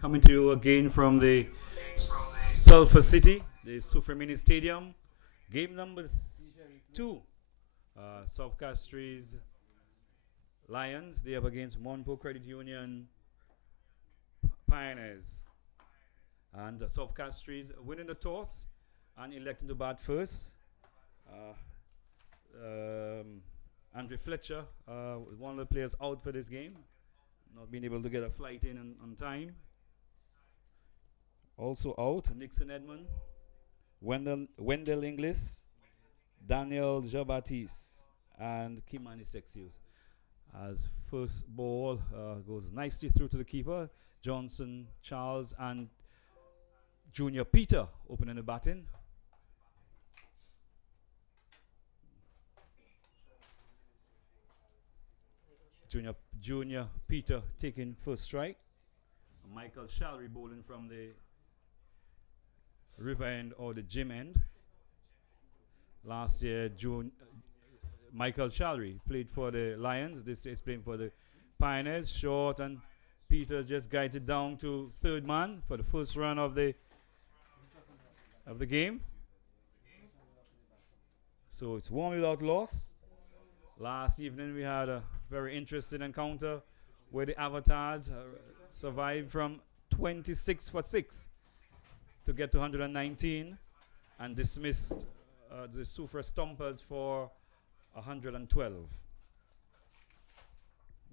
Coming to you again from the Sulphur City, the Ceremonies Stadium. Game number 2. South Castries Lions, they up against Monpo Credit Union Pioneers. And South Castries winning the toss and electing to bat first. Andre Fletcher, one of the players out for this game, not being able to get a flight in on time. Also out, Nixon Edmund, Wendell Inglis, Daniel Jabatis, and Kimani Sexius. As first ball goes nicely through to the keeper, Johnson Charles and Junior Peter opening the batting. Junior Peter taking first strike. Michael Shalry bowling from the river end or the gym end. Last year, Michael Shalry played for the Lions. This year he's playing for the Pioneers. Short, and Peter just guided down to third man for the first run of the game. So it's one without loss. Last evening we had a very interesting encounter where the Avatars survived from 26 for 6 to get to 119 and dismissed the Sufra Stompers for 112.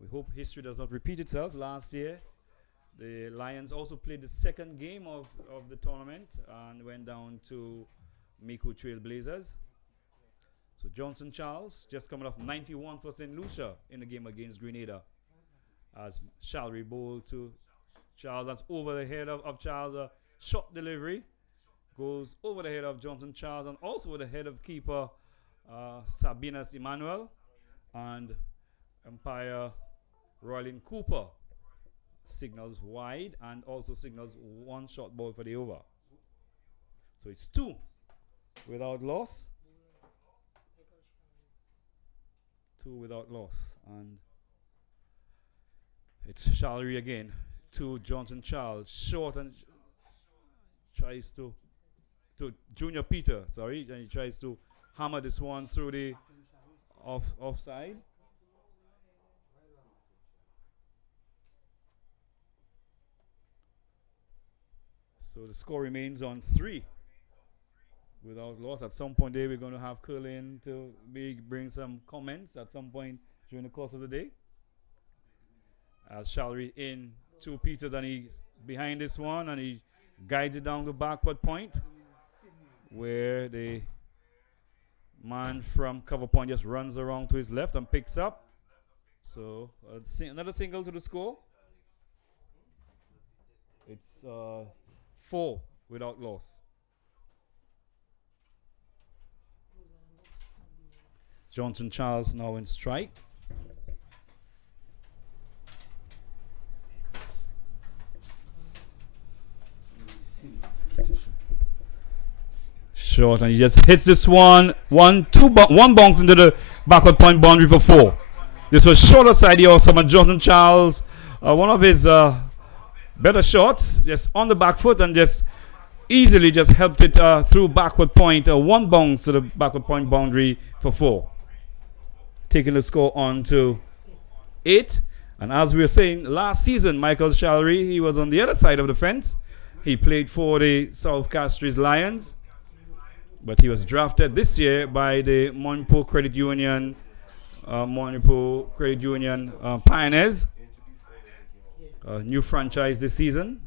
We hope history does not repeat itself. Last year, the Lions also played the second game of the tournament and went down to Miku Trailblazers. So Johnson Charles just coming off 91 for St. Lucia in the game against Grenada. As Shalry bowled to Charles, that's over the head of Charles. A shot delivery goes over the head of Johnson Charles and also over the head of keeper Sabinas Emmanuel, and umpire Roylin Cooper signals wide and also signals one shot ball for the over. So it's 2 without loss. 2 without loss, and it's Shalry again to Johnson Charles, short, and tries to Junior Peter, sorry, and he tries to hammer this one through the offside. So the score remains on 3 without loss. At some point there, we're going to have Curlin to bring some comments at some point during the course of the day. As Shalry in to Peters, and he's behind this one, and he guides it down the backward point where the man from cover point just runs around to his left and picks up. So another single to the score. It's 4 without loss. Johnson Charles now in strike. Short, and he just hits this one bounce into the backward point boundary for 4. This was shorter side here also, and Johnson Charles, one of his better shots, just on the back foot and just easily just helped it through backward point. 1 bounce to the backward point boundary for 4. Taking the score on to 8. And as we were saying, last season, Michael Shalry, he was on the other side of the fence. He played for the South Castries Lions, but he was drafted this year by the Monpo Credit Union Pioneers. New franchise this season.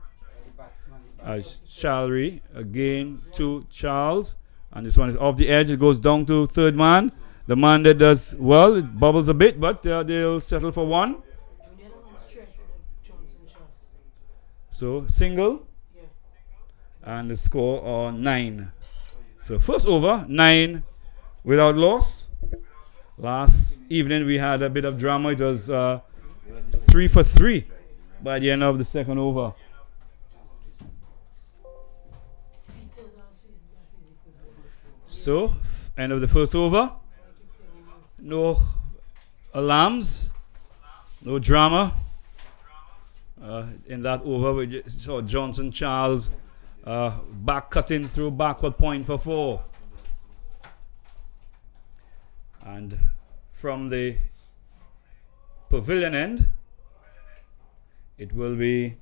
Shalry again to Charles, and this one is off the edge. It goes down to third man. The man that does well, it bubbles a bit, but they'll settle for 1. So single, and the score on 9. So first over, 9 without loss. Last evening we had a bit of drama. It was 3 for 3 by the end of the second over. So end of the first over. No alarms, no drama. In that over, we just saw Johnson Charles back cutting through backward point for 4. And from the pavilion end, it will be.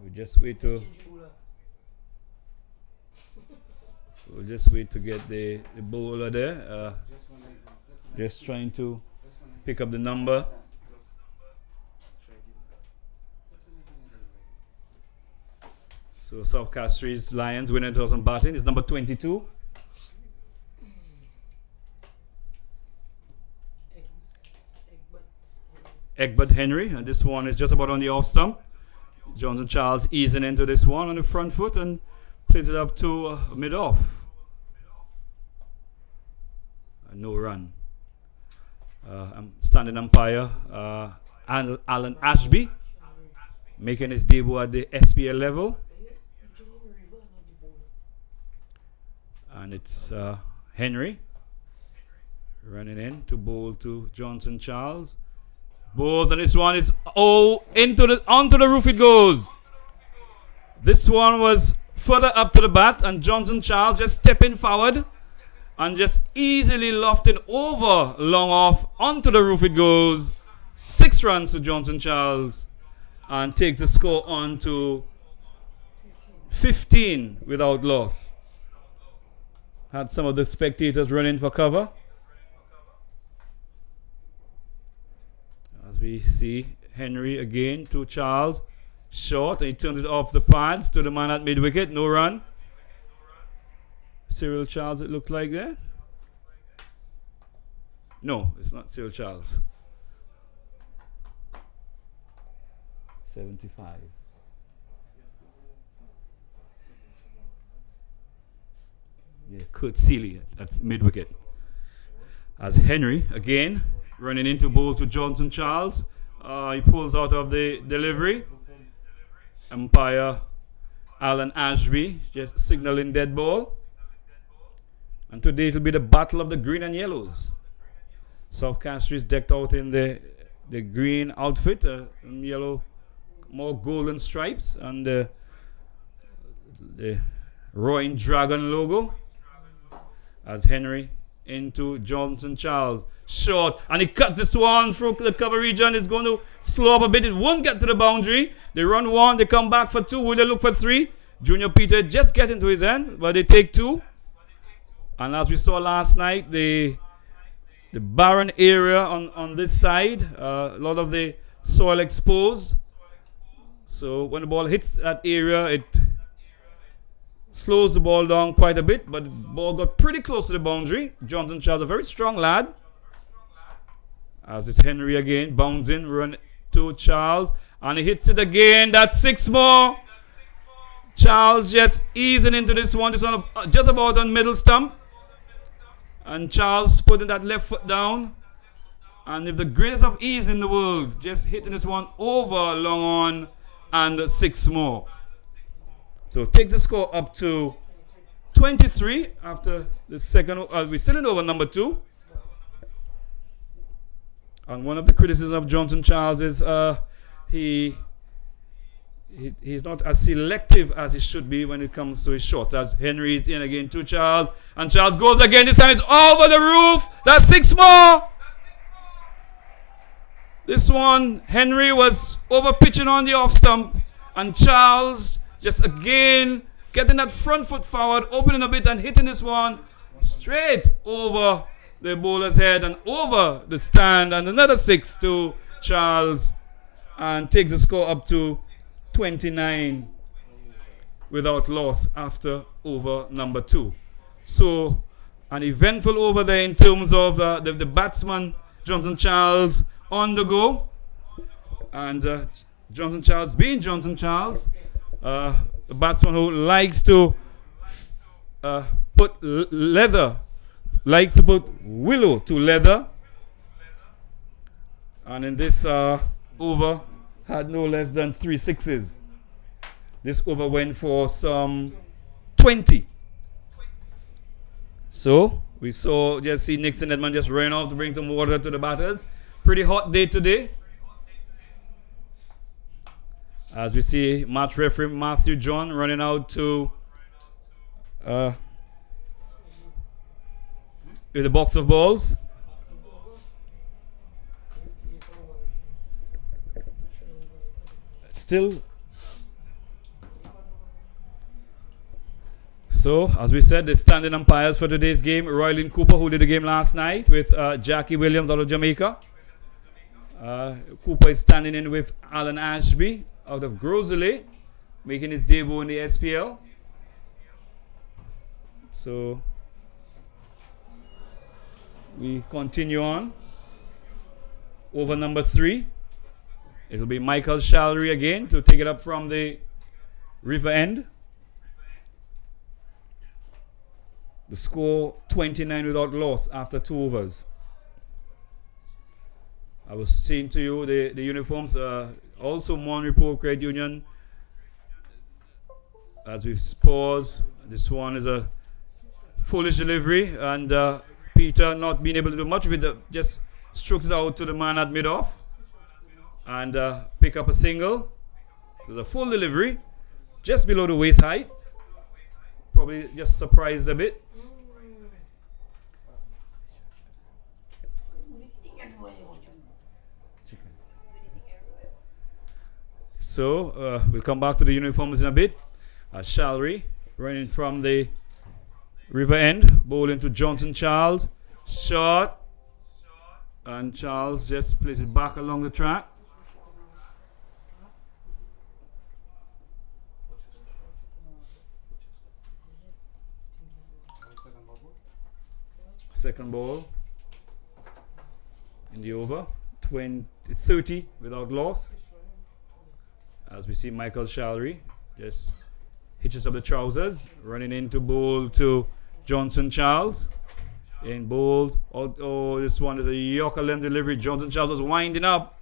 We'll just wait to get the bowler there. Just trying to pick up the number. So South Castries Lions winning toss and batting is number 22. Egbert Henry, and this one is just about on the off stump. Johnson Charles easing into this one on the front foot and plays it up to mid-off. No run. Standing umpire Alan Ashby making his debut at the SPL level. And it's Henry running in to bowl to Johnson Charles. Bowls, and this one is onto the roof it goes. This one was further up to the bat, and Johnson Charles just stepping forward and just easily lofting over long off onto the roof it goes. 6 runs to Johnson Charles and takes the score on to 15 without loss. Had some of the spectators running for cover. We see Henry again to Charles, short, and he turns it off the pads to the man at mid-wicket, no run. Cyril Charles, it looks like there. No, it's not Cyril Charles. 75. Yeah, Kurt Seeley, that's mid-wicket. As Henry again running into bowl to Johnson Charles. He pulls out of the delivery. Umpire Alan Ashby just signaling dead ball. And today it will be the battle of the green and yellows. South Castries decked out in the green outfit, yellow, more golden stripes, and the Roaring Dragon logo. As Henry into Johnson Charles. Short, and he cuts this one through the cover region. It's going to slow up a bit. It won't get to the boundary. They run 1, they come back for 2. Will they look for 3? Junior Peter just get into his end, but they take 2. And as we saw last night, the barren area on this side, a lot of the soil exposed. So when the ball hits that area, it slows the ball down quite a bit, but the ball got pretty close to the boundary. Johnson Charles, a very strong lad. As it's Henry again, bounds in, run to Charles, and he hits it again. That's 6 more. Charles just easing into this one. This one just about on middle stump. And Charles putting that left foot down. And with the greatest of ease in the world, just hitting this one over long on, and 6 more. So takes the score up to 23 after the second. We're still in over number 2. And one of the criticisms of Johnson Charles is he's not as selective as he should be when it comes to his shots. As Henry is in again to Charles, and Charles goes again. This time it's over the roof. That's 6 more. This one, Henry was over pitching on the off stump, and Charles just again getting that front foot forward, opening a bit and hitting this one straight over the bowler's head and over the stand, and another 6 to Charles, and takes the score up to 29 without loss after over number 2. So an eventful over there in terms of the batsman Johnson Charles on the go, and Johnson Charles being Johnson Charles, a batsman who likes to put leather, likes to put willow to leather, and in this over had no less than 3 sixes. This over went for some 20. So we see Nixon Edmond just ran off to bring some water to the batters. Pretty hot day today. As we see match referee Matthew John running out to with the box of balls. Still. So, as we said, the standing umpires for today's game, Roylin Cooper, who did the game last night with Jackie Williams out of Jamaica. Cooper is standing in with Alan Ashby out of Grosley, making his debut in the SPL. So, we continue on. Over number 3. It will be Michael Shalry again to take it up from the river end. The score 29 without loss after 2 overs. I was saying to you the uniforms, also Monrepo Credit Union. As we pause, this one is a foolish delivery, and Peter not being able to do much with it, just strokes it out to the man at mid-off and pick up a single. There's a full delivery just below the waist height. Probably just surprised a bit. So we'll come back to the uniforms in a bit. Shalry running from the river end, bowling to Johnson Charles. Short. And Charles just plays it back along the track. Second ball in the over. 30 without loss. As we see Michael Shalry just hitches up the trousers, running into bowl to Johnson Charles. In bowl, oh, this one is a Yorker length delivery. Johnson Charles was winding up,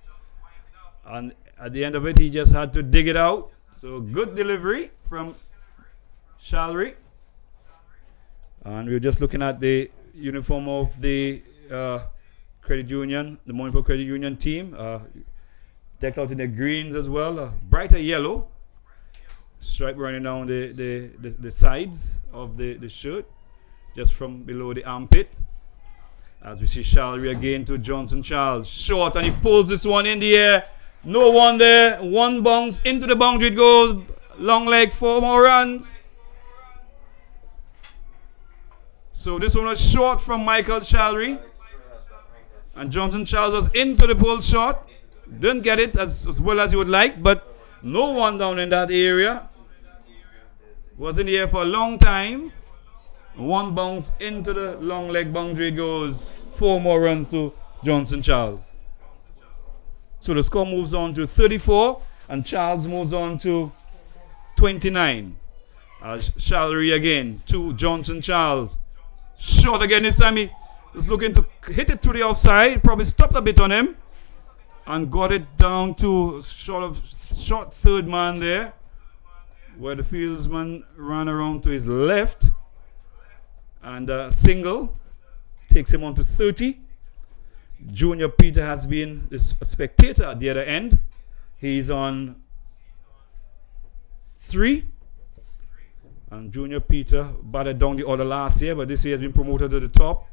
and at the end of it, he just had to dig it out. So good delivery from Shalry. And we're just looking at the uniform of the credit union, the Monrepo Credit Union team. Decked out in the greens as well, brighter yellow stripe running down the sides of the shirt, just from below the armpit. As we see Shalry again to Johnson Charles, short, and he pulls this one in the air. No one there, one bounce into the boundary, it goes, long leg, 4 more runs. So this one was short from Michael Shalry, and Johnson Charles was into the pull shot. Didn't get it as well as you would like, but no one down in that area. Was in the air for a long time. One bounce into the long leg boundary, goes 4 more runs to Johnson Charles. So the score moves on to 34, and Charles moves on to 29. Shalry again to Johnson Charles. Short again this time. He was looking to hit it to the outside. Probably stopped a bit on him and got it down to short third man there, where the fieldsman ran around to his left, and single takes him on to 30. Junior Peter has been a spectator at the other end. He's on 3, and Junior Peter batted down the order last year, but this year has been promoted to the top.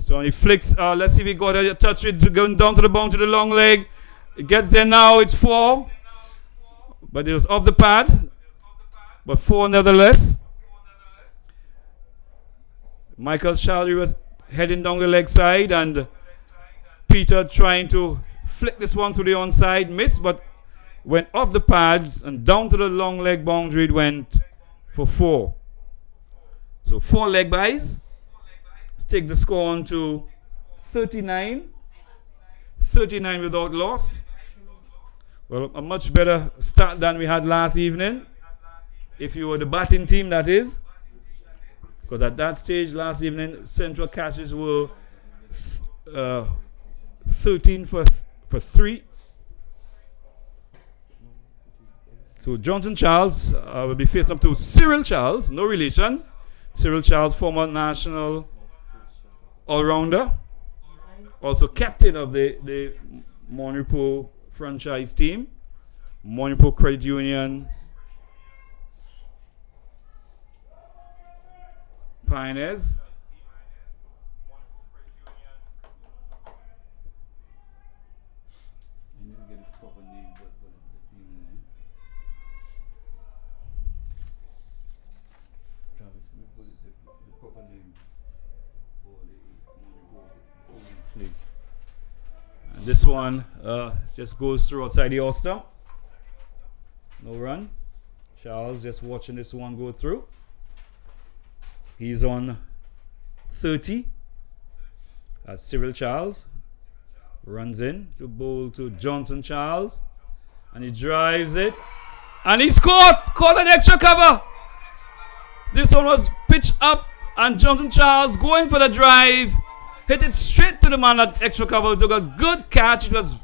So he flicks. Let's see if he got a touch it, going down to the bound to the long leg. It gets there now. It's 4, but it was off the pad, but 4 nevertheless. Michael Shalry was heading down the leg side, and Peter trying to flick this one through the onside, missed, but went off the pads and down to the long leg boundary. It went for 4. So 4 leg byes. Take the score on to 39. 39 without loss. Well, a much better start than we had last evening. If you were the batting team, that is. Because at that stage last evening, Central Caches were 13 for 3. So Johnson Charles will be facing up to Cyril Charles, no relation. Cyril Charles, former national all-rounder, also captain of the Monrepo franchise team. Manipur Credit Union Pioneers. Please. And this one just goes through outside the Ulster. No run. Charles just watching this one go through. He's on 30 as Cyril Charles runs in to bowl to Johnson Charles, and he drives it, and he's caught an extra cover. This one was pitched up, and Johnson Charles going for the drive, hit it straight to the man at extra cover, took a good catch. It was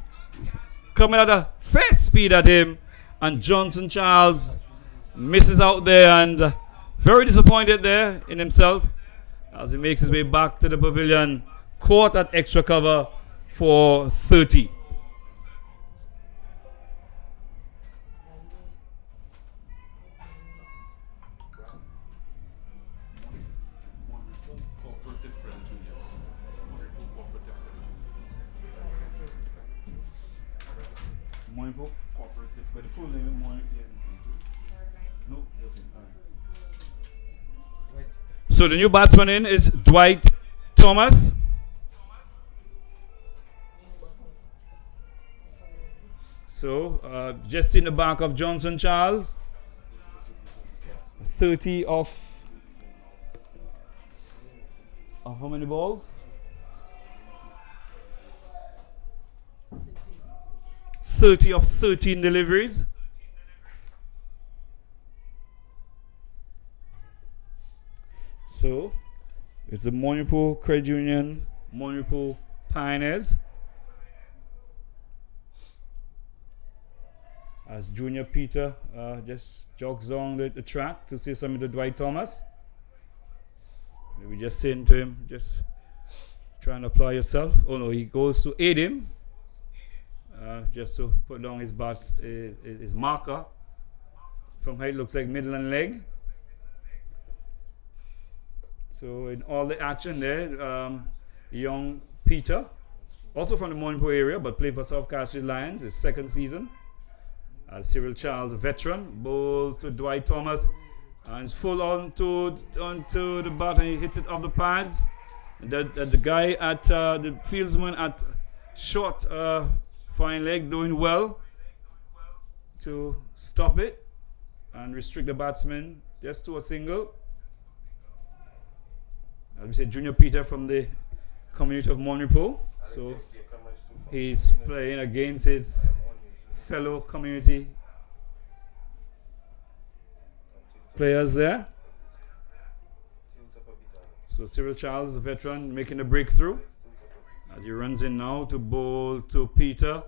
coming at a fast speed at him, and Johnson Charles misses out there, and very disappointed there in himself as he makes his way back to the pavilion, caught at extra cover for 30. So the new batsman in is Dwight Thomas. So just in the back of Johnson Charles. 30 of how many balls? 30 of 13 deliveries. So it's the Manipur Credit Union, Manipur Pioneers. As Junior Peter just jogs down the track to say something to Dwight Thomas. We just saying to him, just trying to apply yourself. Oh no, he goes to aid him. Just to put down his bat, his marker. From how it looks like middle and leg. So in all the action there, young Peter, also from the Manipur area, but played for South Castries Lions, his second season. Cyril Charles, a veteran, bowls to Dwight Thomas, and it's full onto the bat, and he hits it off the pads. And the guy at the fieldsman at short fine leg doing well to stop it and restrict the batsman just to a single. As we say, Junior Peter from the community of Manipur. So he's playing against his fellow community players there. So Cyril Charles, the veteran, making the breakthrough as he runs in now to bowl to Peter.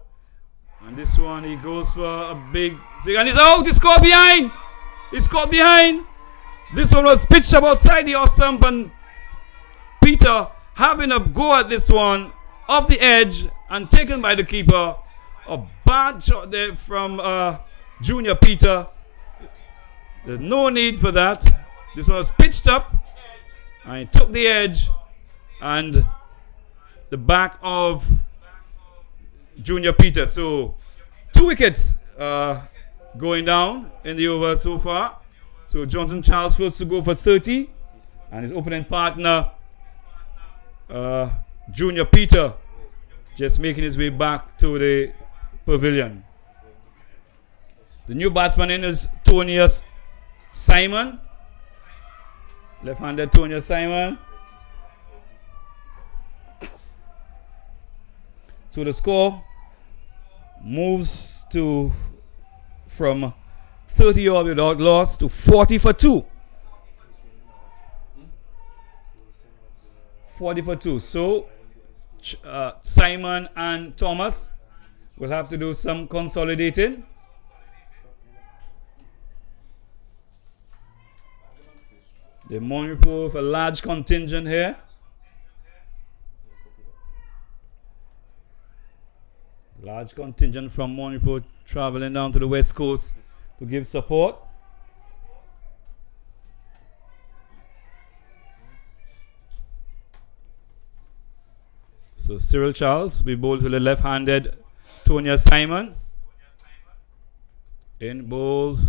And this one, he goes for a big, and he's out. He's caught behind. He's caught behind. This one was pitched up outside the off stump, and Peter having a go at this one off the edge and taken by the keeper. A bad shot there from Junior Peter. There's no need for that. This one was pitched up and he took the edge and the back of Junior Peter. So 2 wickets going down in the over so far. So Johnson Charles first to go for 30, and his opening partner Junior Peter just making his way back to the pavilion. The new batsman in is Tonius Simon, left-handed Tonius Simon. So the score moves to from 30 all without loss to 40 for 2. 40 for 2. So Simon and Thomas will have to do some consolidating. The Manipur with a large contingent Large contingent from Manipur traveling down to the west coast to give support. So Cyril Charles, we bowl to the left-handed Tonya Simon. In bowls,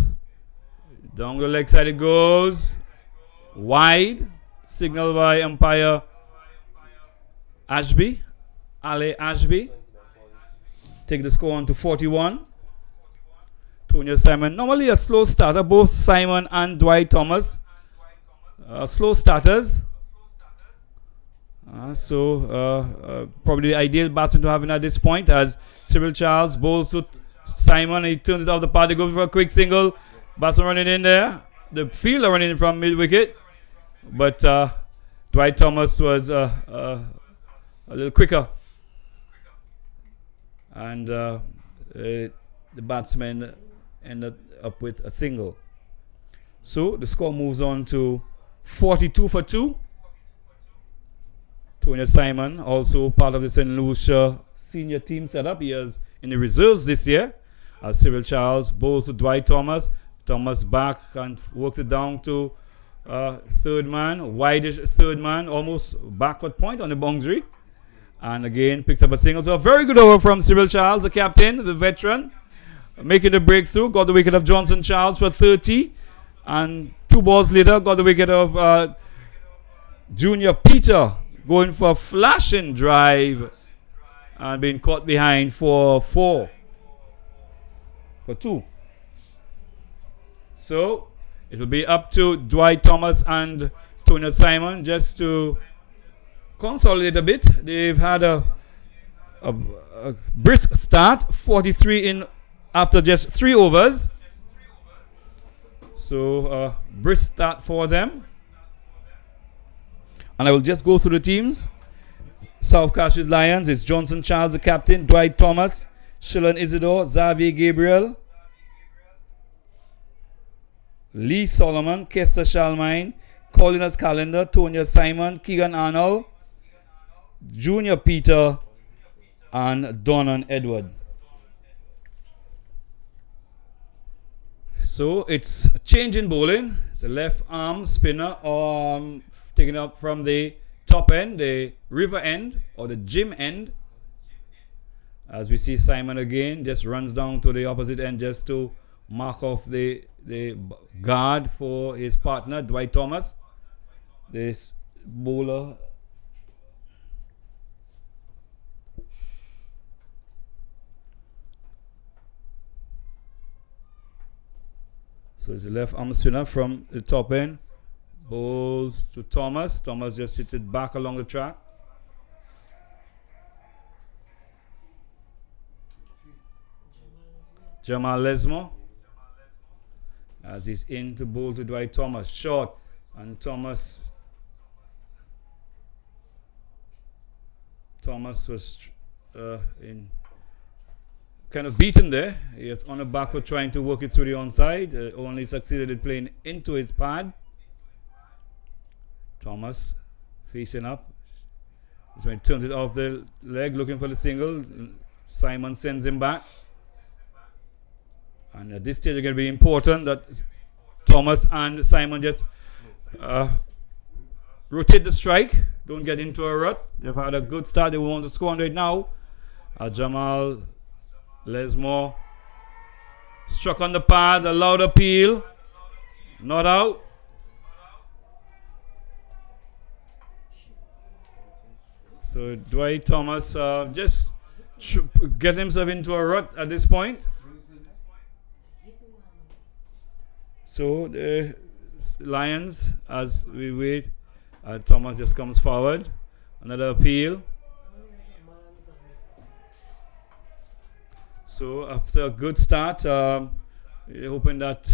down the leg side it goes, wide, signaled by umpire Ashby, Ale Ashby. Take the score on to 41. Tonya Simon, normally a slow starter, both Simon and Dwight Thomas, slow starters. Probably the ideal batsman to have in at this point, as Cyril Charles bowls to Simon. He turns it off the park. He goes for a quick single. Batsman running in there. The fielder running in from mid wicket, but Dwight Thomas was a little quicker, and the batsman ended up with a single. So the score moves on to 42 for 2. Tonya Simon, also part of the St. Lucia senior team setup. He is in the reserves this year. Cyril Charles bowls to Dwight Thomas. Thomas back and works it down to third man, wideish third man, almost backward point on the boundary. And again, picks up a single. So a very good over from Cyril Charles, the captain, the veteran, making the breakthrough. Got the wicket of Johnson Charles for 30. And 2 balls later, got the wicket of Junior Peter, going for a flashing drive and being caught behind for 4 for 2. So it will be up to Dwight Thomas and Tonya Simon just to consolidate a bit. They've had a brisk start, 43 in after just 3 overs. So brisk start for them. And I will just go through the teams. South Cash's Lions is Johnson Charles, the captain, Dwight Thomas, Shillan Isidore, Xavier Gabriel, Lee Solomon, Kester Shalmine, Colinas Calendar, Tonya Simon, Keegan Arnold, Junior Peter, and Donan Edward. So it's a change in bowling. It's a left arm spinner, taken up from the top end, the river end, or the gym end. As we see Simon again, just runs down to the opposite end just to mark off the guard for his partner, Dwight Thomas. This bowler. So it's a left arm spinner from the top end. Bowls to Thomas. Thomas just hits it back along the track. Jamal Lesmore, as he's in to bowl to Dwight Thomas. Short, and Thomas was in kind of beaten there. He was on the back foot trying to work it through the onside. Only succeeded in playing into his pad. Thomas facing up. He's when he turns it off the leg, looking for the single. Simon sends him back. And at this stage, it's going to be important that Thomas and Simon just rotate the strike. Don't get into a rut. They've had a good start. They want to score on right now. Jamal Lesmore struck on the pad. A loud appeal. Not out. So Dwight Thomas just getting himself into a rut at this point. So the Lions, as we wait, Thomas just comes forward. Another appeal. So after a good start, we're hoping that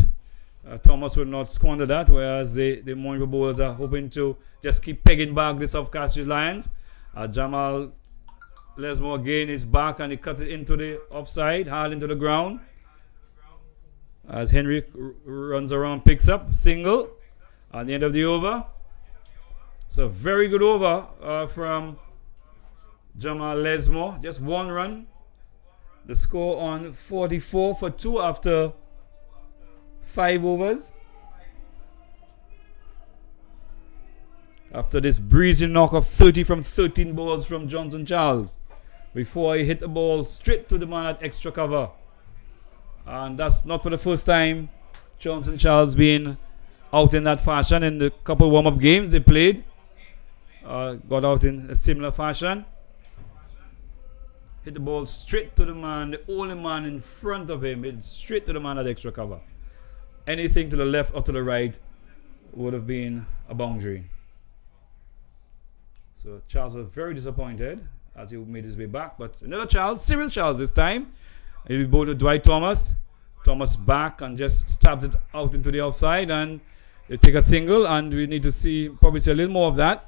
Thomas will not squander that, whereas the Monroe bowlers are hoping to just keep pegging back the South Castries Lions. Jamal Lesmore again is back and he cuts it into the offside, hard into the ground. As Henry runs around, picks up, single at the end of the over. So very good over from Jamal Lesmore. Just 1 run. The score on 44 for 2 after 5 overs. After this breezy knock of 30 from 13 balls from Johnson Charles. Before he hit the ball straight to the man at extra cover. And that's not for the first time Johnson Charles being out in that fashion. In the couple warm-up games they played, got out in a similar fashion. Hit the ball straight to the man, the only man in front of him, hit straight to the man at extra cover. Anything to the left or to the right would have been a boundary. So Charles was very disappointed as he made his way back. But another Charles, Spl Charles this time. He'll be bowled to Dwight Thomas. Thomas back and just stabs it out into the outside, and they take a single, and we need to see, probably see a little more of that.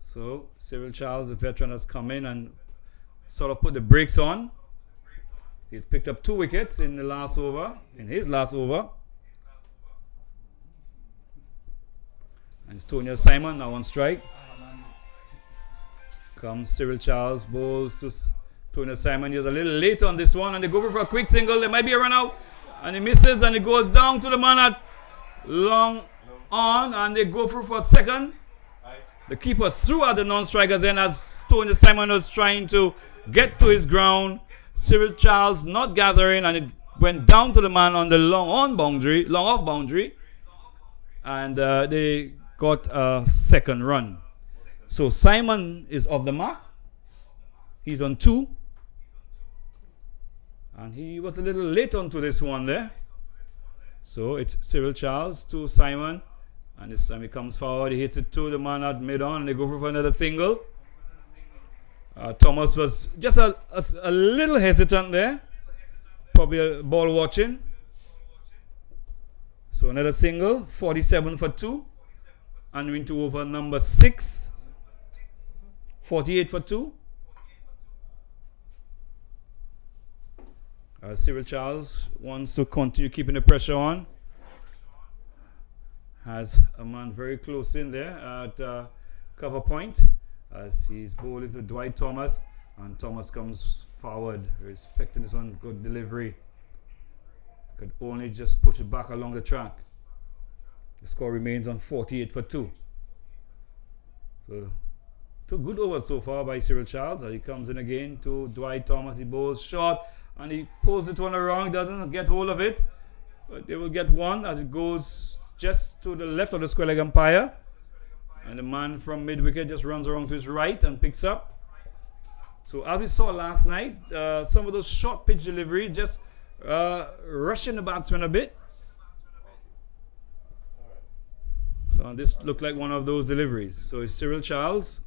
So Spl Charles, the veteran, has come in and sort of put the brakes on. He picked up 2 wickets in the last over, in his last over. And it's Tony Simon now on strike. Comes Spl Charles, bowls to Tony Simon. He's a little late on this one, and they go for a quick single. There might be a run out, and he misses, and it goes down to the man at long on, and they go for a second. The keeper threw out the non-strikers in as Tony Simon was trying to get to his ground. Spl Charles not gathering, and it went down to the man on the long off boundary, and they got a second run. So Simon is off the mark. He's on 2. And he was a little late onto this one there. So it's Spl Charles to Simon. And this time he comes forward. He hits it to the man at mid-on. And they go for another single. Thomas was just a little hesitant there. Probably a ball watching. So another single. 47 for 2. And into over number 6. 48 for 2. Spl Charles wants to continue keeping the pressure on. Has a man very close in there at cover point as he's bowling to Dwight Thomas. And Thomas comes forward, respecting this one. Good delivery. Could only just push it back along the track. The score remains on 48 for 2. So 2 good overs so far by Spl Charles. He comes in again to Dwight Thomas. He bowls short and he pulls it one around, doesn't get hold of it. But they will get one as it goes just to the left of the square leg umpire. And the man from mid-wicket just runs around to his right and picks up. So as we saw last night, some of those short pitch deliveries just rushing the batsman a bit. So this looked like one of those deliveries. So it's Spl Charles.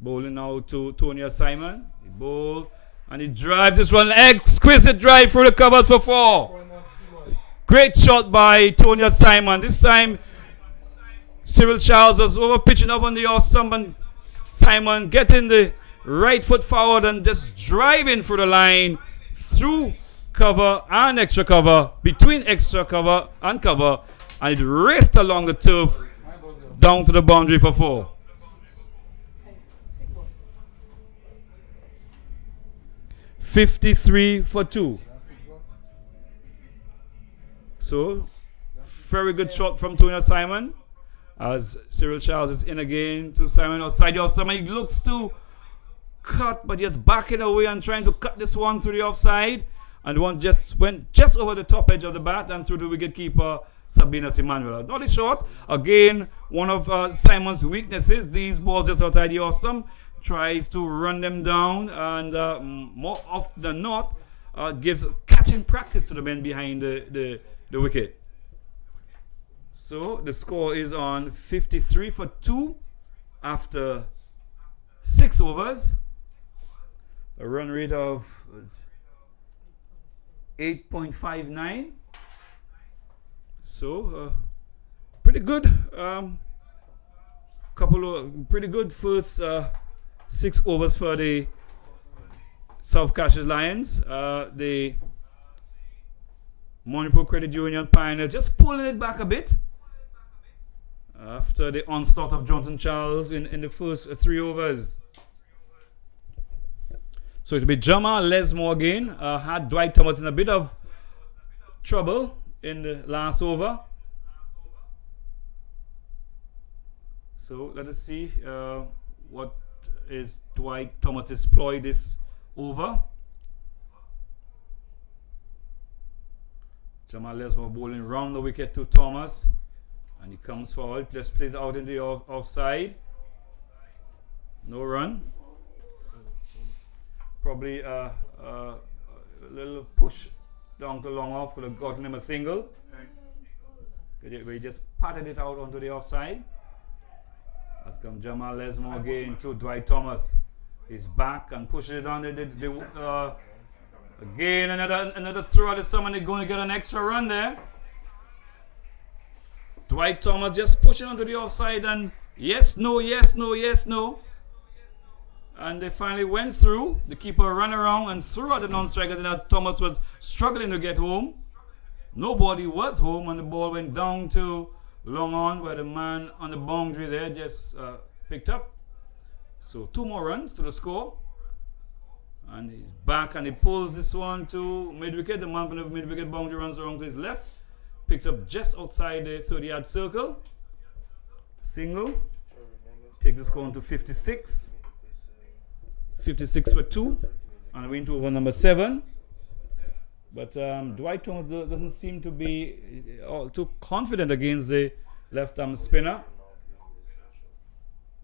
Bowling now to Tony Simon. He bowled and he drives this one. Exquisite drive through the covers for 4. Great shot by Tony Simon. This time Spl Charles was over pitching up on the off stump, and Simon getting the right foot forward and just driving through the line, through cover and extra cover, between extra cover and cover, and it raced along the turf down to the boundary for 4. $53 for 2. So, very good shot from Tony Simon as Spl Charles is in again to Simon outside the off-stump. He looks to cut, but just backing away and trying to cut this one through the offside. And one just went just over the top edge of the bat and through the wicketkeeper, Sabinas Emmanuel. Not a short. Again, one of Simon's weaknesses. These balls just outside the off-stump. Tries to run them down, and more often than not, gives catching practice to the men behind the wicket. So the score is on 53 for 2 after 6 overs. A run rate of 8.59. So pretty good. Couple of pretty good first 6 overs for the South Cassius Lions. The Manipur Credit Union Pioneers just pulling it back a bit. after the onslaught of Johnson Charles in the first 3 overs. So it'll be Jamal Lesmore again. Had Dwight Thomas in a bit of trouble in the last over. So let us see what is Dwight Thomas's ploy this over. Jamal Lesmore bowling round the wicket to Thomas, and he comes forward, just plays out into the offside. No run. Probably a little push down to long off could have gotten him a single. Where he just patted it out onto the offside. That's come Jamal Lesmore again to Dwight Thomas. He's back and pushes it on again another throw at someone. They're going to get an extra run there. Dwight Thomas just pushing onto the offside, and yes, no, yes, no, yes, no. And they finally went through. The keeper ran around and threw at the non-strikers, and as Thomas was struggling to get home, nobody was home, and the ball went down to long on, where the man on the boundary there just picked up. So 2 more runs to the score. And he's back and he pulls this one to mid-wicket. The man from the mid-wicket boundary runs around to his left. Picks up just outside the 30-yard circle. Single. Takes the score on to 56. 56 for 2. And we're into over number 7. But Dwight Thomas doesn't seem to be too confident against the left-arm spinner.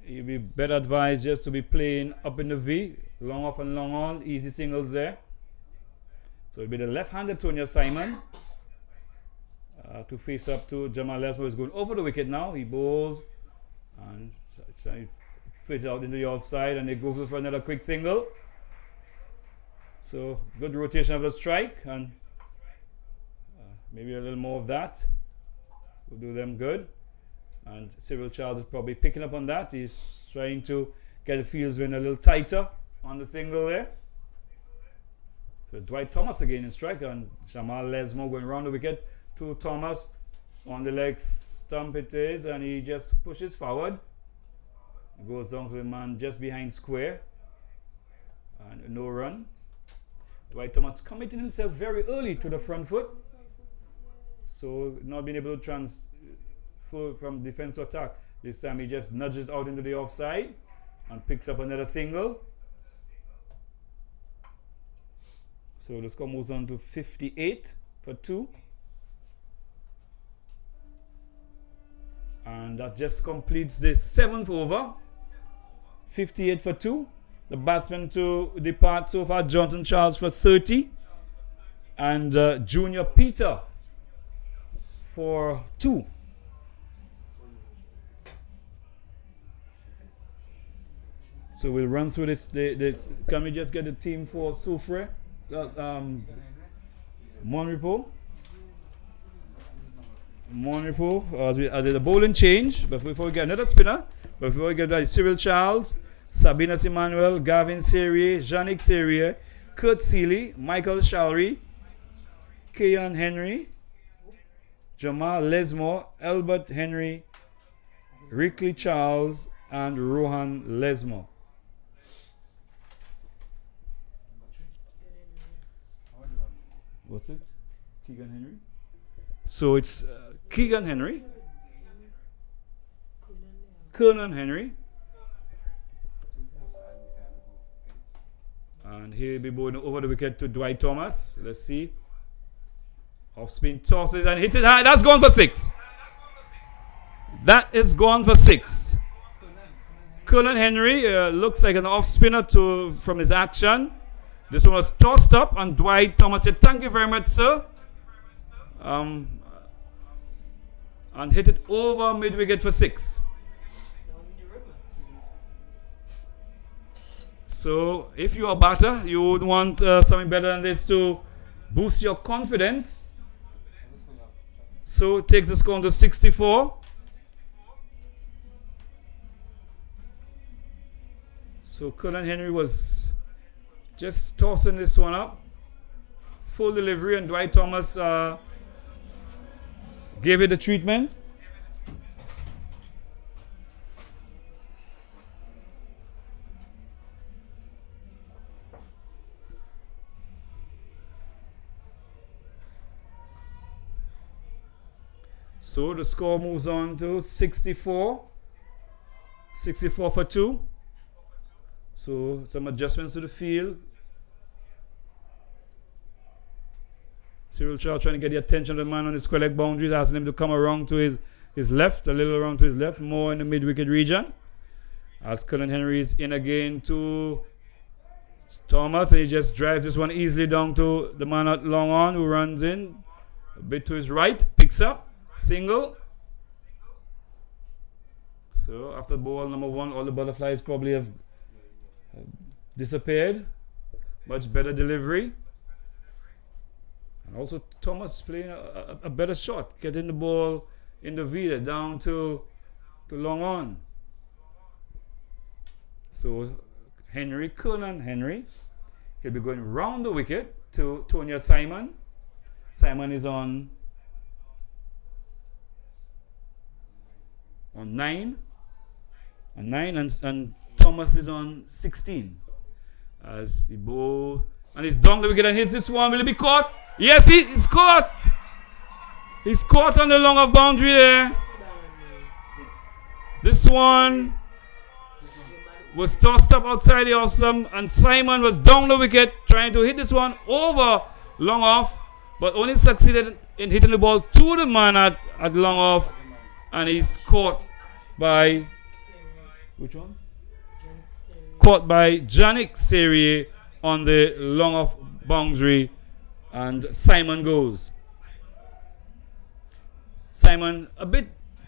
He'd be better advised just to be playing up in the V. Long off and long on. Easy singles there. So it'll be the left-handed Tonya Simon to face up to Jamal Lesmore. Is going over the wicket now. He bowls and plays it out into the offside, and they go for another quick single. So good rotation of the strike, and maybe a little more of that will do them good. And Spl Charles is probably picking up on that. He's trying to get the fields win a little tighter on the single there. So Dwight Thomas again in strike, and Jamal Lesmore going round the wicket to Thomas. On the leg stump it is, and he just pushes forward. Goes down to the man just behind square. And no run. Dwight Thomas committing himself very early to the front foot. So not being able to transfer from defense to attack. This time he just nudges out into the offside and picks up another single. So the score moves on to 58 for 2. And that just completes the 7th over. 58 for 2. The batsmen to depart so far: Johnson Charles for 30. And Junior Peter for 2. So we'll run through this. Can we just get the team for Soufre? Monrepo, as the bowling change, but before we get another spinner, before we get Spl Charles, Sabina Emmanuel, Gavin Serrier, Yannick Serrier, Kurt Seeley, Michael Shalry, Keon Henry, Jamal Lesmore, Albert Henry, Rickley Charles, and Rohan Lesmore. What's it? Keegan Henry? So it's Keegan Henry, Kernan Henry, and he'll be bowling over the wicket to Dwight Thomas. Let's see. Off spin tosses and hits it high. That's gone for 6. That is gone for 6. Kernan Henry looks like an off spinner from his action. This one was tossed up, and Dwight Thomas said, "Thank you very much, sir." And hit it over mid-wicket for 6. So if you're a batter, you would want something better than this to boost your confidence. So it takes the score to 64. So Kernan Henry was just tossing this one up. Full delivery, and Dwight Thomas gave it the treatment. So the score moves on to 64. 64 for 2. So some adjustments to the field. Cyril Chow trying to get the attention of the man on the square leg boundaries, asking him to come around to his left, a little around to his left, more in the mid-wicket region. As Cullen Henry is in again to Thomas, and he just drives this one easily down to the man at long on, who runs in a bit to his right, picks up, single. So after ball number 1, all the butterflies probably have disappeared. Much better delivery. And also Thomas playing a better shot, getting the ball in the V down to long on. So Cullen Henry, he'll be going round the wicket to Tonya Simon. Simon is on 9. On 9 and Thomas is on 16. As he bowls and he's down the wicket and hits this one. Will he be caught? Yes, he's caught. He's caught on the long off boundary there. This one was tossed up outside the off stump, and Simon was down the wicket trying to hit this one over long off, but only succeeded in hitting the ball to the man at long off, and he's caught by which one? Caught by Janik Serie on the long off boundary, and Simon goes. Simon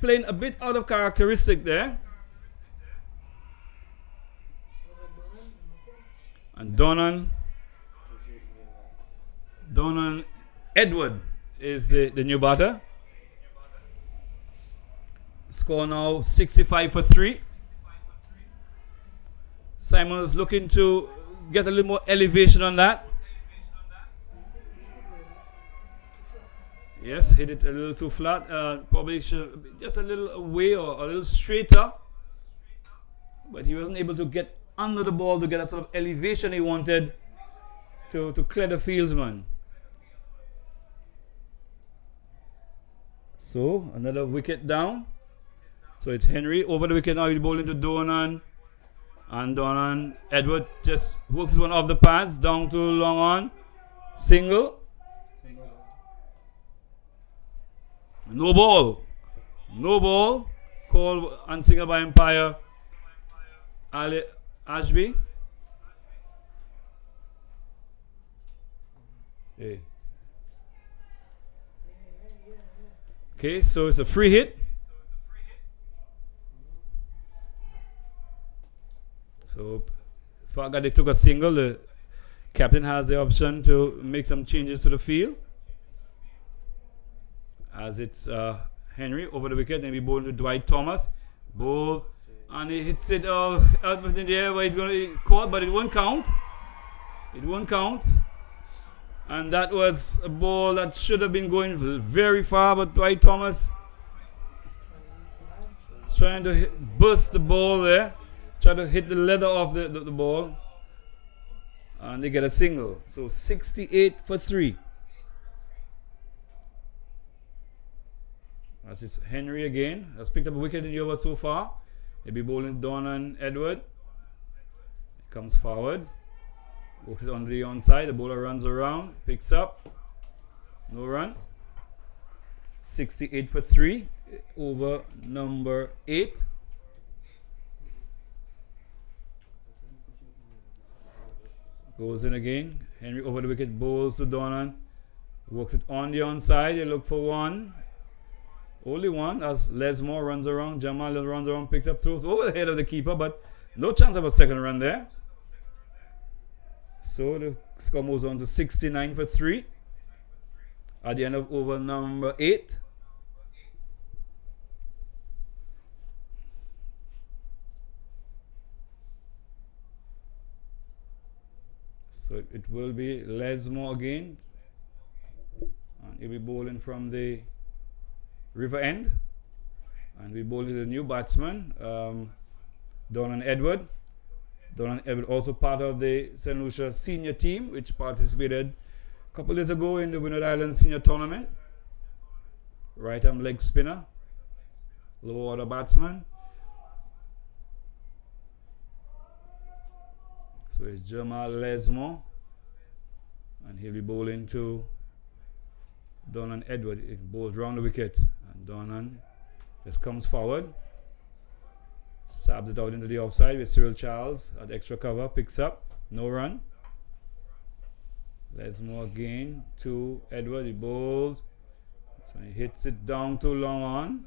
playing a bit out of characteristic there. And Donan Edward is the new batter. Score now 65 for 3. Simon is looking to get a little more elevation on that. Yes, hit it a little too flat. Probably should just a little away or a little straighter. But he wasn't able to get under the ball to get that sort of elevation he wanted to clear the fieldsman. So another wicket down. So it's Henry over the wicket now. He's bowling to Donan. And Donan Edward just works one off the pads down to long on. Single. No ball. No ball. Call and single by umpire Ali Ashby. Hey. Okay, so it's a free hit. So, Faga, they took a single. The captain has the option to make some changes to the field. As it's Henry over the wicket, then we bowl to Dwight Thomas. Bowl, and he hits it out in the air where he's going to be caught, but it won't count. It won't count. And that was a ball that should have been going very far, but Dwight Thomas trying to burst the ball there. Try to hit the leather off the ball, and they get a single. So 68 for 3. As it's Henry again. Has picked up a wicket in the over so far. He'll be bowling Donan Edward. He comes forward. Works it on the onside. The bowler runs around. Picks up. No run. 68 for 3. Over number 8. Goes in again. Henry over the wicket, bowls to Donan. Works it on the onside. You look for one. Only one as Lesmore runs around. Jamal runs around, picks up, throws over the head of the keeper, but no chance of a second run there. So the score moves on to 69 for 3. At the end of over number 8. So it will be Lesmore again. And he'll be bowling from the river end. And we bowling the new batsman, Donan Edward. Donan Edward also part of the St. Lucia senior team, which participated a couple days ago in the Winard Island Senior Tournament. right arm leg spinner, low order batsman. So it's Jamal Lesmore, and he'll be bowling to Donan Edward. It bowls round the wicket, and Donan just comes forward, sabs it out into the offside with Cyril Charles at extra cover, picks up, no run. Lesmore again to Edward, he bowls, so he hits it down too long on,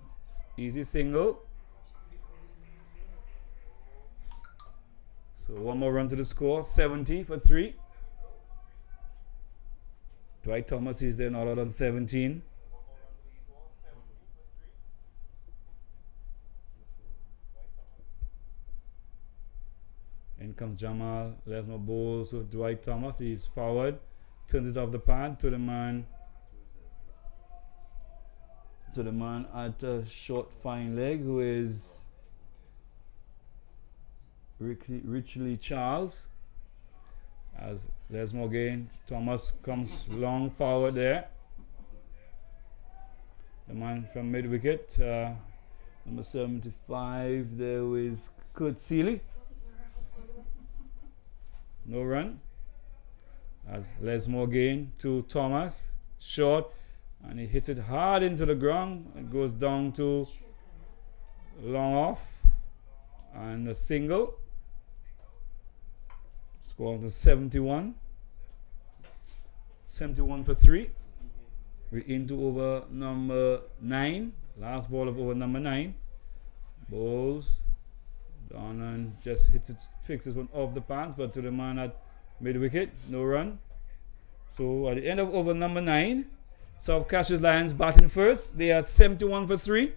easy single. So one more run to the score, 70 for 3. Dwight Thomas is there, not out on 17. In comes Jamal Lesmore, bowls to Dwight Thomas, he's forward, turns it off the pad to the man at a short fine leg, who is Richley Charles. As Lesmore again, Thomas comes long forward there. The man from mid wicket, number 75, there is Kurt Seeley. No run. As Lesmore again to Thomas, short, and he hits it hard into the ground. It goes down to long off, and a single. Score to 71. 71 for 3. We're into over number 9. Last ball of over number 9. Bowls. Donan just hits it, fixes one off the pants, but to the man at mid wicket, no run. So at the end of over number 9, South Cashers Lions batting first. They are 71 for 3.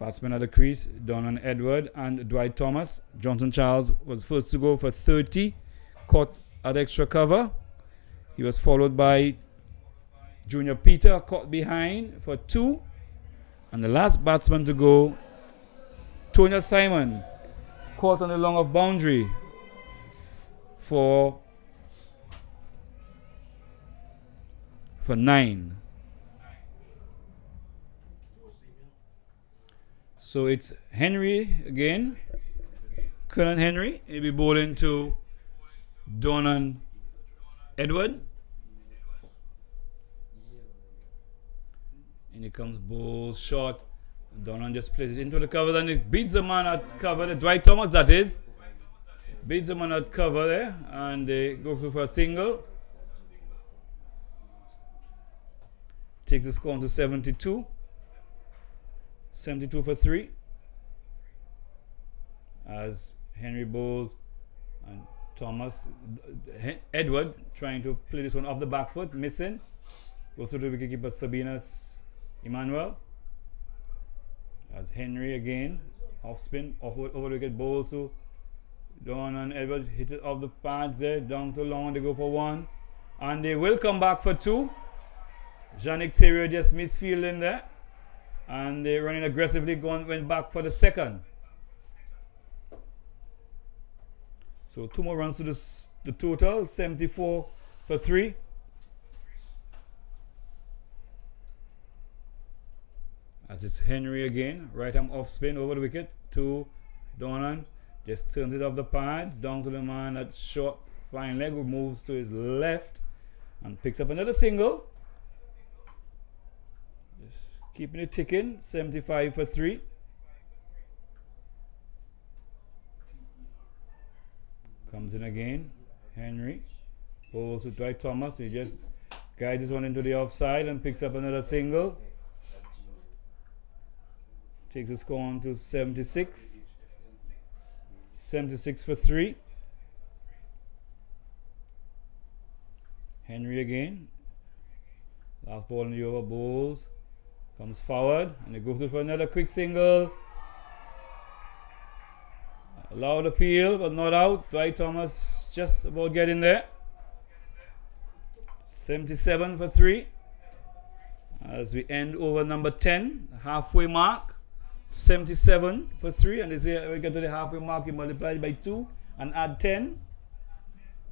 Batsmen at the crease, Donan Edward and Dwight Thomas. Johnson Charles was first to go for 30, caught at extra cover. He was followed by Junior Peter, caught behind for 2. And the last batsman to go, Tonya Simon, caught on the long off boundary for 9. So it's Henry again, Colonel Henry. He'll be bowling to Donan Edward. And he comes bowls short. Donan just plays it into the cover, and it beats the man at cover. Dwight Thomas, that is. Beats the man at cover there, and they go for a single. Takes the score to 72. 72 for 3. As Henry bowls and Thomas, Edward trying to play this one off the back foot, missing. Goes to the wicketkeeper Sabinas Emmanuel. As Henry again, off spin, over the wicket, bowls to Donan Edward, hit it off the pads there, down to long, they go for 1. And they will come back for 2. Yannick Theriot just misfielding there. And they're running aggressively, went back for the second. So 2 more runs to the total, 74 for 3. As it's Henry again, right arm off spin over the wicket to Donan. Just turns it off the pads, down to the man at short fine leg, who moves to his left and picks up another single. Keeping it ticking, 75 for 3. Comes in again, Henry. Bowls to Dwight Thomas. He just guides this one into the offside and picks up another single. Takes the score on to 76. 76 for 3. Henry again. Last ball in the over, bowls. Comes forward, and they go through for another quick single. Loud appeal, but not out. Dwight Thomas just about getting there. 77 for 3. As we end over number 10, halfway mark 77 for 3, and they say we get to the halfway mark, you multiply it by 2 and add 10.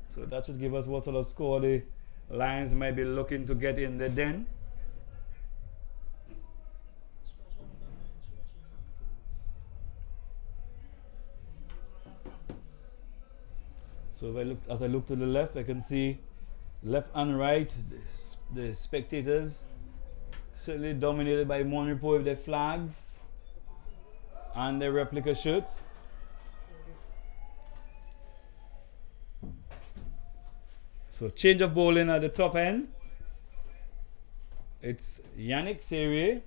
So that should give us what sort of score the Lions might be looking to get in the den. So as I look to the left, I can see left and right, the spectators certainly dominated by Monrepo with their flags and their replica shirts. So change of bowling at the top end. It's Yannick Serrier.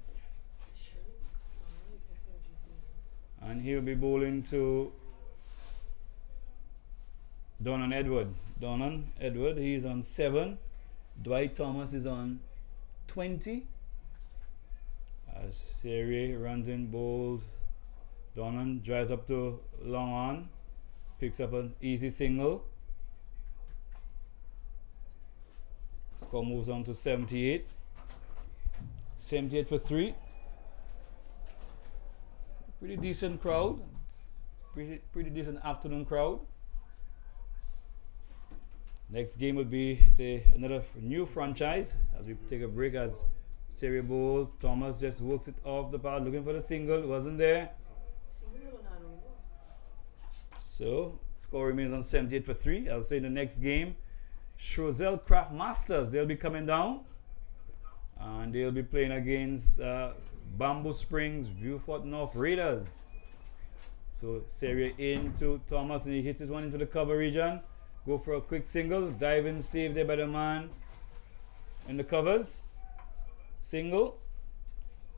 And he'll be bowling to Donan Edward. Donan Edward, he's on 7. Dwight Thomas is on 20. As Serrier runs in, bowls. Donan drives up to long on. Picks up an easy single. Score moves on to 78. 78 for 3. Pretty decent crowd. Pretty decent afternoon crowd. Next game would be another new franchise as we take a break as Serrier bowls. Thomas just works it off the path looking for the single. It wasn't there. So score remains on 78 for 3. I would say in the next game, Choiseul Craft Masters, they'll be coming down and they'll be playing against Bamboo Springs Viewfort North Raiders. So Serrier into Thomas and he hits his one into the cover region. Go for a quick single, dive in, save there by the man in the covers. Single,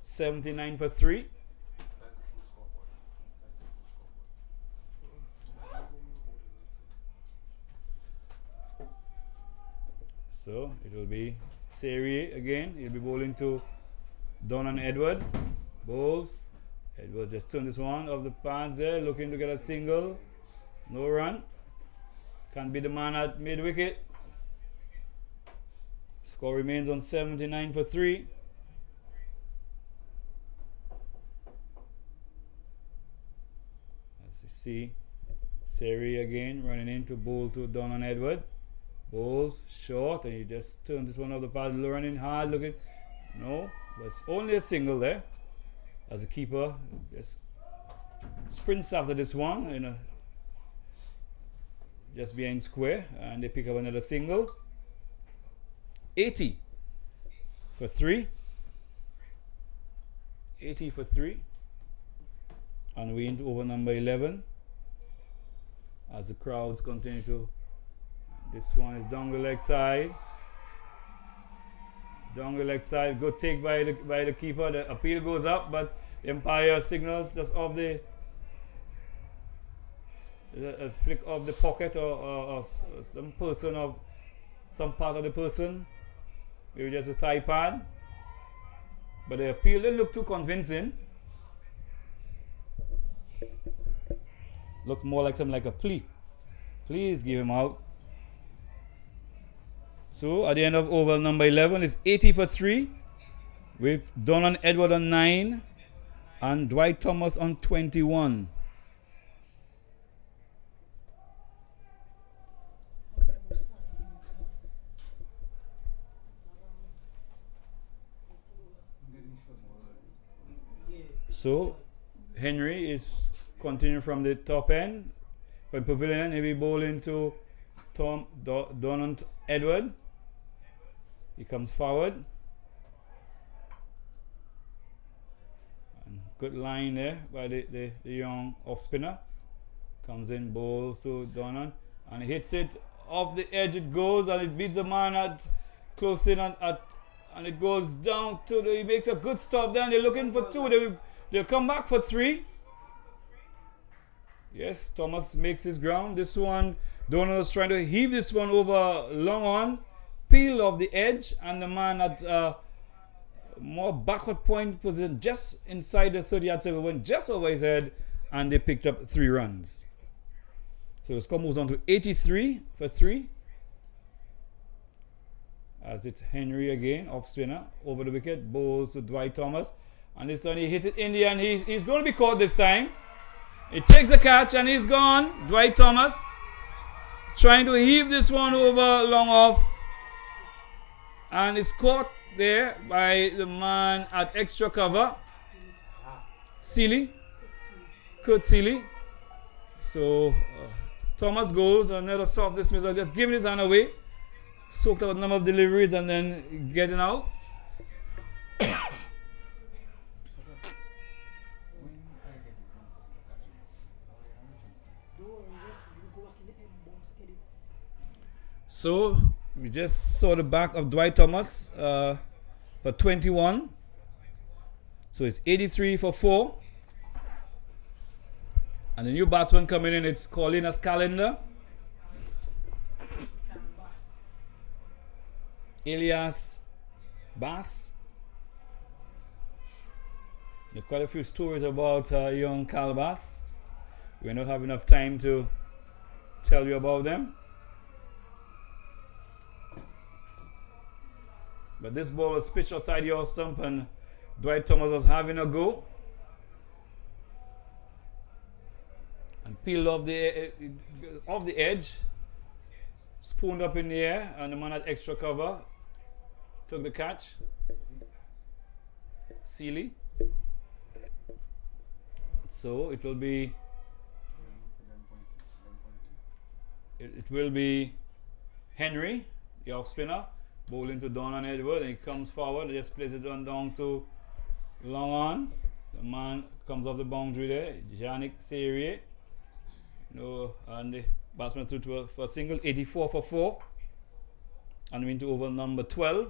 79 for 3. So it will be Serrier again. He'll be bowling to Donan Edward. Bowls. Edward just turned this one off the pads there, looking to get a single. No run. Can't be the man at mid wicket. Score remains on 79 for 3. As you see, Serrier again running in to bowl to Donan Edward. Bowls short and he just turns this one off the pad, running hard, looking. No, but it's only a single there. As a keeper, just sprints after this one, you know, just behind square, and they pick up another single. 80 for 3. 80 for 3. And we into over number 11 as the crowds continue to. This one is down the leg side. Down the leg side. Good take by the keeper. The appeal goes up, but the umpire signals just off the a flick of the pocket or some person or some part of the person. Maybe just a thigh pad. But the appeal didn't look too convincing. Looked more like something like a plea. Please give him out. So at the end of over number 11 is 80 for 3 with Donan Edward on 9 and Dwight Thomas on 21. So Henry is continuing from the top end. From Pavilion, he'll be bowling to Donan Edward. He comes forward. And good line there by the young off spinner. Comes in, bowls to Donan, and he hits it off the edge. It goes and it beats the man at close in and it goes down to he makes a good stop there. And they're looking for 2. They'll come back for 3. Yes, Thomas makes his ground. This one, Donan was trying to heave this one over long on, peel off the edge, and the man at more backward point position just inside the 30-yard circle went just over his head, and they picked up 3 runs. So the score moves on to 83 for 3. As it's Henry again, off spinner, over the wicket, bowls to Dwight Thomas. And this one he hit it in the end. He's going to be caught this time. He takes the catch and he's gone. Dwight Thomas trying to heave this one over long off. And it's caught there by the man at extra cover. Seeley. Kurt Seeley. So Thomas goes. Another soft dismissal. Just giving his hand away. Soaked up a number of deliveries and then getting out. So we just saw the back of Dwight Thomas for 21. So it's 83 for 4. And the new batsman coming in, it's Corlinas Calendar. Elias Bass. There are quite a few stories about young Cal Bass. We don't have enough time to tell you about them. But this ball was pitched outside your stump and Dwight Thomas was having a go. And peeled off the edge. Spooned up in the air and the man had extra cover. Took the catch. Seeley. So it will be Henry, the off spinner. Bowling to Donald Edward, and he comes forward, just plays it on down to long on. The man comes off the boundary there, Yannick Serrier. No, and the batsman threw for a single, 84 for 4. And we into over number 12.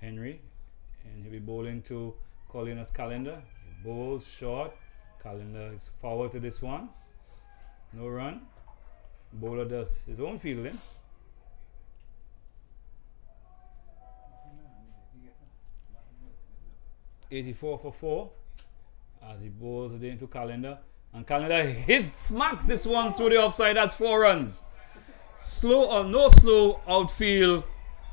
Henry. And he'll be bowling to Corlinas Calendar. He bowls short. Calendar is forward to this one. No run. Bowler does his own fielding. $84 for 4 as he bowls it into Calendar. And Calendar smacks this one through the offside. That's 4 runs. Slow or no slow outfield.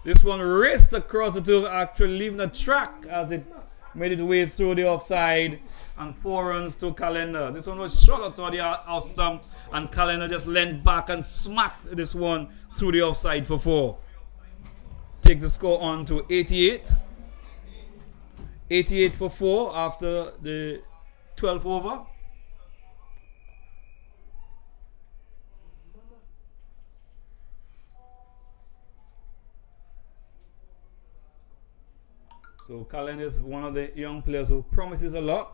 This one raced across the turf, actually leaving a track as it made its way through the offside. And 4 runs to Calendar. This one was shot outside the off stump, and Calendar just leaned back and smacked this one through the offside for 4. Takes the score on to 88. 88 for 4 after the 12th over. So Calendar is one of the young players who promises a lot.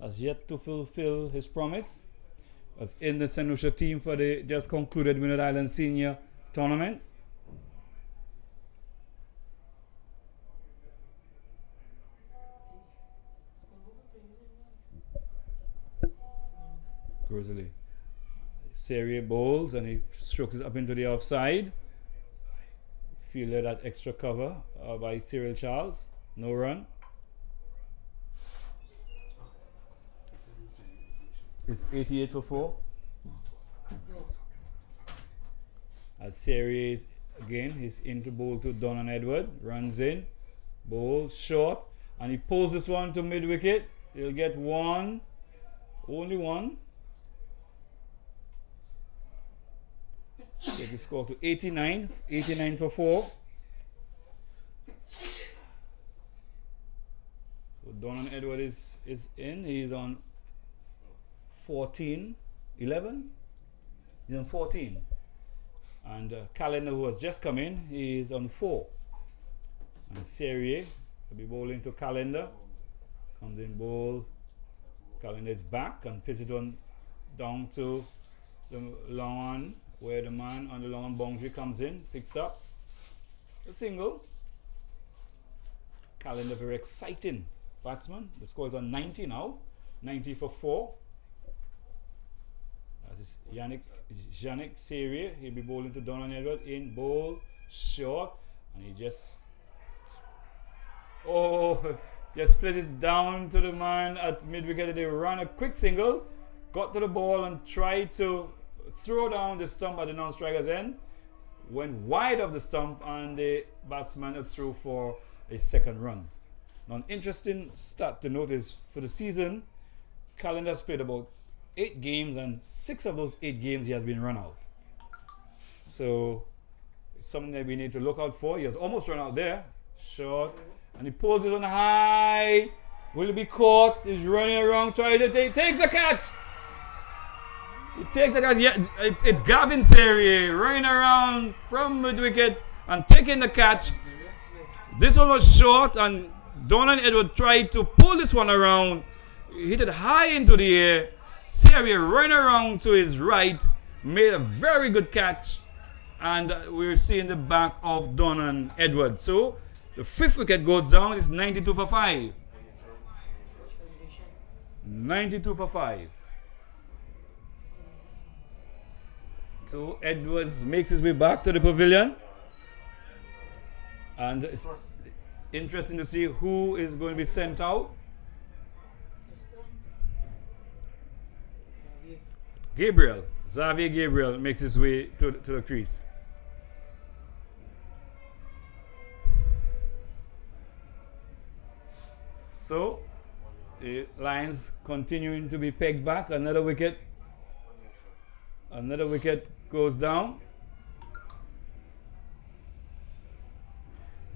Has yet to fulfill his promise. Was in the St. Lucia team for the just concluded Winter Island Senior Tournament. Grizzly. Serrier bowls and he strokes it up into the offside. Fielded at extra cover by Cyril Charles. No run. It's 88 for 4. As Serrier is again, he's into bowl to Donald Edward. Runs in. Bowl short. And he pulls this one to mid wicket. He'll get one. Only one. Take the score to 89. 89 for 4. So Donald Edward is in. He's on 14. 11? He's on 14. And Calendar, who has just come in, he's on 4. And Serrier will be bowling to Calendar. Comes in bowl. Calendar is back and puts it on down to the long one, where the man on the long boundary comes in, picks up a single. Calendar, very exciting batsman. The score is on 90 now. 90 for 4. That is Yannick Serrier. He'll be bowling to Donald Edward in bowl, short, and he just just plays it down to the man at mid wicket. They run a quick single. got to the ball and tried to throw down the stump at the non-striker's end. Went wide of the stump and the batsman threw for a second run. Now, an interesting stat to notice for the season, Calendar's played about 8 games, and 6 of those 8 games he has been run out. So it's something that we need to look out for. He has almost run out there. Short. And he pulls it on high. Will he be caught? He's running around, trying to takes the catch. He takes the catch. Yeah, it's Gavin Serrier running around from mid-wicket and taking the catch. This one was short, and Donald Edward tried to pull this one around. He hit it high into the air. Serrier running around to his right, made a very good catch, and we're seeing the back of Donald Edward. So the 5th wicket goes down. It's 92 for 5. 92 for 5. So Edwards makes his way back to the pavilion, and it's interesting to see who is going to be sent out. Xavier Gabriel makes his way to the crease. So the Lions continuing to be pegged back. Another wicket goes down.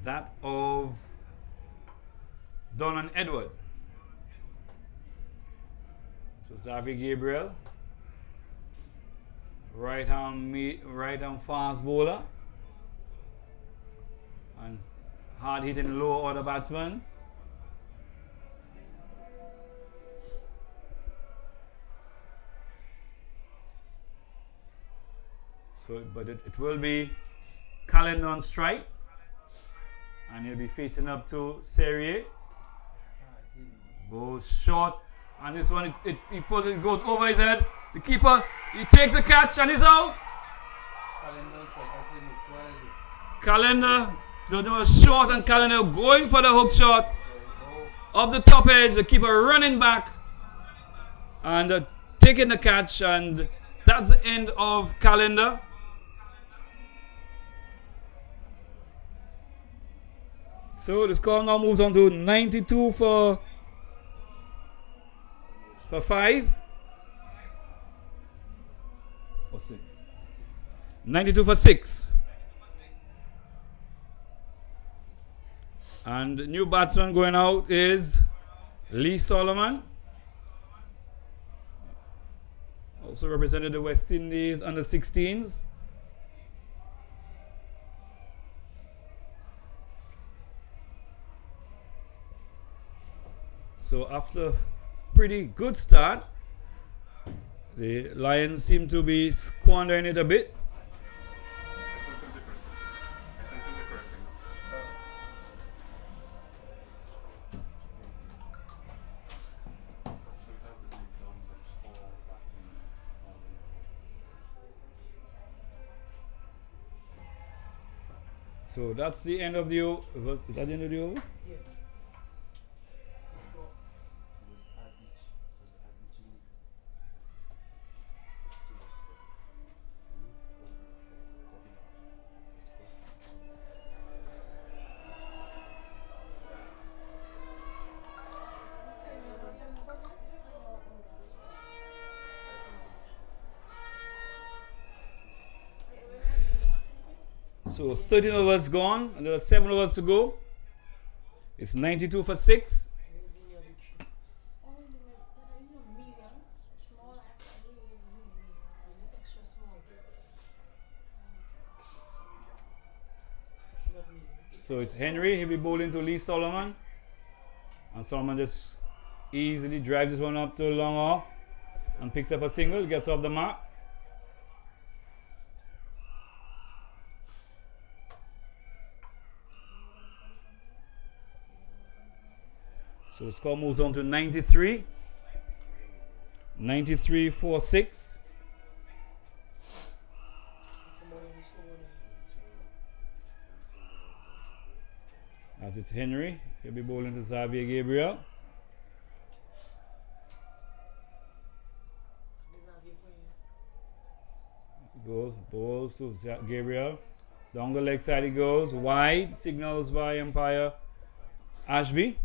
That of Donald Edward. So Xavier Gabriel, right hand fast bowler, and hard hitting low order batsman. So, but it will be Calendar on strike, and he'll be facing up to Serrier. Goes short, and this one it goes over his head. The keeper, he takes the catch and he's out. Calendar was short, and Calendar going for the hook shot off the top edge. The keeper running back and taking the catch, and that's the end of Calendar. So the score now moves on to 92 for 5. Or 6. 92 for 6. And the new batsman going out is Lee Solomon. Also represented the West Indies under 16s. So after pretty good start, the Lions seem to be squandering it a bit. So that's the end of the over. Is that the end of the over? Yeah. So 13 overs gone, and there are 7 overs to go. It's 92 for 6. So it's Henry, he'll be bowling to Lee Solomon. And Solomon just easily drives this one up to long off and picks up a single, gets off the mark. So the score moves on to 93. 93 for 6. As it's Henry, he'll be bowling to Xavier Gabriel. Goes, balls to Gabriel. Down the leg side he goes. Wide, signals by umpire Ashby.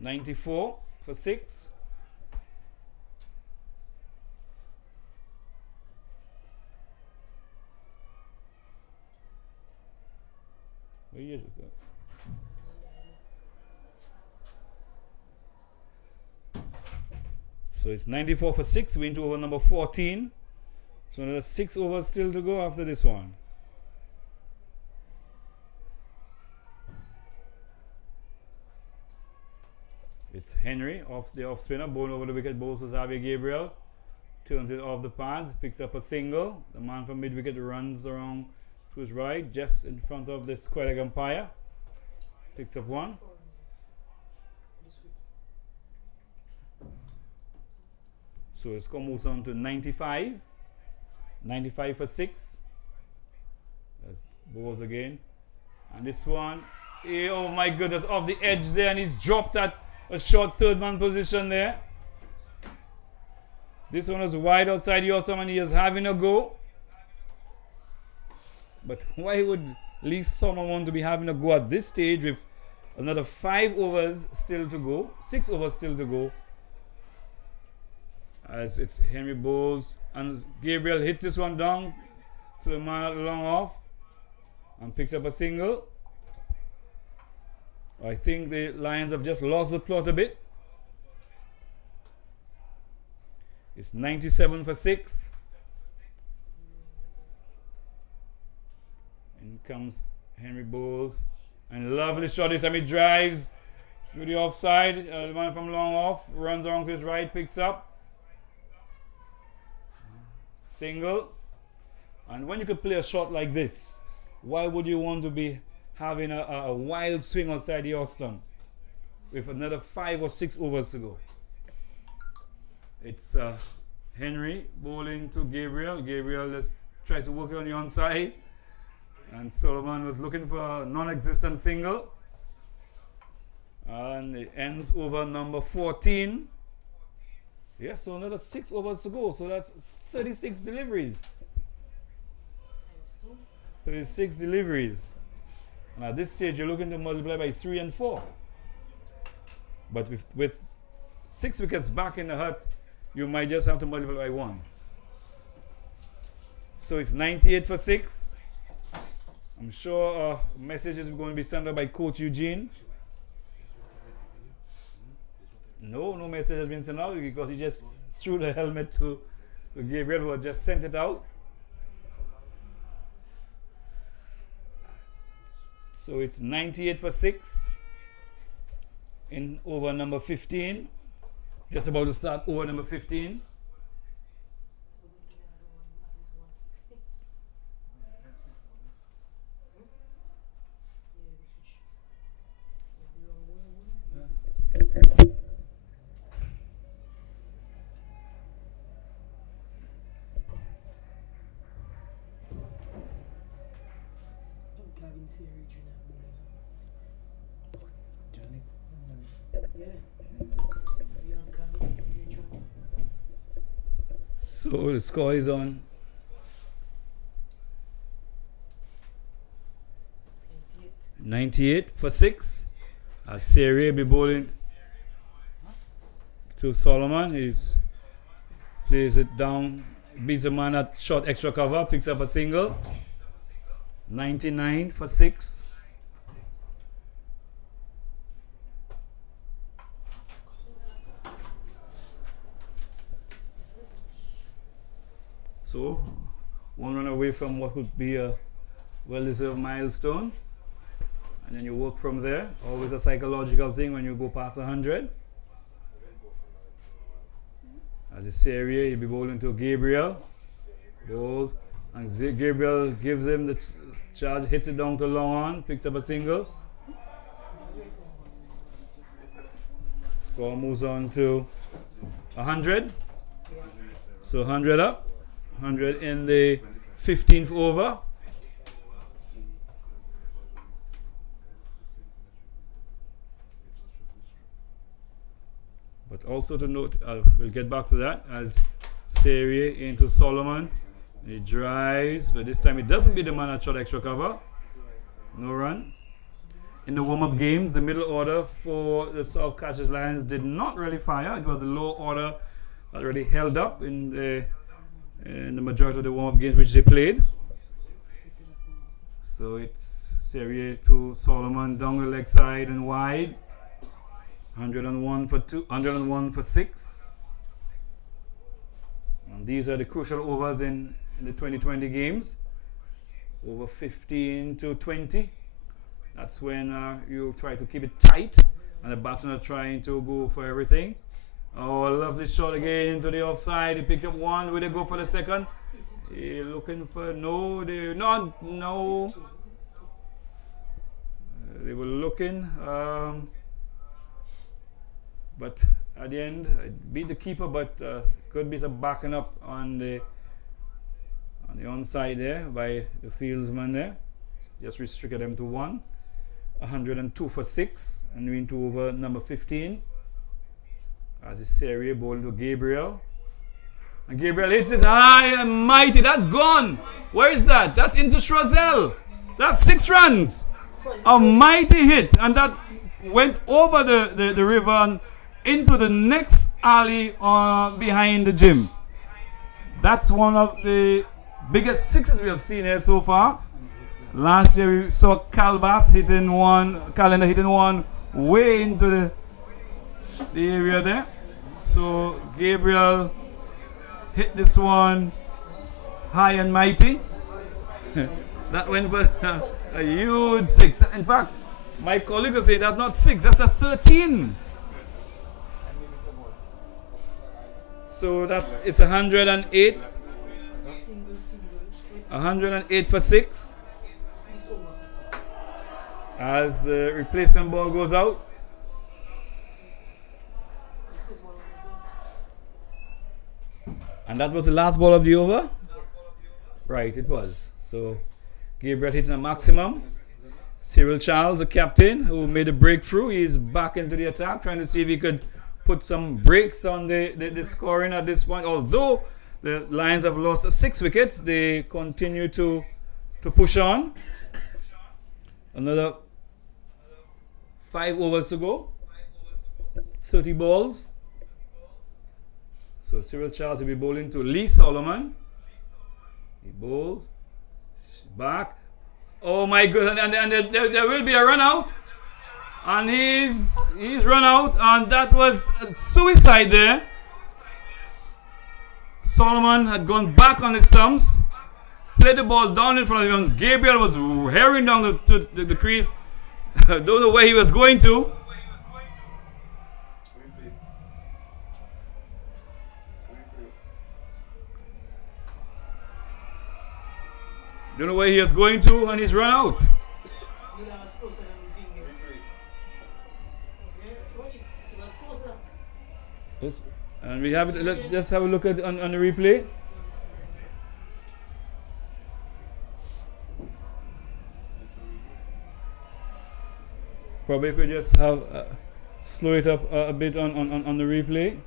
94 for 6. So it's 94 for 6. We're into over number 14. So another 6 overs still to go after this one. It's Henry, the off spinner, bowling over the wicket, bowls to Xavier Gabriel. Turns it off the pads, picks up a single. The man from mid wicket runs around to his right, just in front of the square leg umpire. Picks up one. So the score moves on to 95. 95 for 6. There's balls again. And this one, oh my goodness, off the edge there, and he's dropped at a short third man position there. This one was wide outside the autumn and he is having a go. But why would Lee Solomon want to be having a go at this stage with another 5 overs still to go, 6 overs still to go? As it's Henry bowls and Gabriel hits this one down to the man long off and picks up a single. I think the Lions have just lost the plot a bit. It's 97 for 6. In comes Henry bowls and lovely shot this time. He drives through the offside. The man from long off runs around to his right, picks up. Single. And when you could play a shot like this, why would you want to be having a wild swing outside the Austin with another 5 or 6 overs to go? It's Henry bowling to Gabriel. Gabriel just tries to work it on the onside. And Solomon was looking for a non-existent single. And it ends over number 14. Yes, so another 6 overs to go. So that's 36 deliveries. 36 deliveries. And at this stage, you're looking to multiply by 3 and 4. But with 6 wickets back in the hut, you might just have to multiply by 1. So it's 98 for 6. I'm sure a message is going to be sent out by Coach Eugene. No message has been sent out because he just threw the helmet to Gabriel, who had just sent it out. So it's 98 for 6 in over number 15. Just about to start over number 15. So the score is on 98 for 6. Siri be bowling to Solomon. He plays it down, beats a man at short extra cover, picks up a single. 99 for 6. So, 1 run away from what could be a well-deserved milestone. And then you work from there. Always a psychological thing when you go past 100. As this area, you'll be bowling to Gabriel. Bowls. And Gabriel gives him the charge, hits it down to long on, picks up a single. Score moves on to 100. So 100 up. 100 in the 15th over. But also to note, we'll get back to that, as Serie into Solomon. He drives, but this time it doesn't beat the man at short extra cover. No run. In the warm-up games, the middle order for the South Catchers Lions did not really fire. It was the low order that really held up in the majority of the warm-up games which they played. So it's Serie to Solomon down the leg side and wide. 101 for 2, 101 for 6. And these are the crucial overs in the 2020 games. Over 15 to 20. That's when you try to keep it tight and the batsmen are trying to go for everything. Oh, I love this shot again into the offside. He picked up one. Will they go for the second? Looking for no. They not no. They were looking, but at the end, I beat the keeper. But good bit of backing up on the onside there by the fieldsman there. Just restricted them to 1. 102 for 6, and we into over number 15. As the Serie ball to Gabriel. And Gabriel hits it high and mighty. That's gone. Where is that? That's into Schrozel. That's 6 runs. A mighty hit. And that went over the river and into the next alley behind the gym. That's one of the biggest 6s we have seen here so far. Last year we saw Calendar hitting one way into the area there. So Gabriel hit this one high and mighty. That went for a huge 6. In fact, my colleagues are saying that's not 6, that's a 13. So it's 108. 108 for 6. As the replacement ball goes out. And that was the last ball of the over? Right, it was. So Gabriel hitting a maximum. Cyril Charles, the captain, who made a breakthrough. He's back into the attack, trying to see if he could put some breaks on the scoring at this point. Although the Lions have lost 6 wickets, they continue to push on. Another 5 overs to go. 30 balls. So Cyril Charles will be bowling to Lee Solomon. He bowls. Back. Oh my goodness. And there will be a run out. And he's run out. And that was a suicide there. Solomon had gone back on his stumps. Played the ball down in front of him. Gabriel was herring down to the crease. Don't know where he was going to. Don't know where he was going to, and he's run out. Yes. And we have it. Let's just have a look at on the replay. Probably could just have slow it up a bit on the replay.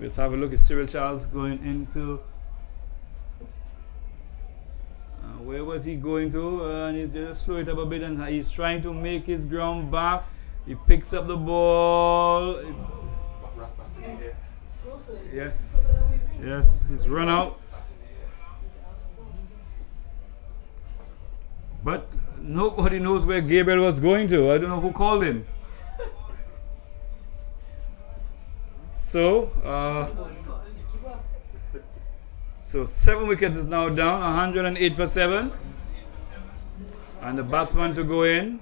Let's have a look at Cyril Charles going into. Where was he going to? And he's just slow it up a bit, and he's trying to make his ground back. He picks up the ball. Yes, yes, he's run out. But nobody knows where Gabriel was going to. I don't know who called him. So 7 wickets is now down, 108 for 7. And the batsman to go in.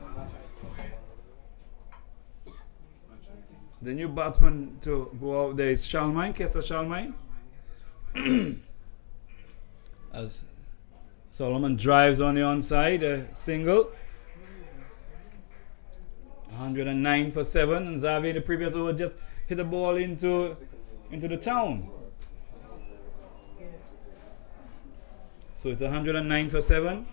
The new batsman to go out there is Shalmine, Kessa Shalmine. As Solomon drives on the onside, a single. 109 for 7. And Xavier in the previous over just hit the ball into the town. So it's 109 for 7.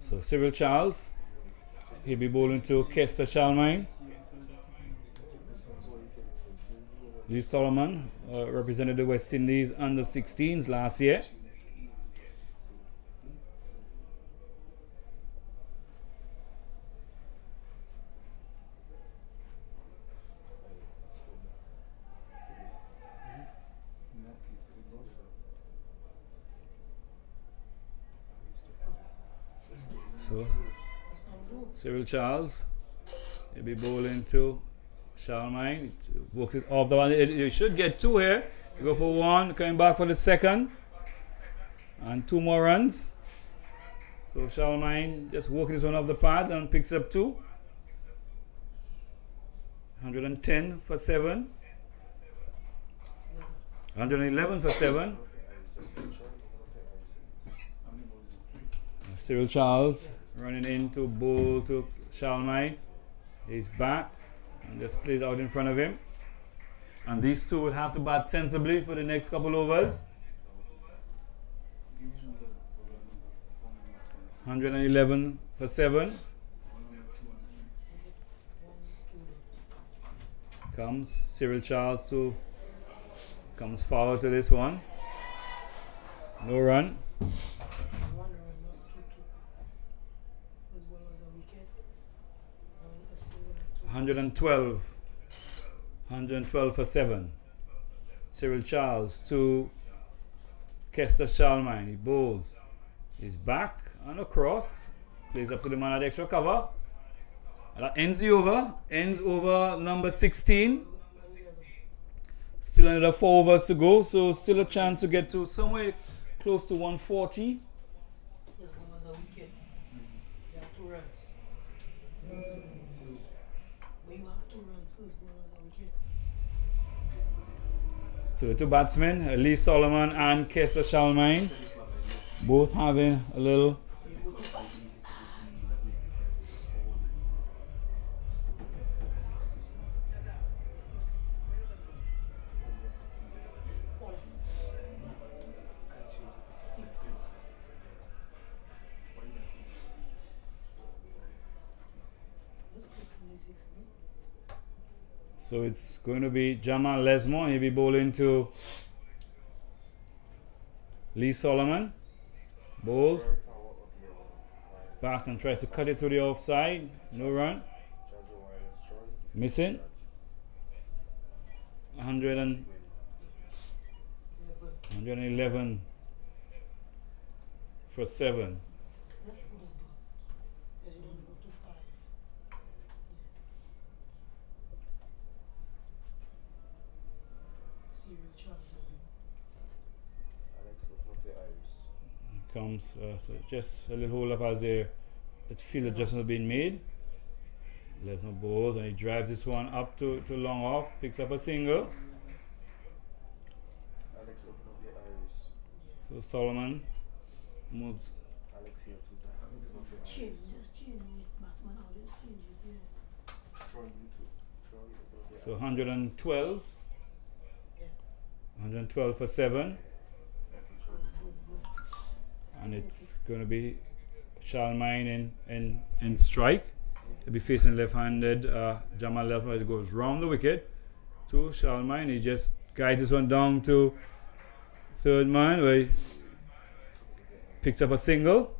So Cyril Charles, he'll be bowling to Kester Charlemagne. Lee Solomon represented the West Indies under 16s last year. So Cyril Charles, he'll be bowling to Charlemagne. Works it off the one. You should get 2 here. You go for 1, coming back for the second, and 2 more runs. So Charlemagne just working this one off the pads and picks up 2. 110 for 7. 111 for 7. Cyril Charles running in to bowl to Charlemagne. He's back and just plays out in front of him. And these two will have to bat sensibly for the next couple overs. 111 for 7. Comes Cyril Charles comes forward to this one. No run. 112 for 7. Cyril Charles to Kester Charlemagne. He bowls. He's back and across. Plays up to the man at extra cover. And that ends the over. Ends over number 16. Still another 4 overs to go. So still a chance to get to somewhere close to 140. So the 2 batsmen, Lee Solomon and Kester Charlemagne, both having a little so it's going to be Jamal Lesmore. He'll be bowling to Lee Solomon. Bowl. Back and tries to cut it through the offside. No run. Missing. 111 for 7. Comes so just a little hold up as the field adjustment being made. Lesmore bowls and he drives this one up to long off, picks up a single. So Solomon moves. So 112 for 7. And it's going to be Charlemagne in strike. He'll be facing left-handed Jamal Lesmore as it goes round the wicket to Charlemagne. He just guides this one down to third man where he picks up a single.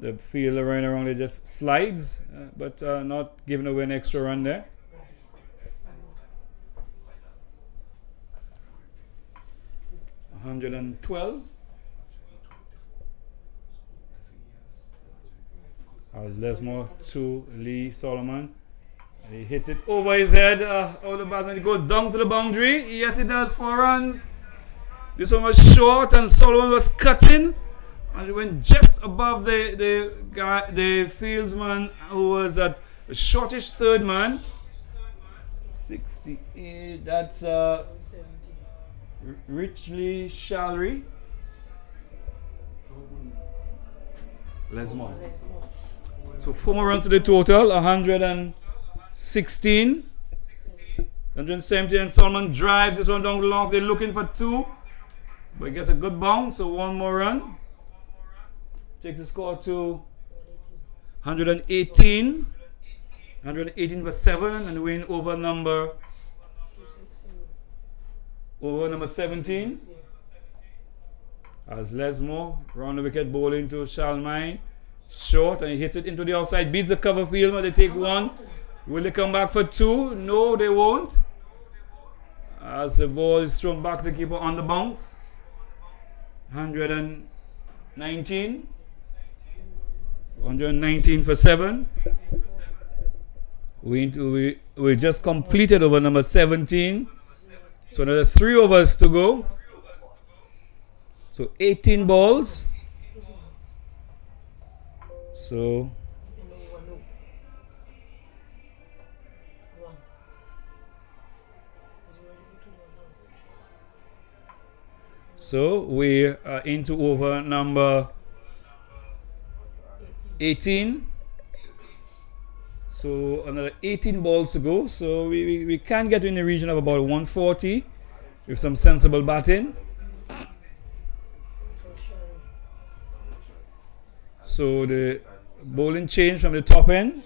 The fielder running around it just slides, but not giving away an extra run there. $112. Lesmore to Lee Solomon. And he hits it over his head. Over the batsman. It goes down to the boundary. Yes, it does. 4 runs. This one was short, and Solomon was cutting, and it went just above the fieldsman who was at the shortish third man. 68. That's Richly Shalry. Lesmore. So 4 more runs to the total, 116. 170, and Solomon drives this one down the long. They're looking for 2, but he gets a good bounce, so 1 more run. Takes the score to 118. 118 for 7 and win over number 17. As Lesmore round the wicket bowling to Charlemagne. Short, and he hits it into the outside. Beats the cover field, but they take 1. Will they come back for 2? No, they won't. As the ball is thrown back to the keeper on the bounce. 119. 119 for 7. We just completed over number 17. So another 3 overs to go. So 18 balls. So we are into over number 18. So another 18 balls to go. So we can get in the region of about 140 with some sensible batting. So the bowling change from the top end.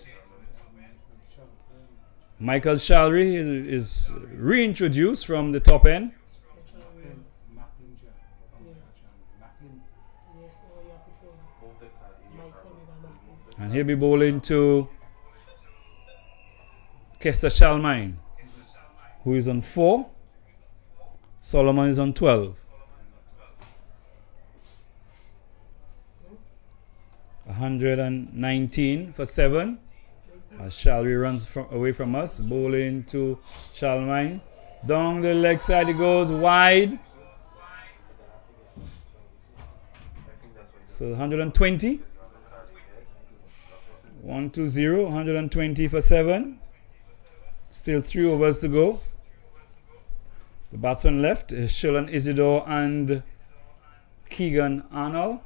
Michael Shalry is reintroduced from the top end. And he'll be bowling to Kester Charlemagne, who is on 4. Solomon is on 12. 119 for 7. As Shalry runs away from us, bowling to Charlemagne. Down the leg side, he goes wide. So 120. 120, 120 for 7. Still 3 overs to go. The batsman left is Shilan Isidore and Keegan Arnold.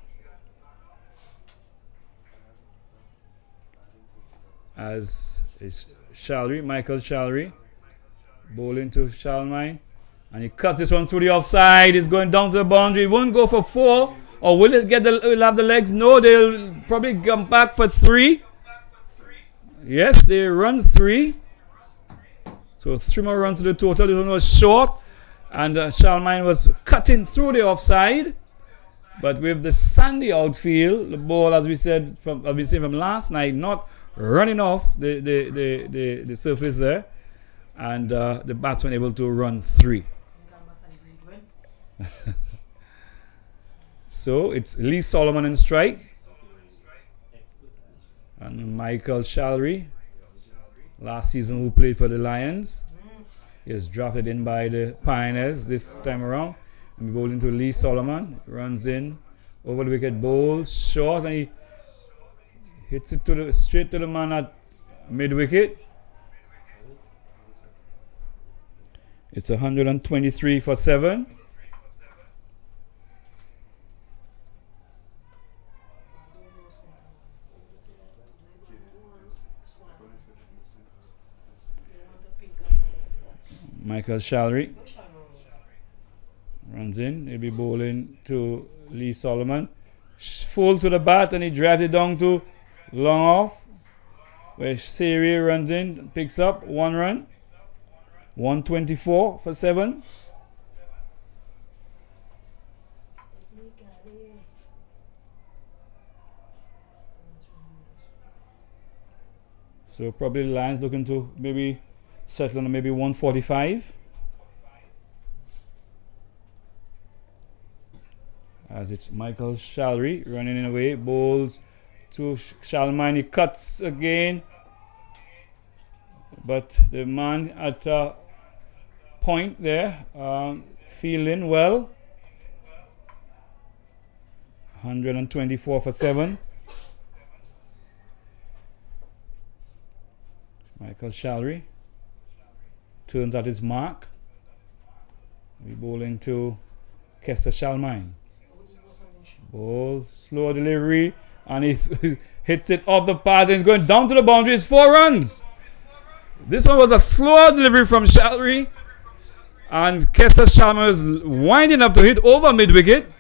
As is Shalry, Michael Shalry, bowling to Charlemagne, and he cuts this one through the offside. He's going down to the boundary. Won't go for 4, or will it get will have the legs? No, they'll probably come back for 3. Yes, they run 3. So 3 more runs to the total. This one was short, and Charlemagne was cutting through the offside. But with the sandy outfield, the ball, as we said, I've been saying from last night, not running off the surface there, and the batsman able to run 3. So it's Lee Solomon in strike, and Michael Shalry, last season who played for the Lions. He is drafted in by the Pioneers this time around, and we bowling to Lee Solomon. Runs in over the wicket, bowl short, and he hits it straight to the man at mid wicket. It's 123 for 7. Michael Shalry runs in. He'll be bowling to Lee Solomon. Full to the bat, and he drives it down to long off, where Siri runs in, picks up 1 run. 124 for 7. So probably the Lions looking to maybe settle on maybe 145. As it's Michael Shalry running in away, bowls to Charlemagne. He cuts again, but the man at point there, fielding well. 124 for 7. Michael Shalry turns at his mark. We bowling to Kester Charlemagne. Ball, slow delivery, and he hits it off the path, and he's going down to the boundary. It's 4 runs. This one was a slow delivery from Shalry, and Kester Charlemagne is winding up to hit over mid wicket.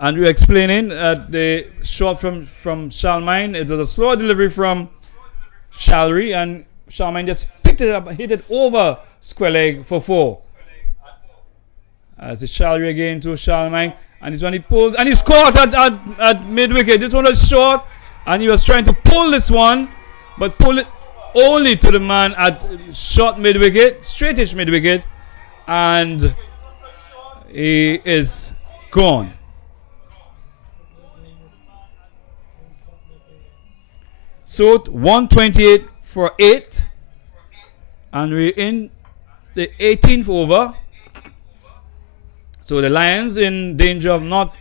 And we're explaining the shot from Charlemagne. It was a slow delivery from Shalry, and Charlemagne just picked it up and hit it over square leg for 4. As it's Shalry again to Charlemagne, and this one he pulls and he scored at mid wicket. This one was short, and he was trying to pull this one, but pull it only to the man at short mid wicket, straightish mid wicket, and he is gone. So 128 for 8, and we're in the 18th over. So the Lions in danger of not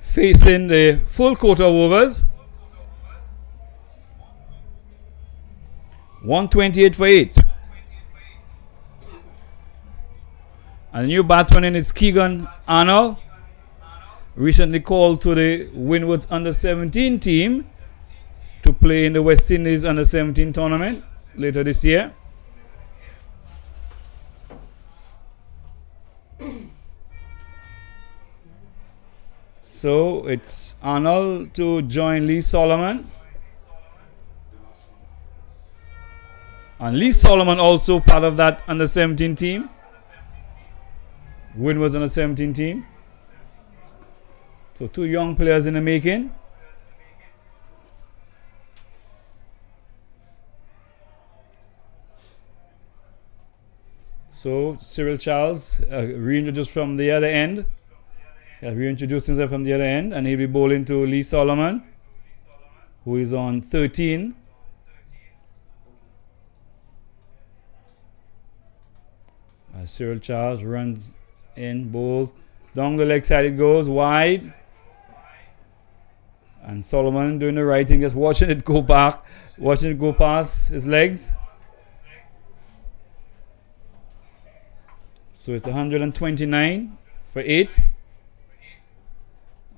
facing the full quota of overs. 128 for 8. And the new batsman in is Keegan Arnold, recently called to the Windward's under-17 team to play in the West Indies under-17 tournament later this year. So it's Arnold to join Lee Solomon. And Lee Solomon also part of that under-17 team. Windward's under-17 team. So 2 young players in the making. So Cyril Charles reintroduced from the other end. He reintroduced himself from the other end, and he'll be bowling to Lee Solomon, who is on 13. Cyril Charles runs in, bowls. Down the leg side it goes, wide. And Solomon doing the right thing, just watching it go back, watching it go past his legs. So it's 129 for 8.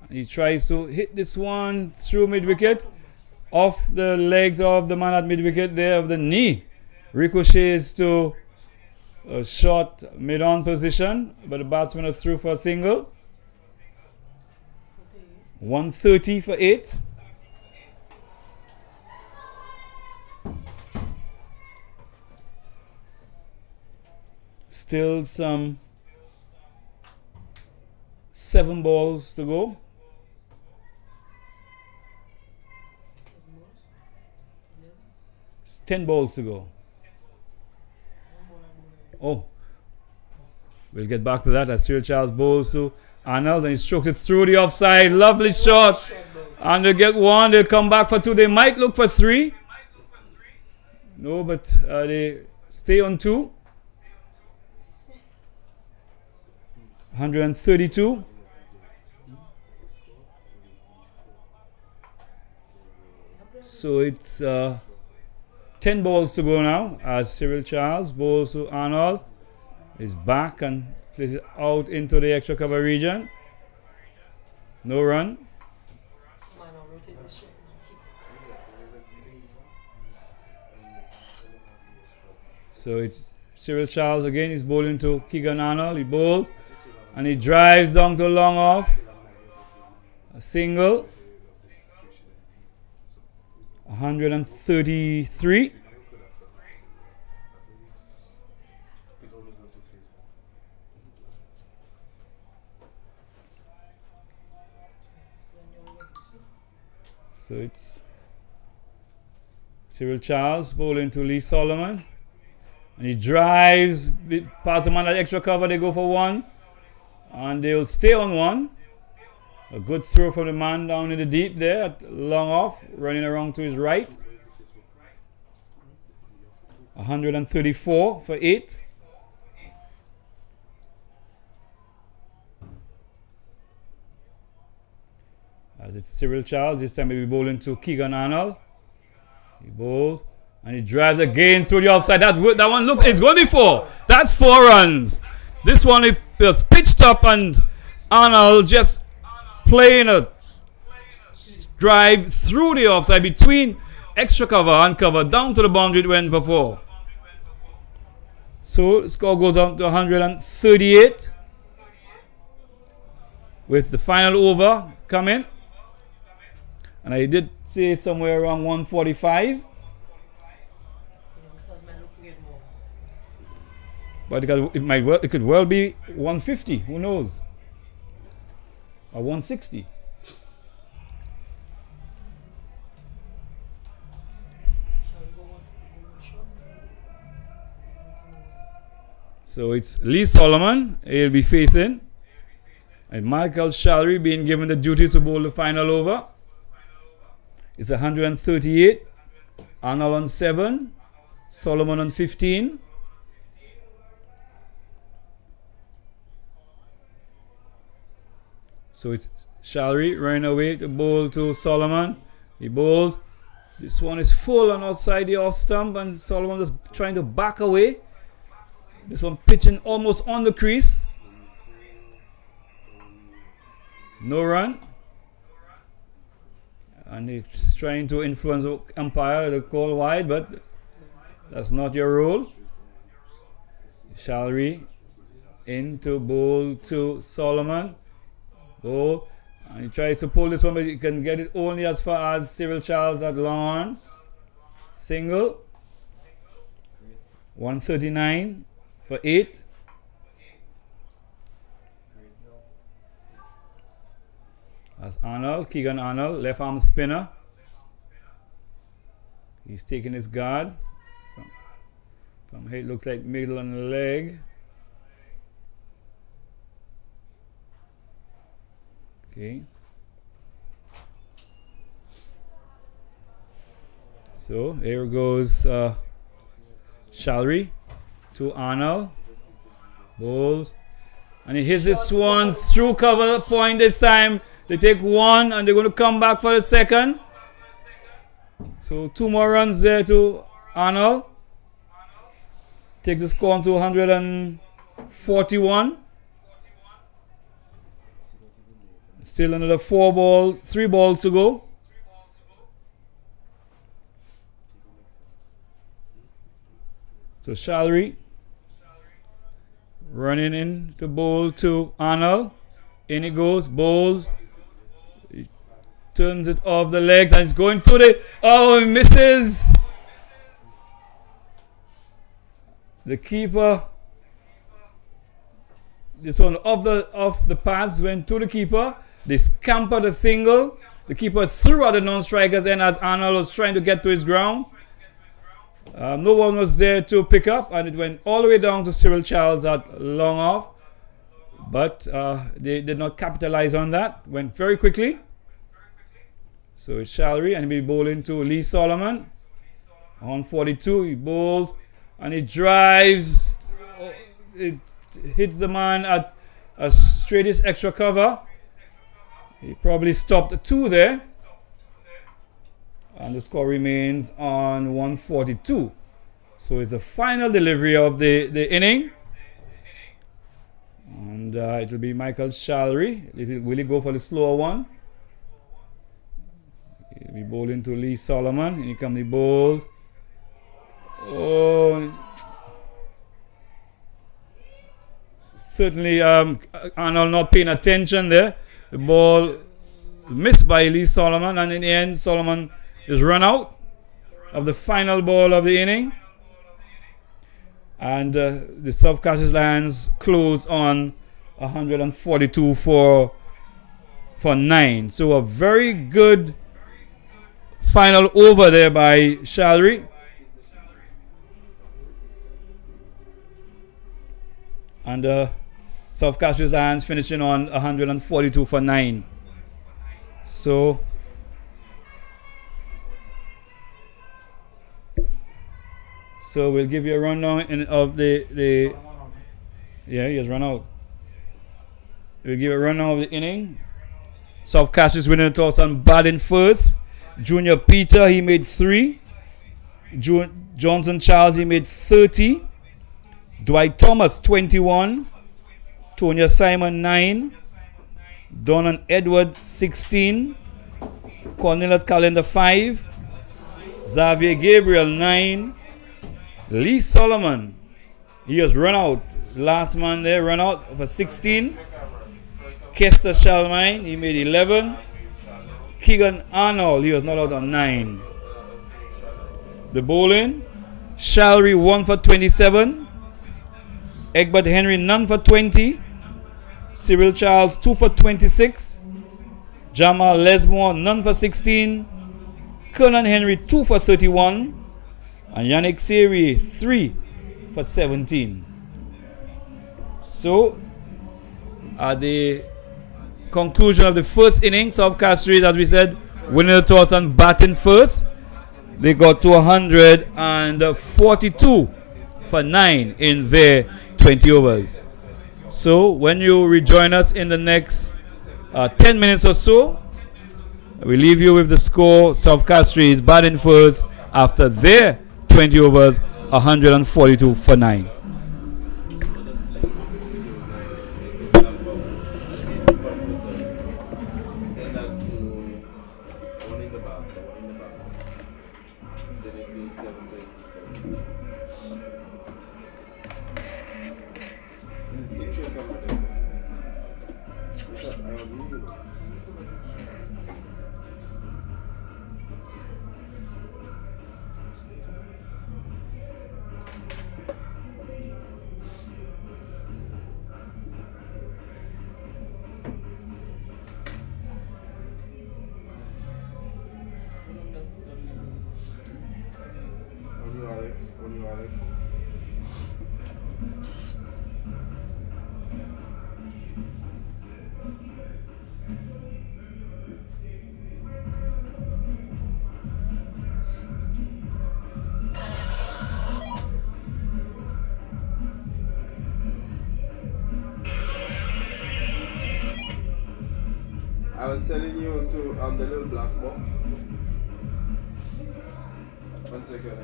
He tries to hit this one through mid-wicket, off the legs of the man at mid-wicket there of the knee. Ricochets to a short mid-on position, but the batsman is through for a single. 130 for 8. Still some 7 balls to go. 10 balls to go. Oh, we'll get back to that as Cyril Charles bowls to Arnold, and he strokes it through the offside. Lovely shot. And they'll get 1. They'll come back for 2. They might look for 3. No, but they stay on 2. 132. So it's 10 balls to go now as Cyril Charles bowls to Arnold. He's back and places it out into the extra cover region. No run. So it's Cyril Charles again. He's bowling to Keegan Arnold. He bowls and he drives down to long off. A single. 133. So it's Cyril Charles bowling to Lee Solomon. And he drives past the man at extra cover. They go for 1. And they'll stay on 1. A good throw from the man down in the deep there at long off, running around to his right. 134 for 8. As it's Cyril Charles, this time he'll be bowling to Keegan Arnold. He bowls and he drives again through the offside. That one, look, it's going to be 4. That's 4 runs. This one it was pitched up and Arnold just playing a drive through the offside between extra cover and cover down to the boundary. It went for 4. So the score goes up to 138 with the final over coming. And I did say it somewhere around 145. But it could well be 150, who knows? Or 160. So it's Lee Solomon he'll be facing, and Michael Shalry being given the duty to bowl the final over. It's 138. Arnold on 7, Solomon on 15. So it's Shalry running away to bowl to Solomon. He bowls. This one is full on outside the off stump, and Solomon just trying to back away. This one pitching almost on the crease. No run. And he's trying to influence the umpire to call wide, but that's not your role. Shalry in to bowl to Solomon. Bowl. And he tries to pull this one, but he can get it only as far as Cyril Charles at long. Single. 139 for 8. That's Arnold, Keegan Arnold, left arm spinner. He's taking his guard. From here it looks like middle on the leg. Okay. So here goes Shalry to Arnold. Bowls. And he hits this one through cover point this time. They take one and they're going to come back for the second. So 2 more runs there to Arnold. Takes the score on to 141. Still another 3 balls to go. So Shalry running in to bowl to Arnold. In he goes, bowls. He turns it off the legs and it's going to the... Oh, he misses. The keeper. This one off the pads went to the keeper. They scampered a single. The keeper threw at the non-strikers and as Arnold was trying to get to his ground. No one was there to pick up, and it went all the way down to Cyril Charles at long off. But they did not capitalize on that. Went very quickly. So it's Shalry, and he'll be bowling to Lee Solomon. On 42, he bowls, and he drives. It hits the man at a straightest extra cover. He probably stopped 2 there. And the score remains on 142. So it's the final delivery of the inning. And it will be Michael Shalry. Will he go for the slower one? He'll be bowling to Lee Solomon. And he comes the bowl. Oh. Certainly Arnold not paying attention there. The ball missed by Lee Solomon. And in the end, Solomon is run out of the final ball of the inning, and the South Cashers Lions close on 142 for 9. So a very good final over there by Shalry, and South Cashers Lions finishing on 142 for 9. So we'll give you a rundown of the yeah, he has run out. We'll give you a rundown of the inning. South Cashers winning the toss and batting first. Junior Peter, he made 3. Johnson Charles, he made 30. Dwight Thomas, 21. Tonya Simon, 9. Donan Edward, 16. Cornelius Calendar, 5. Xavier Gabriel, 9. Lee Solomon, He has run out. Last man there run out for 16. Kester Shalmine, he made 11. Keegan Arnold, he was not out on 9. The bowling, Shalry 1 for 27. Egbert Henry none for 20. Cyril Charles 2 for 26. Jamal Lesmore none for 16. Conan Henry 2 for 31. And Yannick Siri 3 for 17. So, at the conclusion of the first innings of Castries, as we said, winning the toss and batting first, they got to 142 for 9 in their 20 overs. So, when you rejoin us in the next 10 minutes or so, we leave you with the score. South Castries batting first after their 20 overs, 142 for 9. I was telling you to the little black box. 1 second.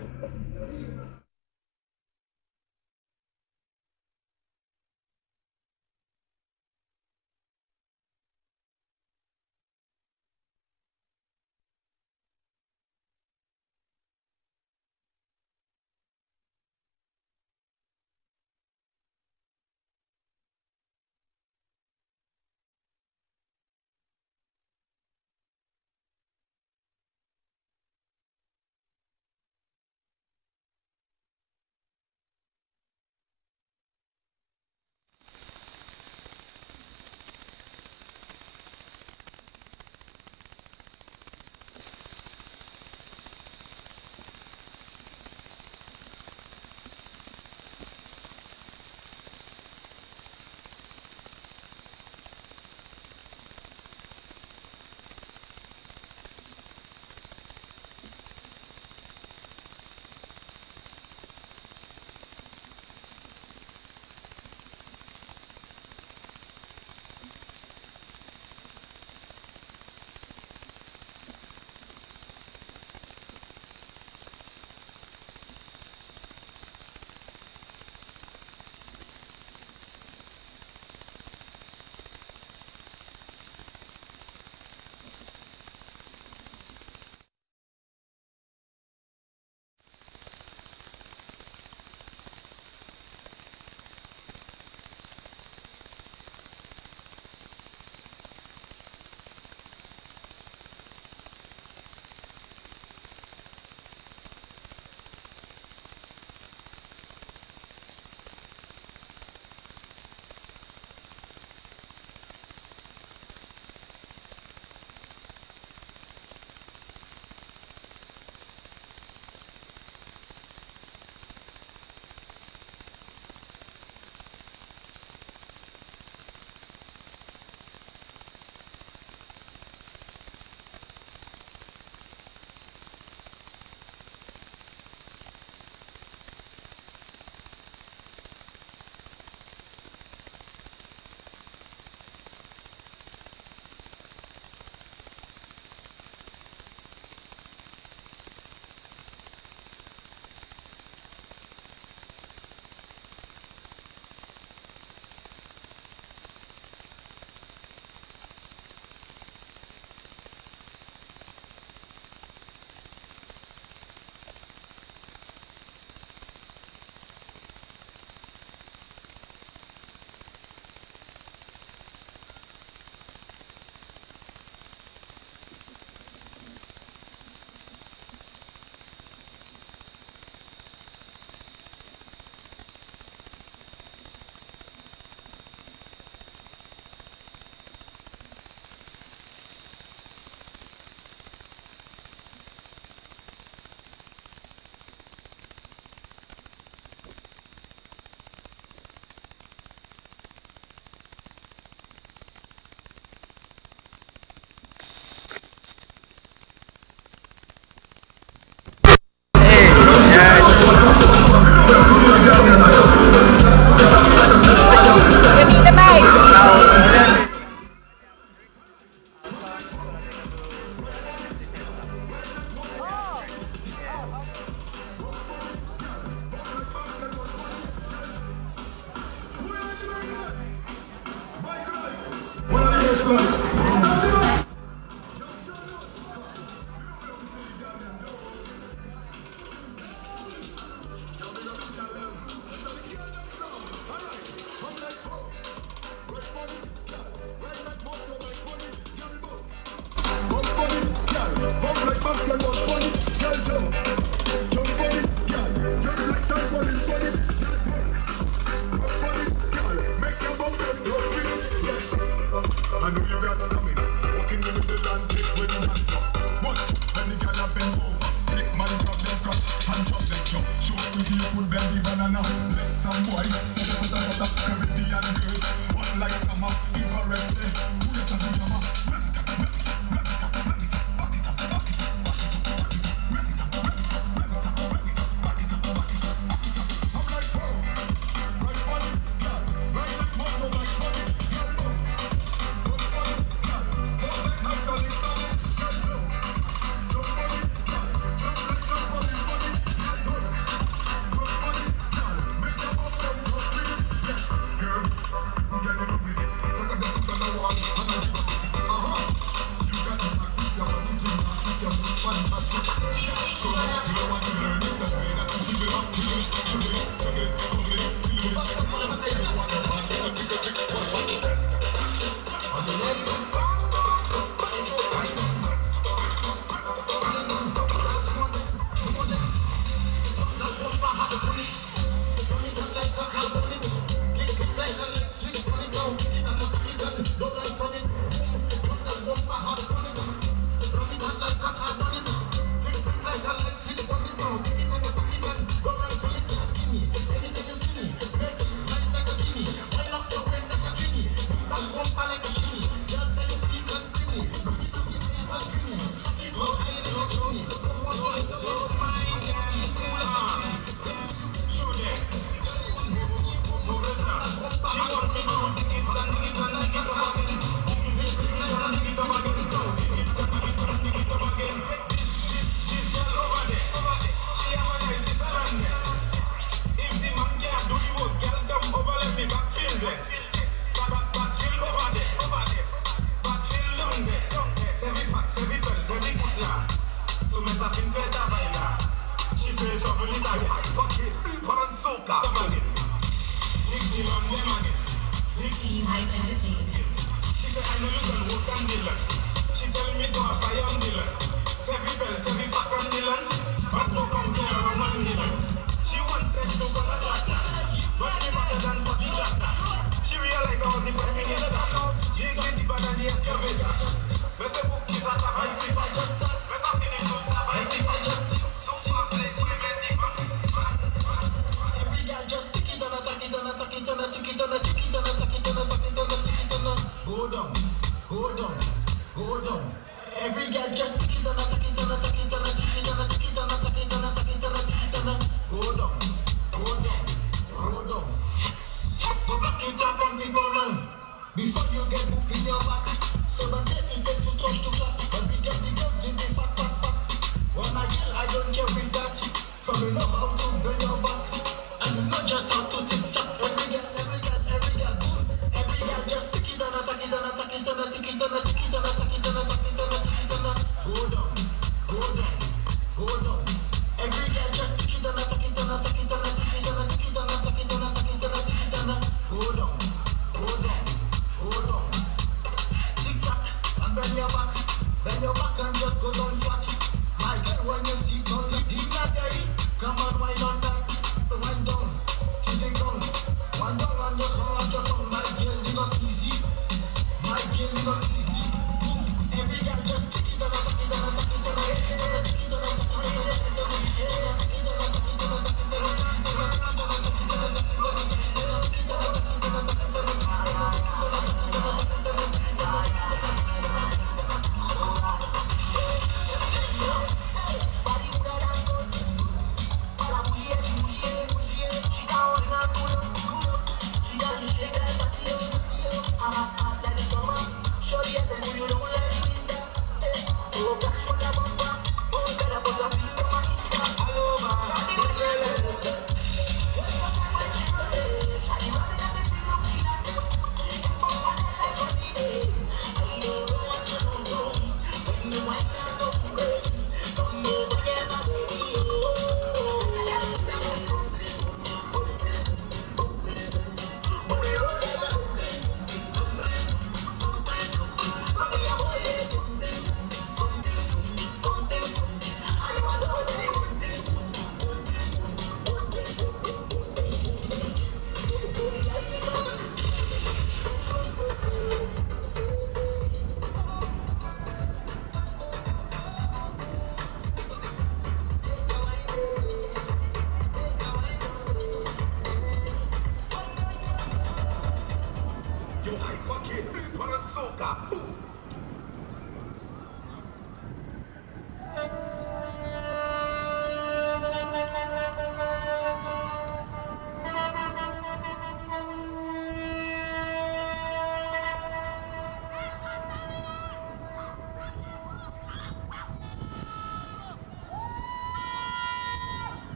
Come on,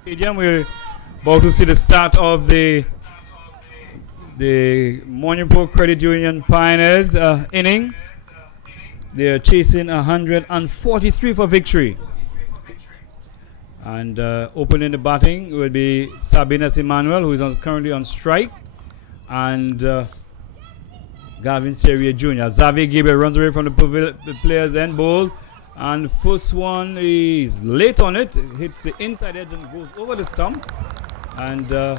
Stadium, we're about to see the start of the Monipur Credit Union Pioneers inning. They're chasing 143 for victory. And opening the batting will be Sabinas Emmanuel, who is currently on strike, and Gavin Seria Jr. Xavier Gabriel runs away from the player's end, ball, and first one is late on it, hits the inside edge and goes over the stump, and the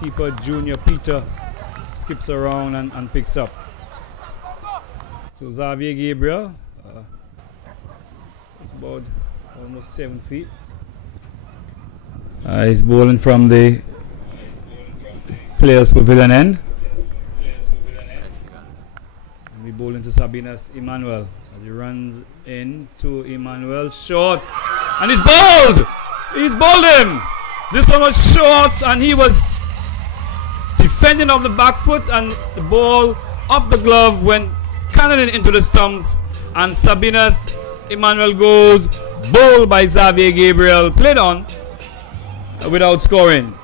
keeper Junior Peter skips around and picks up. So Xavier Gabriel, it's about almost 7 feet. He's bowling from the players' pavilion end. And we bowl into Sabinas Emmanuel as he runs in to Emmanuel, short, and he's bowled! He's bowled him! This one was short, and he was defending off the back foot, and the ball off the glove went cannoning into the stumps, and Sabinas Emmanuel goes bowled by Xavier Gabriel, played on without scoring.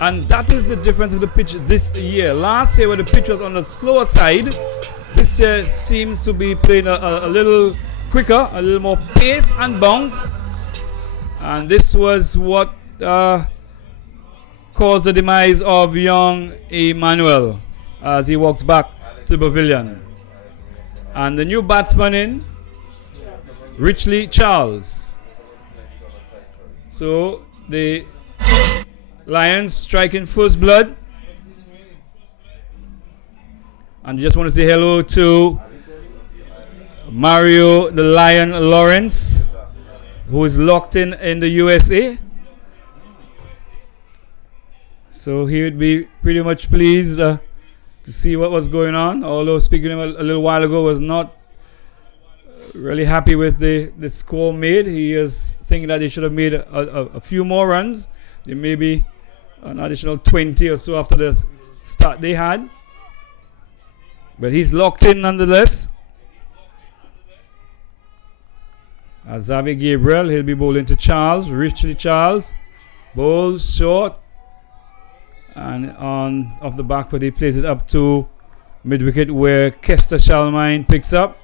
And that is the difference of the pitch this year. Last year, where the pitch was on the slower side, this year seems to be playing a little quicker, a little more pace and bounce. And this was what caused the demise of young Emmanuel as he walks back to the pavilion. And the new batsman in, Richley Charles. So the Lions striking first blood. And just want to say hello to Mario the Lion Lawrence, who is locked in the USA. So he would be pretty much pleased to see what was going on. Although speaking to him a little while ago, was not really happy with the score made. He is thinking that he should have made a few more runs. There may be an additional 20 or so after the start they had. But he's locked in nonetheless. As Xavier Gabriel, he'll be bowling to Charles, Richley Charles. Bowls short. And on off the back foot, he plays it up to mid-wicket where Kester Shalmine picks up.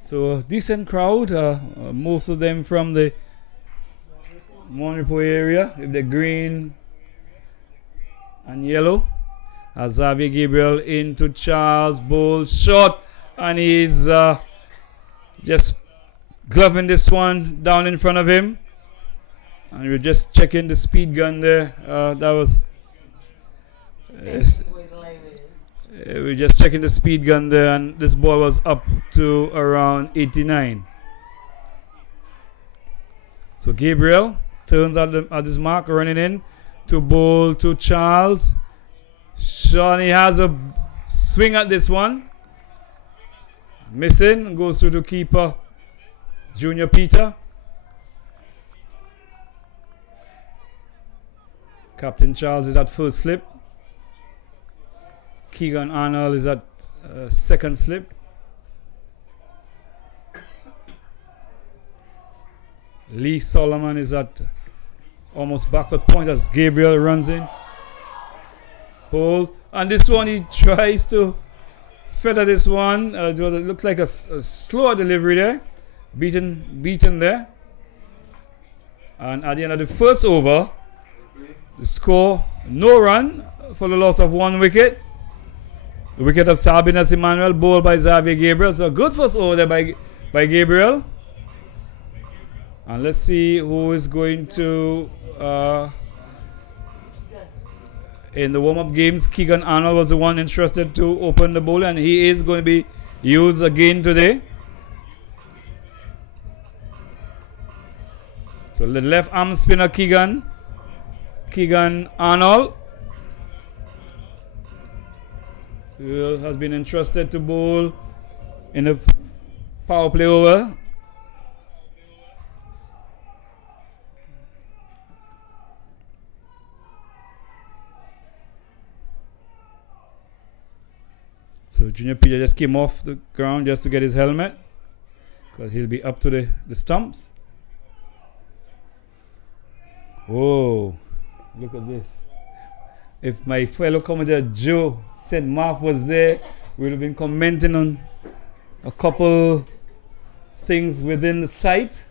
So a decent crowd, most of them from the Monipur area, with the green and yellow. As Xavier Gabriel into Charles, bowl short, and he's just gloving this one down in front of him. And we're just checking the speed gun there. That was we're just checking the speed gun there, and this ball was up to around 89. So Gabriel turns at his mark, running in to bowl to Charles. Shawnee has a swing at this one. Missing, goes through to keeper Junior Peter. Captain Charles is at first slip. Keegan Arnold is at second slip. Lee Solomon is at almost backward point as Gabriel runs in. Ball. And this one, he tries to feather this one. It looks like a slower delivery there. Beaten there. And at the end of the first over, the score, no run for the loss of 1 wicket. The wicket of Sabinas Emmanuel, bowled by Xavier Gabriel. So good first over there by Gabriel. And let's see who is going to, in the warm-up games, Keegan Arnold was the one interested to open the bowl, and he is going to be used again today. So the left arm spinner Keegan Arnold has been entrusted to bowl in the power play over. So So Junior Peter just came off the ground just to get his helmet, because he'll be up to the stumps. Whoa, look at this. If my fellow commentator Joe said Mark was there, we would have been commenting on a couple things within the site.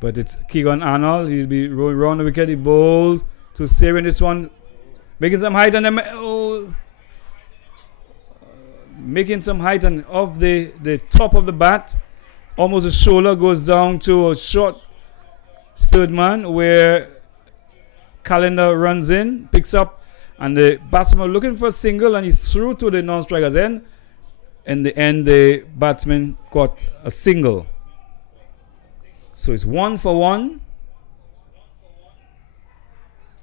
But it's Keegan Arnold. He'll be rolling around the wicket. He bowls to Sarah. This one making some height on the making some height on off the top of the bat. Almost the shoulder goes down to a short third man where Calendar runs in, picks up, and the batsman looking for a single, and he threw to the non-striker's end. In the end, the batsman got a single. So it's 1 for 1.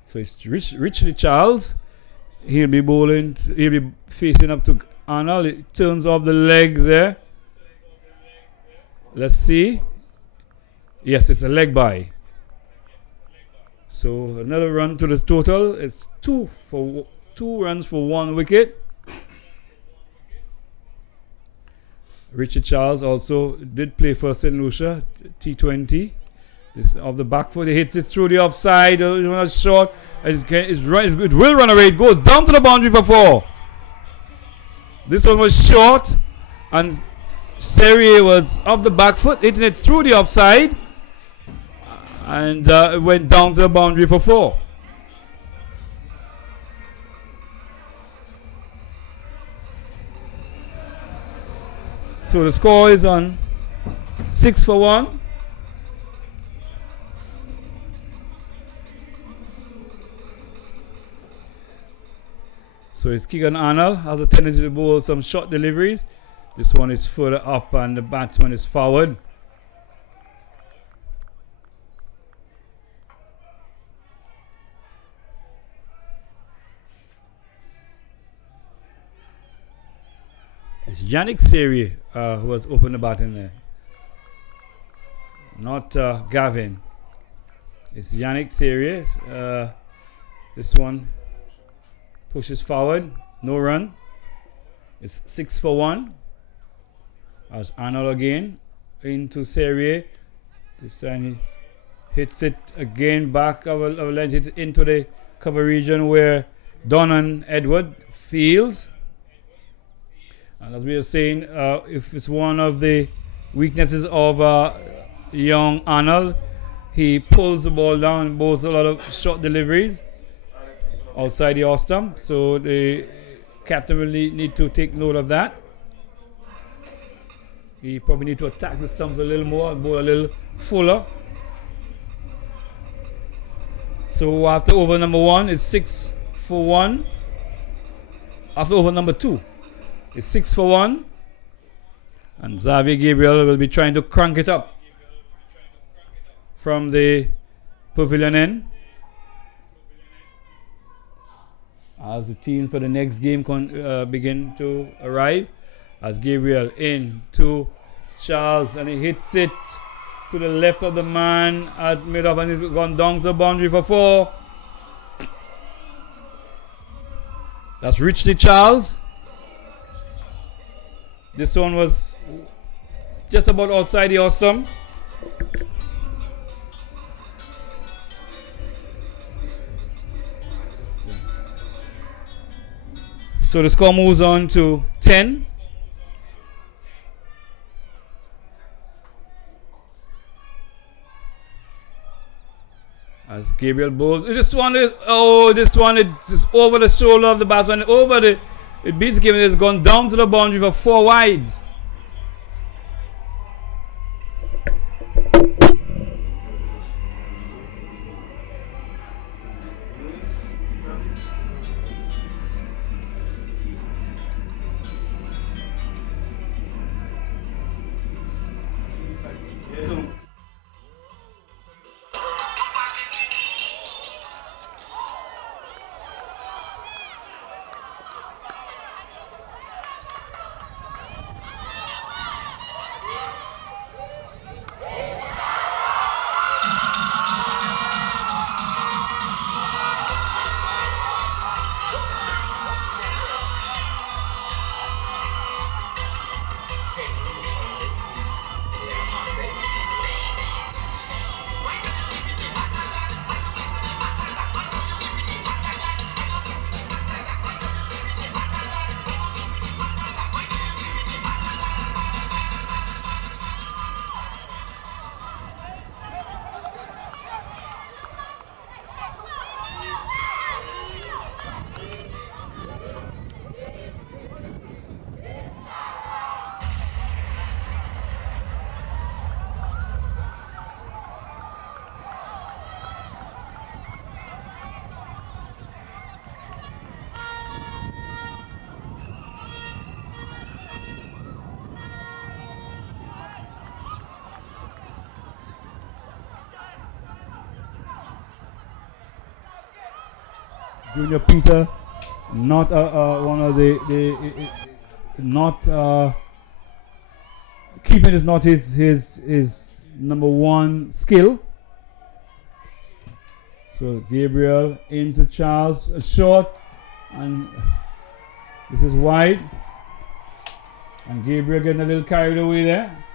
So it's Richly Charles. He'll be bowling. He'll be facing up to Arnold. It turns off the legs there. Let's see. Yes, it's a leg by. So another run to the total. It's 2 runs for 1 wicket. Richard Charles also did play for St. Lucia T20. This off the back foot, he hits it through the offside. Short. It will run away. It goes down to the boundary for 4. This one was short, and Serie was off the back foot, hitting it through the offside, and it went down to the boundary for 4. So the score is on 6 for 1. So it's Keegan Arnold has a tendency to bowl some short deliveries. This one is further up and the batsman is forward. It's Yannick Serie who has opened the batting there. Not Gavin. It's Yannick Serie. This one pushes forward. No run. It's 6 for 1. As Arnold again into Serie. This time he hits it again back over length. Hits it into the cover region where Don and Edward fields. And as we were saying, if it's one of the weaknesses of young Arnold, he pulls the ball down, bowls a lot of short deliveries outside the off stump. So the captain will need to take note of that. He probably need to attack the stumps a little more, bowl a little fuller. So after over number 1, it's 6 for 1. After over number 2, it's 6 for 1. And Xavier Gabriel will be trying to crank it up from the pavilion end. As the teams for the next game begin to arrive. As Gabriel in to Charles, and he hits it to the left of the man at mid-off, and it's gone down to the boundary for 4. That's Richly Charles. This one was just about outside the off stump. So the score moves on to 10. As Gabriel bowls, this one is over the shoulder of the batsman, it beats Gabriel. It's gone down to the boundary for 4 wides. Junior Peter, not one of not keeping is not his number one skill. So Gabriel into Charles, short, and this is wide. And Gabriel getting a little carried away there.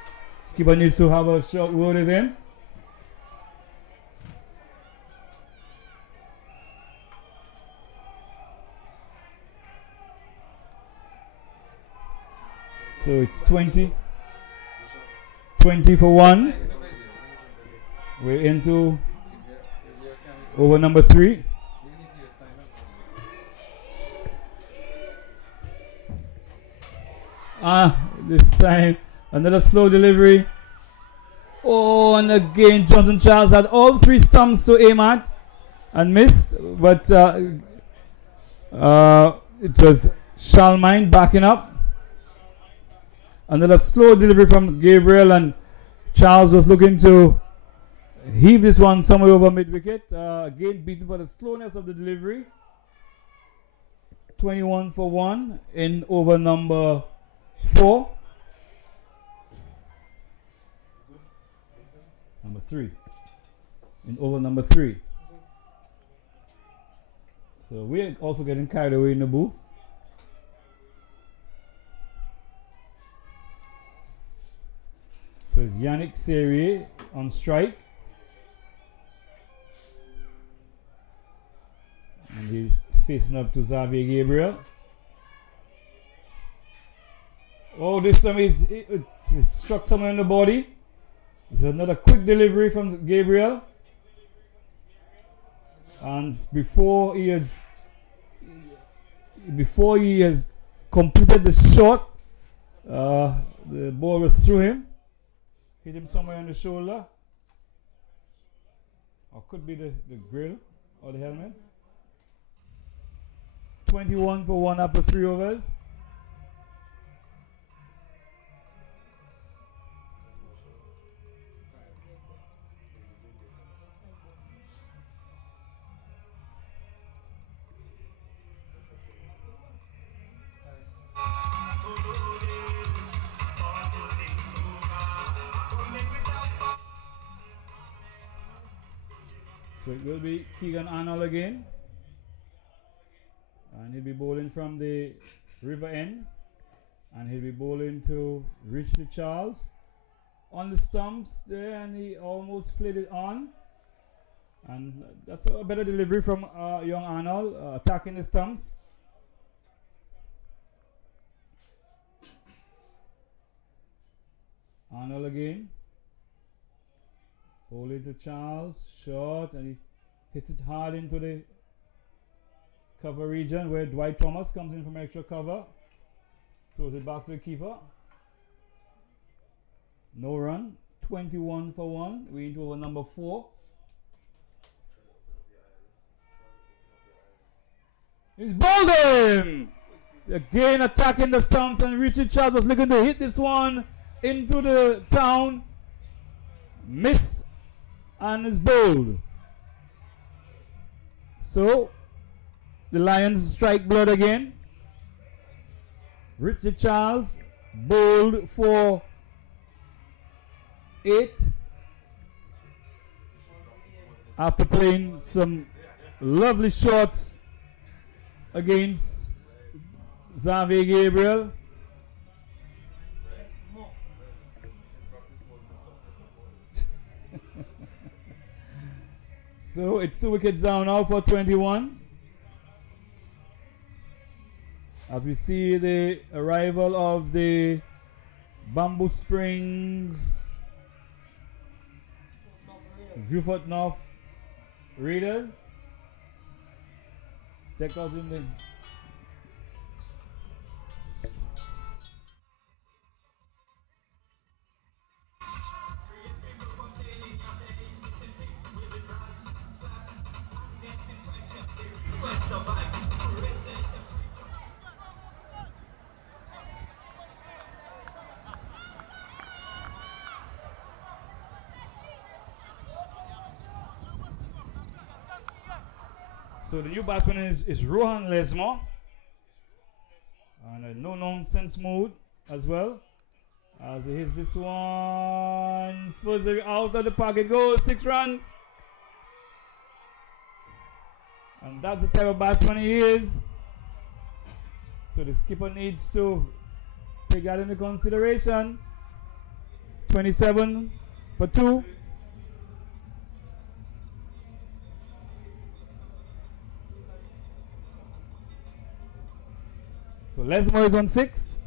Skipper needs to have a short word with him. So it's 20 for 1. We're into over number 3. This time another slow delivery. Oh, and again Johnson Charles had all 3 stumps to aim at and missed, but it was Shalmine backing up. Another slow delivery from Gabriel, and Charles was looking to heave this one somewhere over mid-wicket. Again beaten for the slowness of the delivery. 21 for 1 in over number 4. Number 3. In over number 3. So we're also getting carried away in the booth. So it's Yannick Serrier on strike. And he's facing up to Xavier Gabriel. Oh, this time it struck somewhere in the body. This is another quick delivery from Gabriel. And before he has completed the shot, the ball was through him. Hit him somewhere on the shoulder. Or could be the grill or the helmet. 21 for 1 after 3 overs. So it will be Keegan Arnold again. And he'll be bowling from the river end. And he'll be bowling to Richard Charles. On the stumps there, and he almost played it on. And that's a better delivery from young Arnold, attacking the stumps. Arnold again. Bowling to Charles, short, and he hits it hard into the cover region where Dwight Thomas comes in from extra cover. Throws it back to the keeper. No run. 21 for 1. We into over number 4. He's bowled him! Again attacking the stumps, and Richard Charles was looking to hit this one into the town. Miss and is bowled. So the Lions strike blood again. Richard Charles bowled for 8 after playing some lovely shots against Xavier Gabriel. So it's 2 wickets down now for 21. As we see the arrival of the Bamboo Springs Zufot North Raiders. Check out in the So the new batsman is Rohan Lesmore. And a no-nonsense mode as well. As he hits this one. Further out of the pocket goes. 6 runs. And that's the type of batsman he is. So the skipper needs to take that into consideration. 27 for 2. So Lesmore is on 6.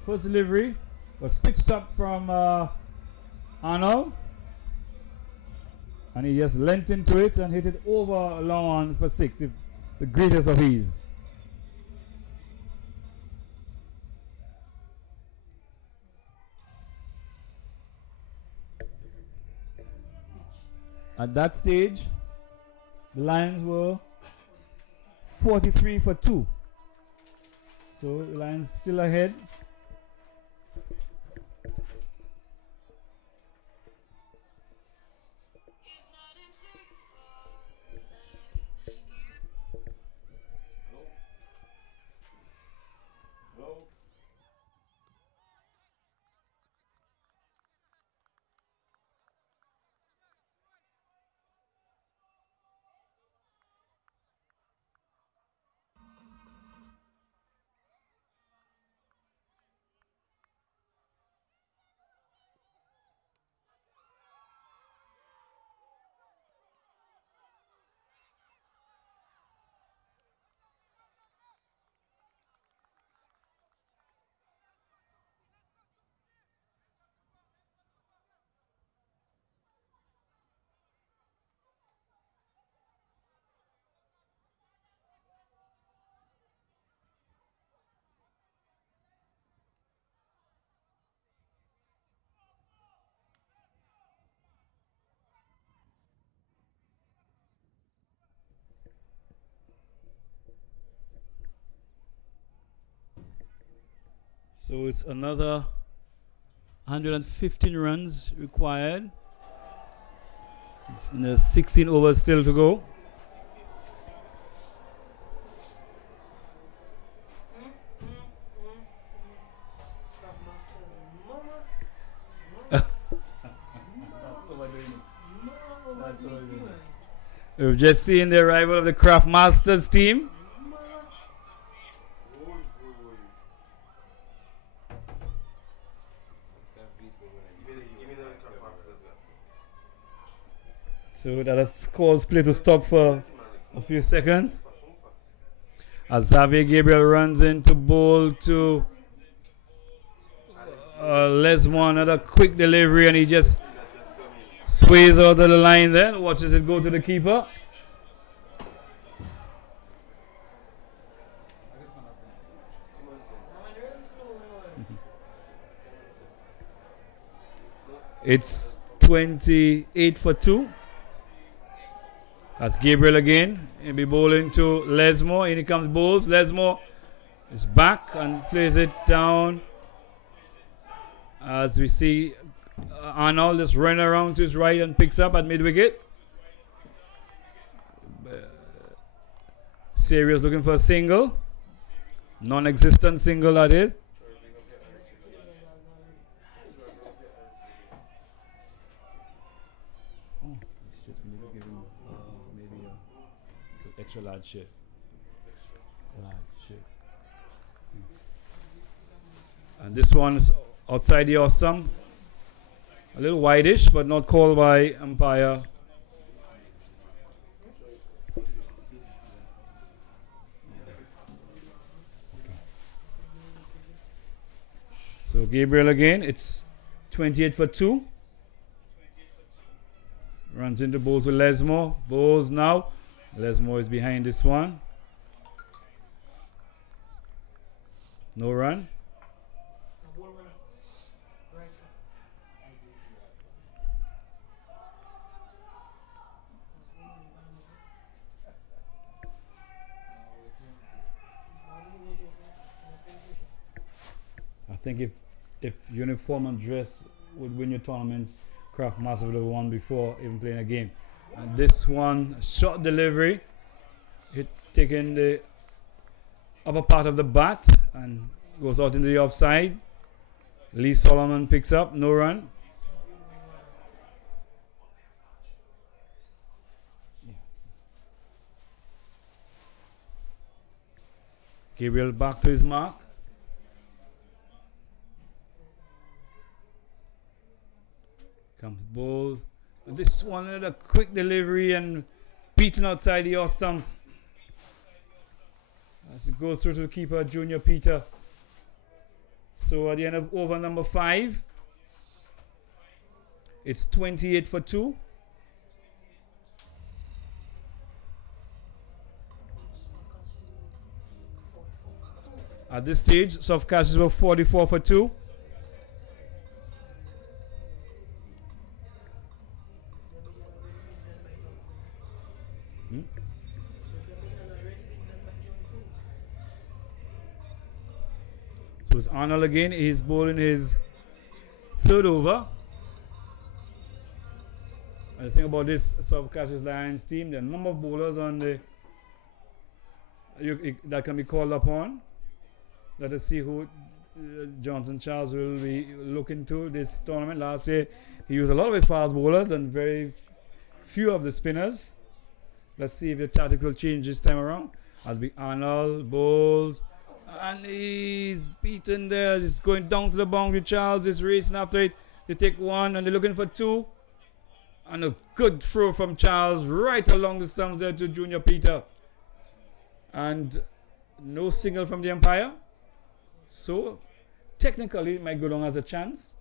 First delivery was pitched up from Arnold. And he just leant into it and hit it over long on for 6 with the greatest of ease. At that stage, the Lions were 43 for 2. So the Lions still ahead. So it's another 115 runs required. It's in the 16 overs still to go. We've just seen the arrival of the Craft Masters team. So that has caused play to stop for a few seconds. As Xavier Gabriel runs into bowl to Lesmore, another quick delivery, and he just sways out of the line there, watches it go to the keeper. It's 28 for 2. That's Gabriel again. He'll be bowling to Lesmore. In he comes bowls. Lesmore is back and plays it down. As we see Arnold just run around to his right and picks up at mid-wicket. Serious looking for a single. Non-existent single, that is. Extra large shit. And this one's outside the awesome. A little wideish, but not called by umpire. So Gabriel again, it's 28 for 2. Runs into bowl to Lesmore. Bowls now. Lesmore is behind this one. No run. I think if uniform and dress would win your tournaments, Craft Master would have won before even playing a game. And this one, short delivery, taking the upper part of the bat and goes out into the offside. Lee Solomon picks up, no run. Gabriel back to his mark. Comes ball. And this one had a quick delivery and beaten outside the off stump. As it goes through to the keeper, Junior Peter. So at the end of over number 5, it's 28 for 2. At this stage, soft catches were 44 for 2. So it's Arnold again. He's bowling his 3rd over. And the thing about this soft catches Lions team, the number of bowlers on the that can be called upon. Let us see who Johnson Charles will be looking to this tournament. Last year, he used a lot of his fast bowlers and very few of the spinners. Let's see if the tactical change this time around. As be Arnold bowls, and he's beaten there. He's going down to the boundary. Charles is racing after it. They take 1 and they're looking for 2. And a good throw from Charles right along the stumps there to Junior Peter. And no signal from the umpire. So, technically, it might go down as a chance.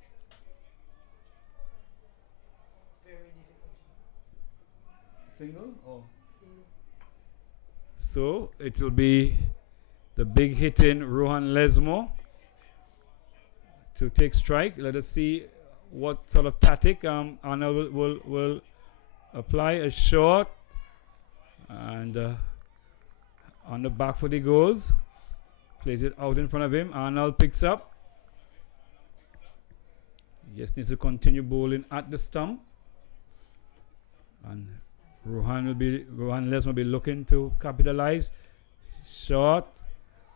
Single? Or? So, it will be the big hitting Rohan Lesmo to take strike. Let us see what sort of tactic Arnold will apply. A shot. And on the back foot he goes. Plays it out in front of him. Arnold picks up. He just needs to continue bowling at the stump. And Rohan Les will be looking to capitalize. Shot.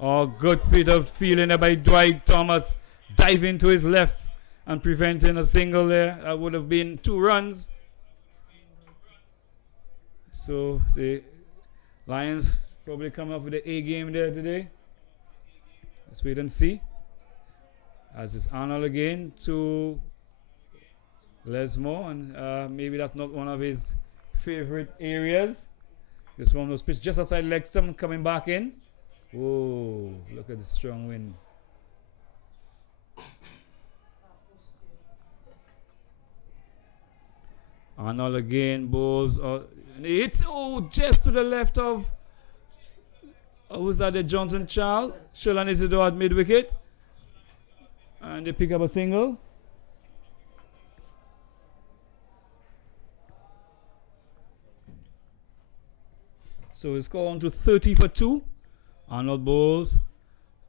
Oh, good bit of fielding there by Dwight Thomas. Diving to his left and preventing a single there. That would have been 2 runs. So the Lions probably coming up with the A game there today. Let's wait and see. As it's Arnold again to Lesmo, and maybe that's not one of his favorite areas. This one was pitched just outside leg stump, coming back in. Oh, look at the strong wind. Arnold again bowls. And he hits, just to the left of. Who's that? The Johnson Charles. Sholan Isidore at mid wicket. And they pick up a single. So it's gone on to 30 for 2. Arnold bowls.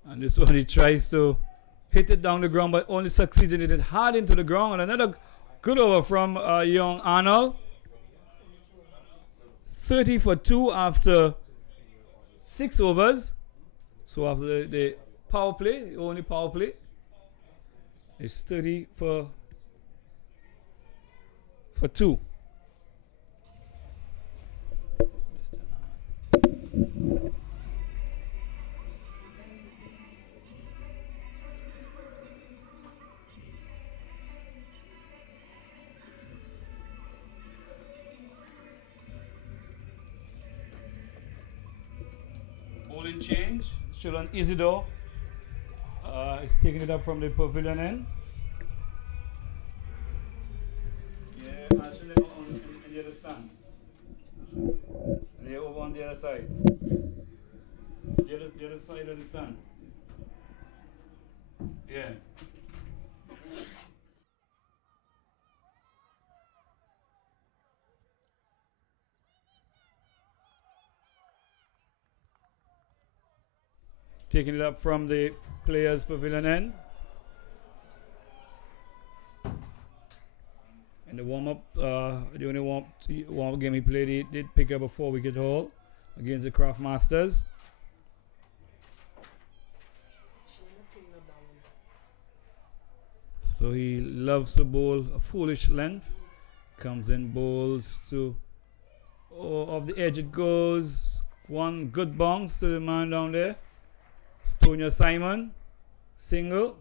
And this one he tries to hit it down the ground, but only succeeds in it hard into the ground. And another good over from young Arnold. 30 for 2 after 6 overs. So after the power play, only power play, it's 30 for 2. Bowling change. Sholan Isidore is taking it up from the pavilion end. Yeah, actually in the other stand. They're over on the other side. The other side of the stand. Yeah. Taking it up from the players' pavilion end. the warm-up, the only warm-up game he played, he did pick up a 4-wicket haul against the Craft Masters. So he loves to bowl a foolish length. Comes in, bowls to off the edge it goes. One good bounce to the man down there. Stonia Simon, single.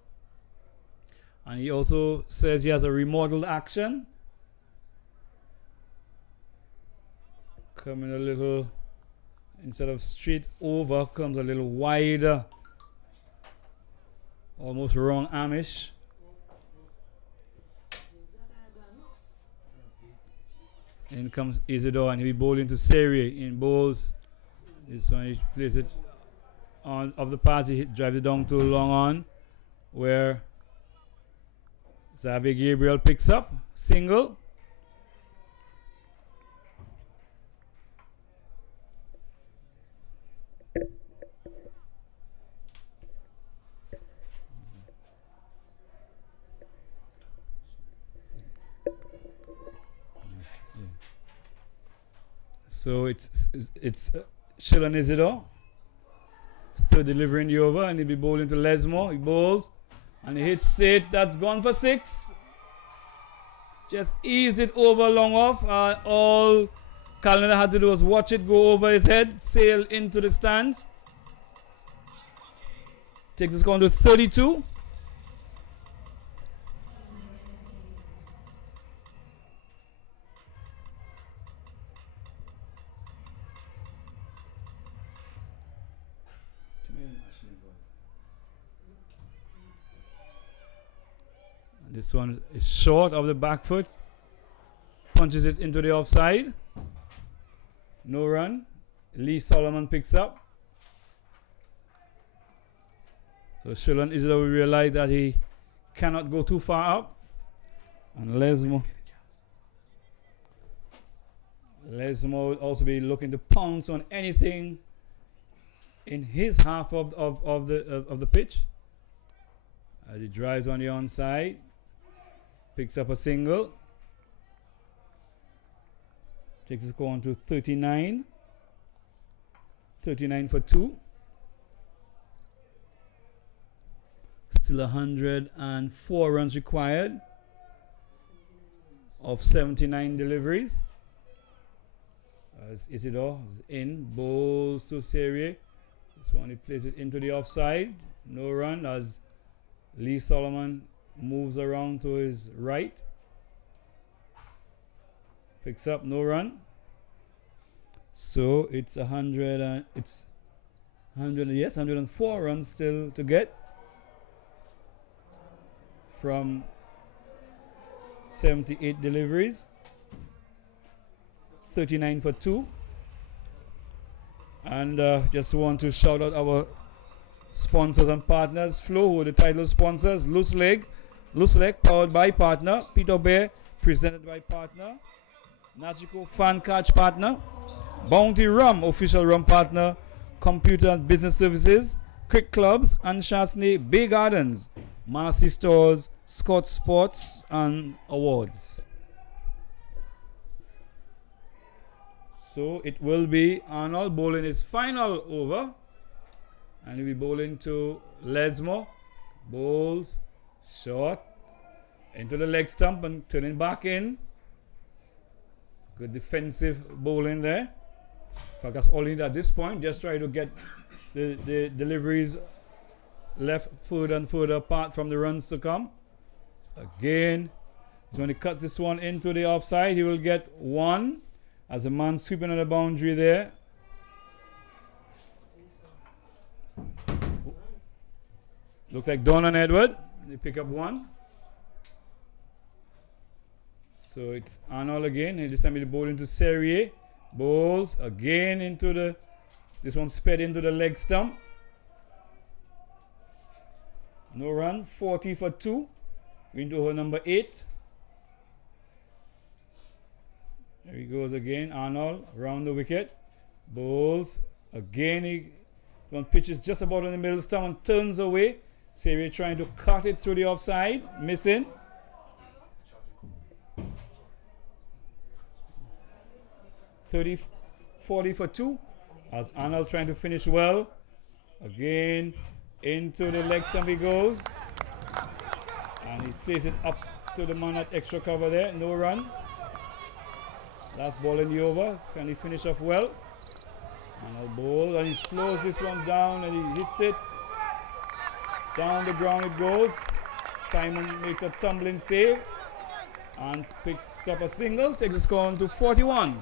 And he also says he has a remodeled action. Coming a little, instead of straight over, comes a little wider. Almost wrong Amish. In comes Isidore and he'll be bowling to Seri in bowls. This one he plays it on of the pass, he drives it down to long on where Xavier Gabriel picks up, single. So it's Shilan Isidore, third delivery in the over, and he'll be bowling to Lesmore. He bowls and he hits it. That's gone for 6. Just eased it over long off. All Calendar had to do was watch it go over his head, sail into the stands. Takes the score to 32. This one is short of the back foot. Punches it into the offside. No run. Lee Solomon picks up. So Shilan Isidore will realize that he cannot go too far up. And Lesmore will also be looking to pounce on anything in his half of the pitch. As he drives on the onside. Picks up a single. Takes the score on to 39. 39 for 2. Still 104 runs required of 79 deliveries. As Isidore is in, bowls to Serie. This one he plays it into the offside. No run as Lee Solomon moves around to his right. Picks up, no run. So it's 104 runs still to get from 78 deliveries. 39 for 2. And just want to shout out our sponsors and partners. Flow, who are the title sponsors. Loose Leg powered by partner. Peter Bear presented by partner. Nachico Fan Catch partner. Bounty Rum official rum partner. Computer and Business Services. Crick Clubs and Shasney Bay Gardens. Marcy Stores, Scott Sports and Awards. So it will be Arnold bowling his final over. And he'll be bowling to Lesmore. Bowls short into the leg stump and turning back in. Good defensive bowling there. In fact, that's all he need at this point. Just try to get the deliveries left further and further apart from the runs to come. Again, so when he cuts this one into the offside, he will get 1 as a man sweeping on the boundary there. Looks like Don and Edward. They pick up 1. So it's Arnold again. This time he'll bowl into Serrier. Bowls again into the. This one sped into the leg stump. No run. 40 for 2. Into over number 8. There he goes again. Arnold around the wicket. Bowls again. One pitches just about in the middle stump and turns away. Serrier trying to cut it through the offside. Missing. 30, 40 for 2. As Arnold trying to finish well. Again, into the leg stump he goes. And he plays it up to the man at extra cover there. No run. Last ball in the over. Can he finish off well? Arnold bowls and he slows this one down and he hits it. Down the ground it goes. Simon makes a tumbling save and picks up a single. Takes the score on to 41.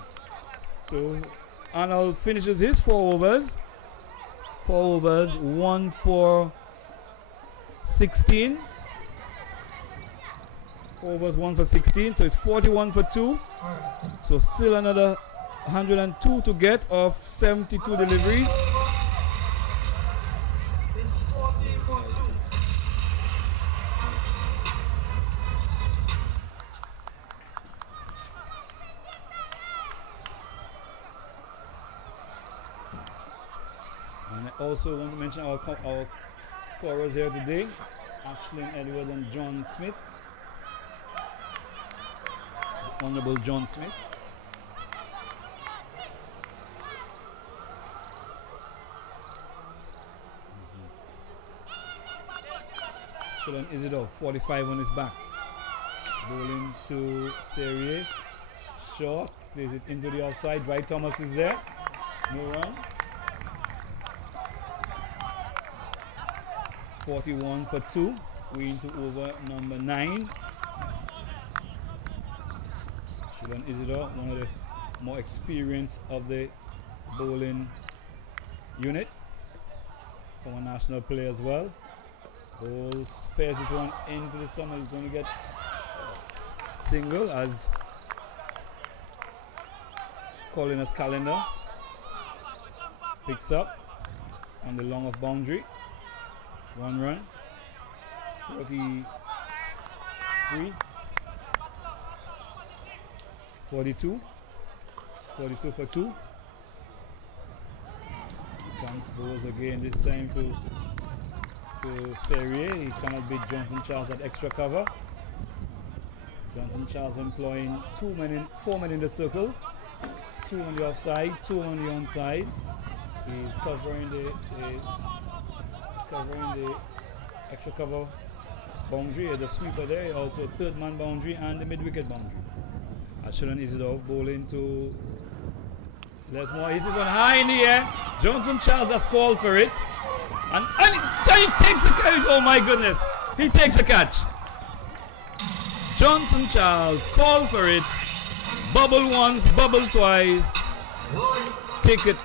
So Arnold finishes his 4 overs. 4 overs, 1 for 16. 4 overs, 1 for 16. So it's 41 for 2. So still another 102 to get of 72 deliveries. And I also want to mention our scorers here today, Ashlyn Edward and John Smith. The Honorable John Smith. Sheldon Isidore, 45 on his back. Bowling to Serrier. Short, plays it into the offside. Dwight Thomas is there. No run. 41 for 2. We into over number 9. Sheldon Isidore, one of the more experienced of the bowling unit. Former national player as well. Bowls, spares this one into the summer. He's going to get single as Colina's calendar picks up on the long off boundary. 1 run. 43. 42. 42 for 2. Comes bowls again, this time to Serrier. He cannot beat Johnson Charles at extra cover. Johnson Charles employing 4 men in the circle. 2 on the offside, 2 on the onside. He's covering the extra cover boundary. There's a sweeper there, also a third man boundary and the mid wicket boundary. Sheldon Isidore bowling to Lesmore. He's one high in the air. Johnson Charles has called for it. And he takes the catch. Oh my goodness. He takes the catch. Johnson Charles called for it. Bubble once, bubble twice. Taken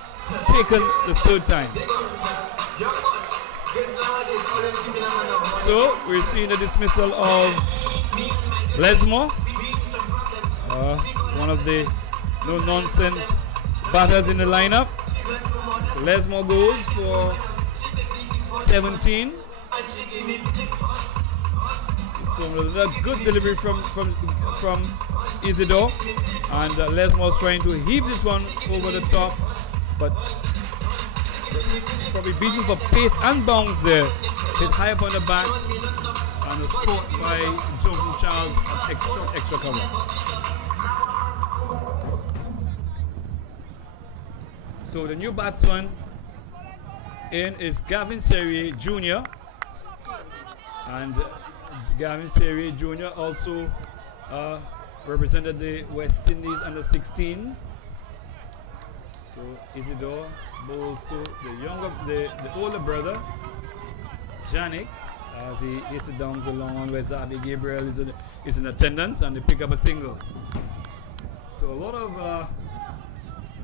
the third time. So we're seeing the dismissal of Lesmore. One of the no-nonsense batters in the lineup. Lesmore goes for 17. So a good delivery from Isidore, and Lesmore's trying to heave this one over the top, but probably beaten for pace and bounce there. Hit high up on the back and was caught by Johnson Charles at extra cover. So the new batsman in is Gavin Serrier Jr. And Gavin Serrier Jr. also represented the West Indies under 16s. So Isidore bowls to the older brother, Janik, as he hits it down to long on where Zabi Gabriel is in attendance, and they pick up a single. So a lot of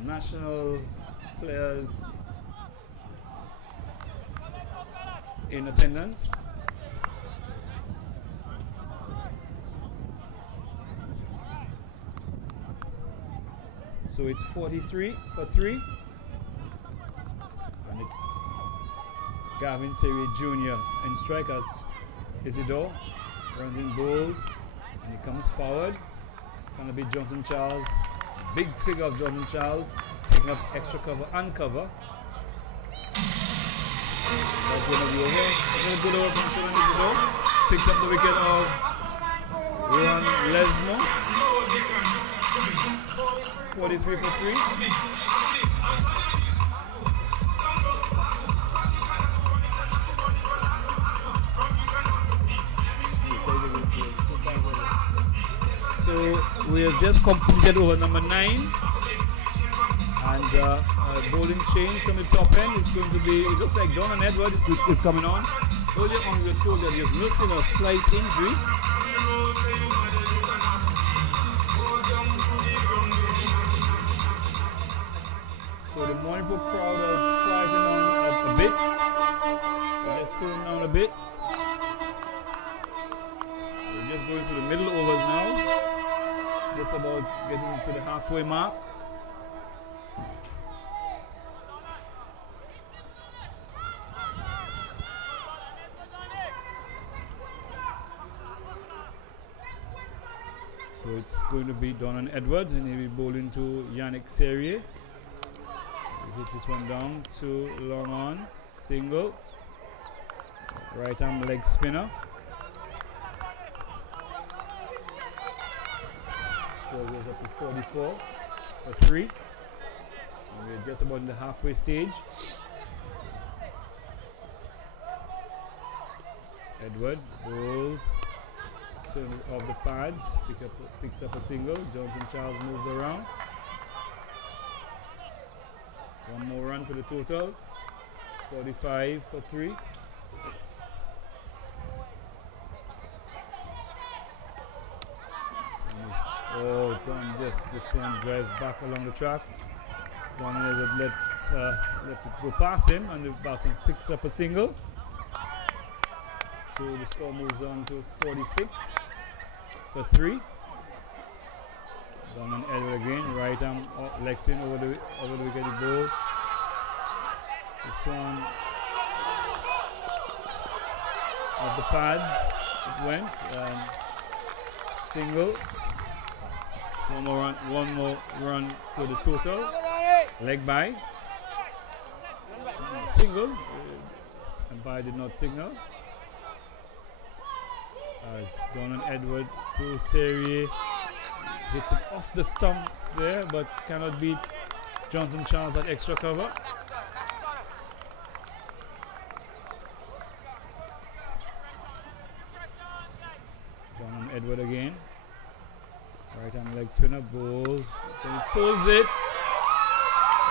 national players in attendance. So it's 43 for 3, and it's Gavin Serrier Jr. in strike as Isidore runs in bowls, and he comes forward. Gonna be Johnson Charles, big figure of Johnson Charles, taking up extra cover and cover. That's going to be over. A good over from Sheldon Isidore. Picks up the wicket of Ron Lesmore. 43 for 3. So we have just completed over number 9. And bowling change from the top end is going to be, it looks like Donald Edward is coming on. Earlier on we were told that he was missing a slight injury. So the Manipur crowd has quieted down a bit. So let's tone down a bit. We're just going through the middle overs now. Just about getting to the halfway mark. So it's going to be Donald Edwards, and he'll be bowling to Yannick Serrier. He hits this one down to long on, single, right arm leg spinner. Score goes up to 44 for 3. And we're just about in the halfway stage. Edward bowls. Turns off the pads, picks up a single. Johnson Charles moves around. One more run to the total. 45 for 3. Oh, Don just this one drives back along the track. Don lets it go past him, and the batsman picks up a single. So the score moves on to 46 for 3. Donald Edward again, right arm leg spin over the wicket ball. This one off the pads, it went. Single. One more run to the total. Leg by. Single. Umpire did not signal. As Donald Edward to Serrier hits it off the stumps there, but cannot beat Johnson Charles at extra cover. Donald Edward again. Right arm leg spinner, bowls, so he pulls it.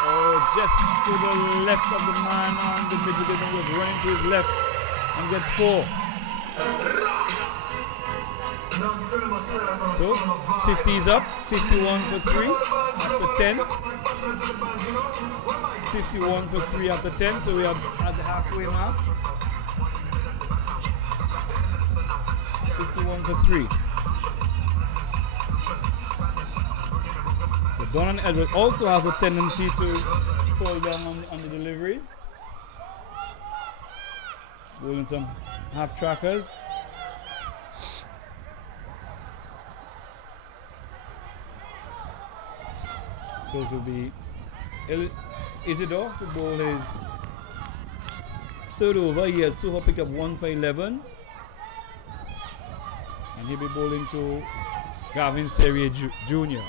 Oh, just to the left of the man on the mid wicket, and was running to his left and gets 4. So 50 is up, 51 for 3 after 10. 51 for 3 after 10, so we are at the halfway mark. 51 for 3. So Donald Edward also has a tendency to pull down on the deliveries. Bowling some half trackers. So it will be Isidore to bowl his third over. He has so far picked up 1 for 11. And he'll be bowling to Gavin Serrier Jr.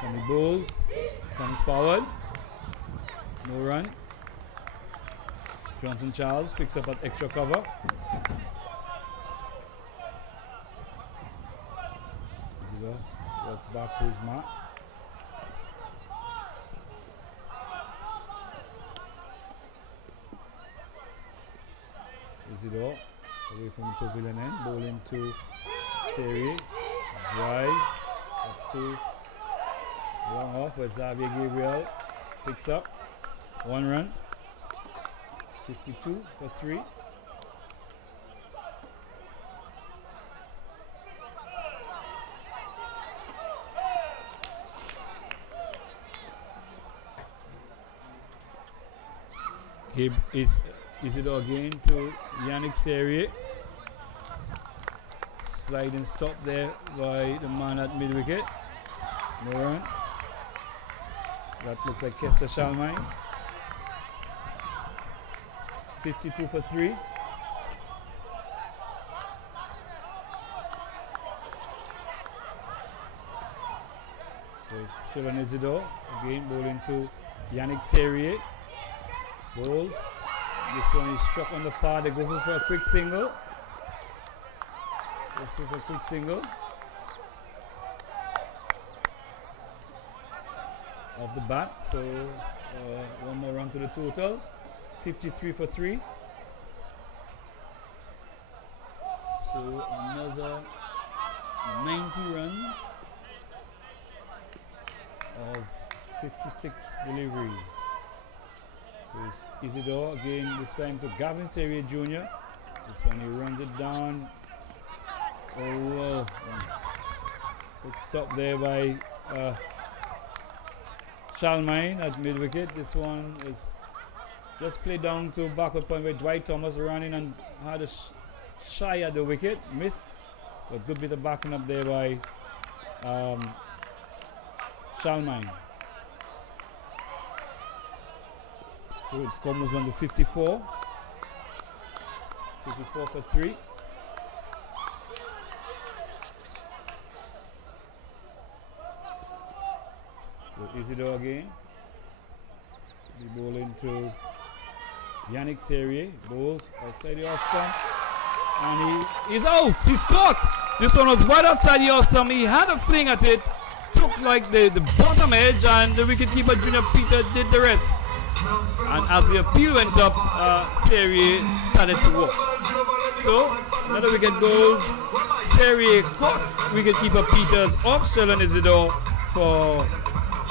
When he bowls, comes forward. No run. Johnson Charles picks up at extra cover. Isidore works back to his mark. Isidore away from the pavilion end, bowling to Serrier, drive up to long off where Xavier Gabriel picks up 1 run, 52 for 3. Here is Isidore again to Yannick Serrier. Sliding stop there by the man at mid wicket. No run. That looked like Kester Shalmine. 52 for 3. So Shilon Isidore again bowling to Yannick Serrier. Bowls. This one is struck on the par. They go for a quick single. Off the bat. So one more run to the total. 53 for 3. So another 90 runs of 56 deliveries. So it's Isidore again, this time to Gavin Serrier Jr. This one he runs it down. Oh, good stop there by Charlemagne at mid wicket. This one was just played down to backward point where Dwight Thomas ran in and had a shy at the wicket, missed. A good bit of backing up there by Charlemagne. So its score moves on to 54. 54 for 3. So Isidore again. Be bowling to Yannick Serrier. Bowls outside the off stump. And he's out. He's caught. This one was right outside the off stump. He had a fling at it. Took like the bottom edge, and the wicketkeeper Junior Peter did the rest. And as the appeal went up, Serrier started to walk. So another wicket goes. Serrier caught wicketkeeper Peters off Shilon Isidore for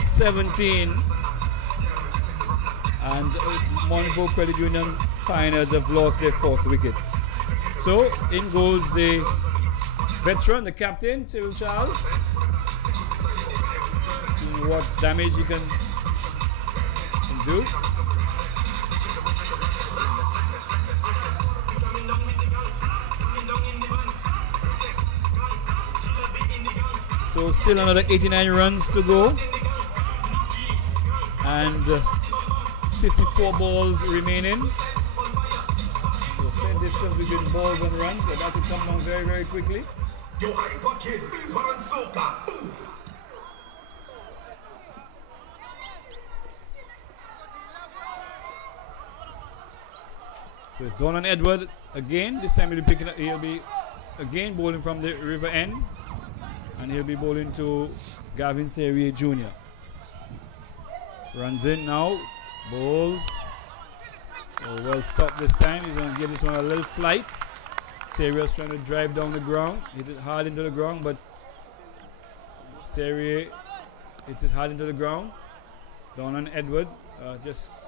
17. And Monaco Credit Union Pioneers have lost their 4th wicket. So in goes the veteran, the captain, Cyril Charles. See what damage he can do. So still another 89 runs to go. And 54 balls remaining. So fair distance between balls and runs, but that will come down very, very quickly. So it's Donald Edward again. This time he'll be again bowling from the river end, and he'll be bowling to Gavin Serrier Jr. Runs in now, bowls. Oh, well stopped this time. He's going to give this one a little flight. Serrier's trying to drive down the ground. Hit it hard into the ground, but Serrier hits it hard into the ground. Donald Edward just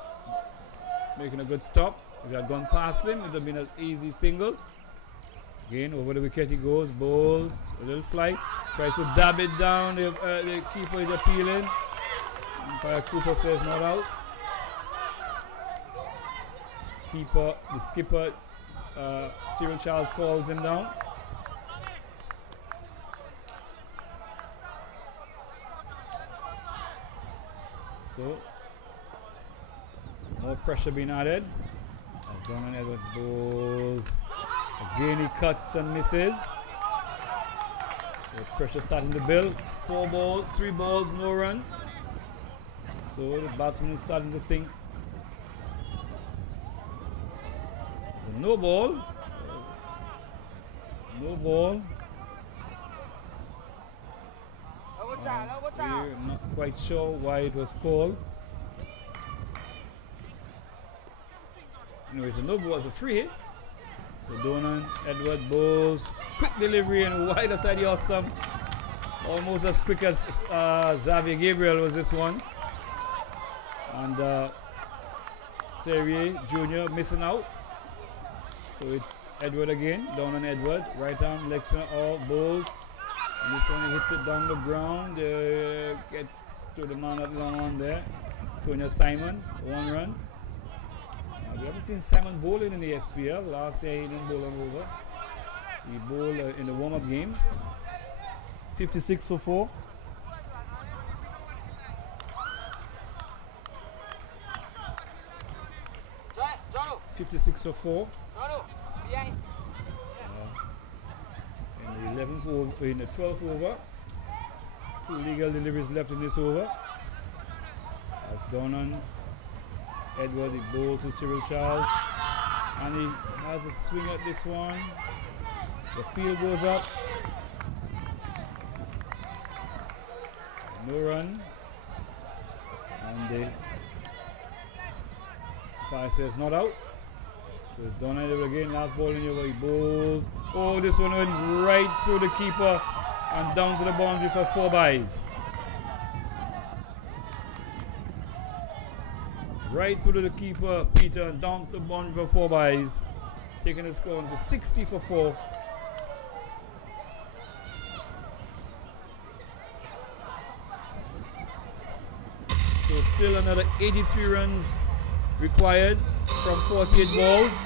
making a good stop. If he had gone past him, it would have been an easy single. Again, over the wicket he goes, bowls, a little flight. Tries to dab it down. The keeper is appealing. Umpire Cooper says not out. Keeper, the skipper, Cyril Charles calls him down. So, more pressure being added. Donald Edward bowls. Again he cuts and misses. The pressure starting to build. 4 balls, 3 balls, no run. So the batsman is starting to think. So no ball. No ball. We're not quite sure why it was called. Anyway, so no ball was a free hit. So Donald Edward bowls. Quick delivery and wide outside the off stump. Almost as quick as Xavier Gabriel was this one. And Serrier Jr. missing out. So it's Edward again. Donald Edward. Right arm, leg spinner, all bowled. And this one he hits it down the ground. Gets to the man at long on there. Tonya Simon, 1 run. We haven't seen Simon bowling in the SPL. Last year he didn't bowl on over. He bowled in the warm-up games. 56 for 4. In the 12th over, 2 legal deliveries left in this over. That's Donnan. Edward, he bowls to Cyril Charles. And he has a swing at this one. The field goes up. No run. And the umpire says not out. So Donnan Edward again, last ball in over, he bowls. Oh, this one went right through the keeper and down to the boundary for 4 byes. Right through to the keeper, Peter, and down to the boundary for 4 byes. Taking the score to 60 for 4. So still another 83 runs required from 48 balls.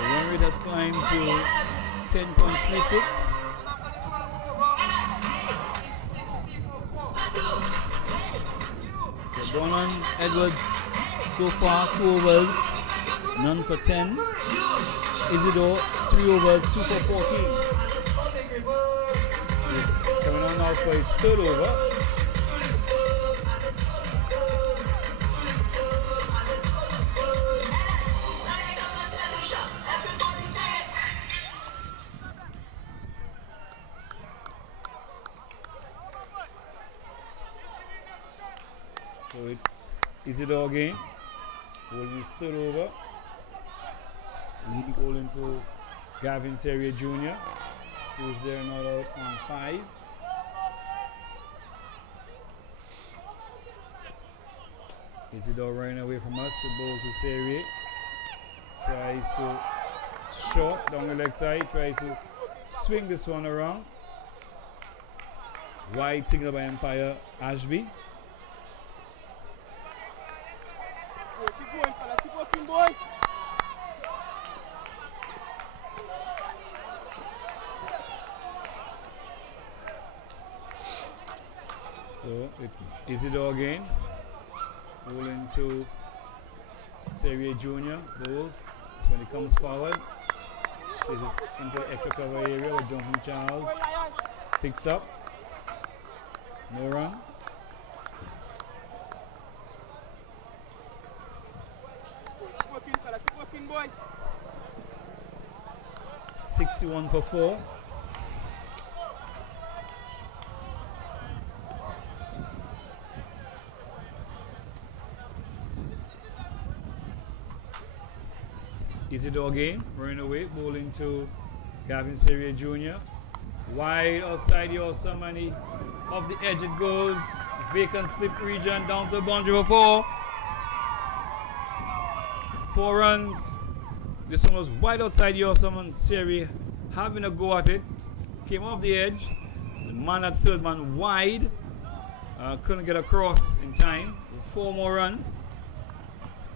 The run rate has climbed to 10.36. So Donnan, Edwards, so far 2 overs, none for 10. Isidore, 3 overs, 2 for 14. He's coming on now for his 3rd over. So it's Isidore again. Holding his 3rd over. Lead ball into Gavin Seria Jr., who's there not out on 5. Isidore running away from us. The ball to Seria. Tries to short down the leg side. Tries to swing this one around. Wide signal by umpire Ashby. So it's Isidore again. Ball into Seria Jr. Bowls. So when he comes forward, is it into extra cover area where Jonathan Charles picks up. No run. Boy. 61 for 4. Isidore again, running away, ball into Gavin Seria Jr. Wide outside your somebody. Off the edge it goes. Vacant slip region down to the boundary for 4. 4 runs. This one was wide outside your someone. Seria having a go at it. Came off the edge. The man at 3rd man wide. Couldn't get across in time. 4 more runs.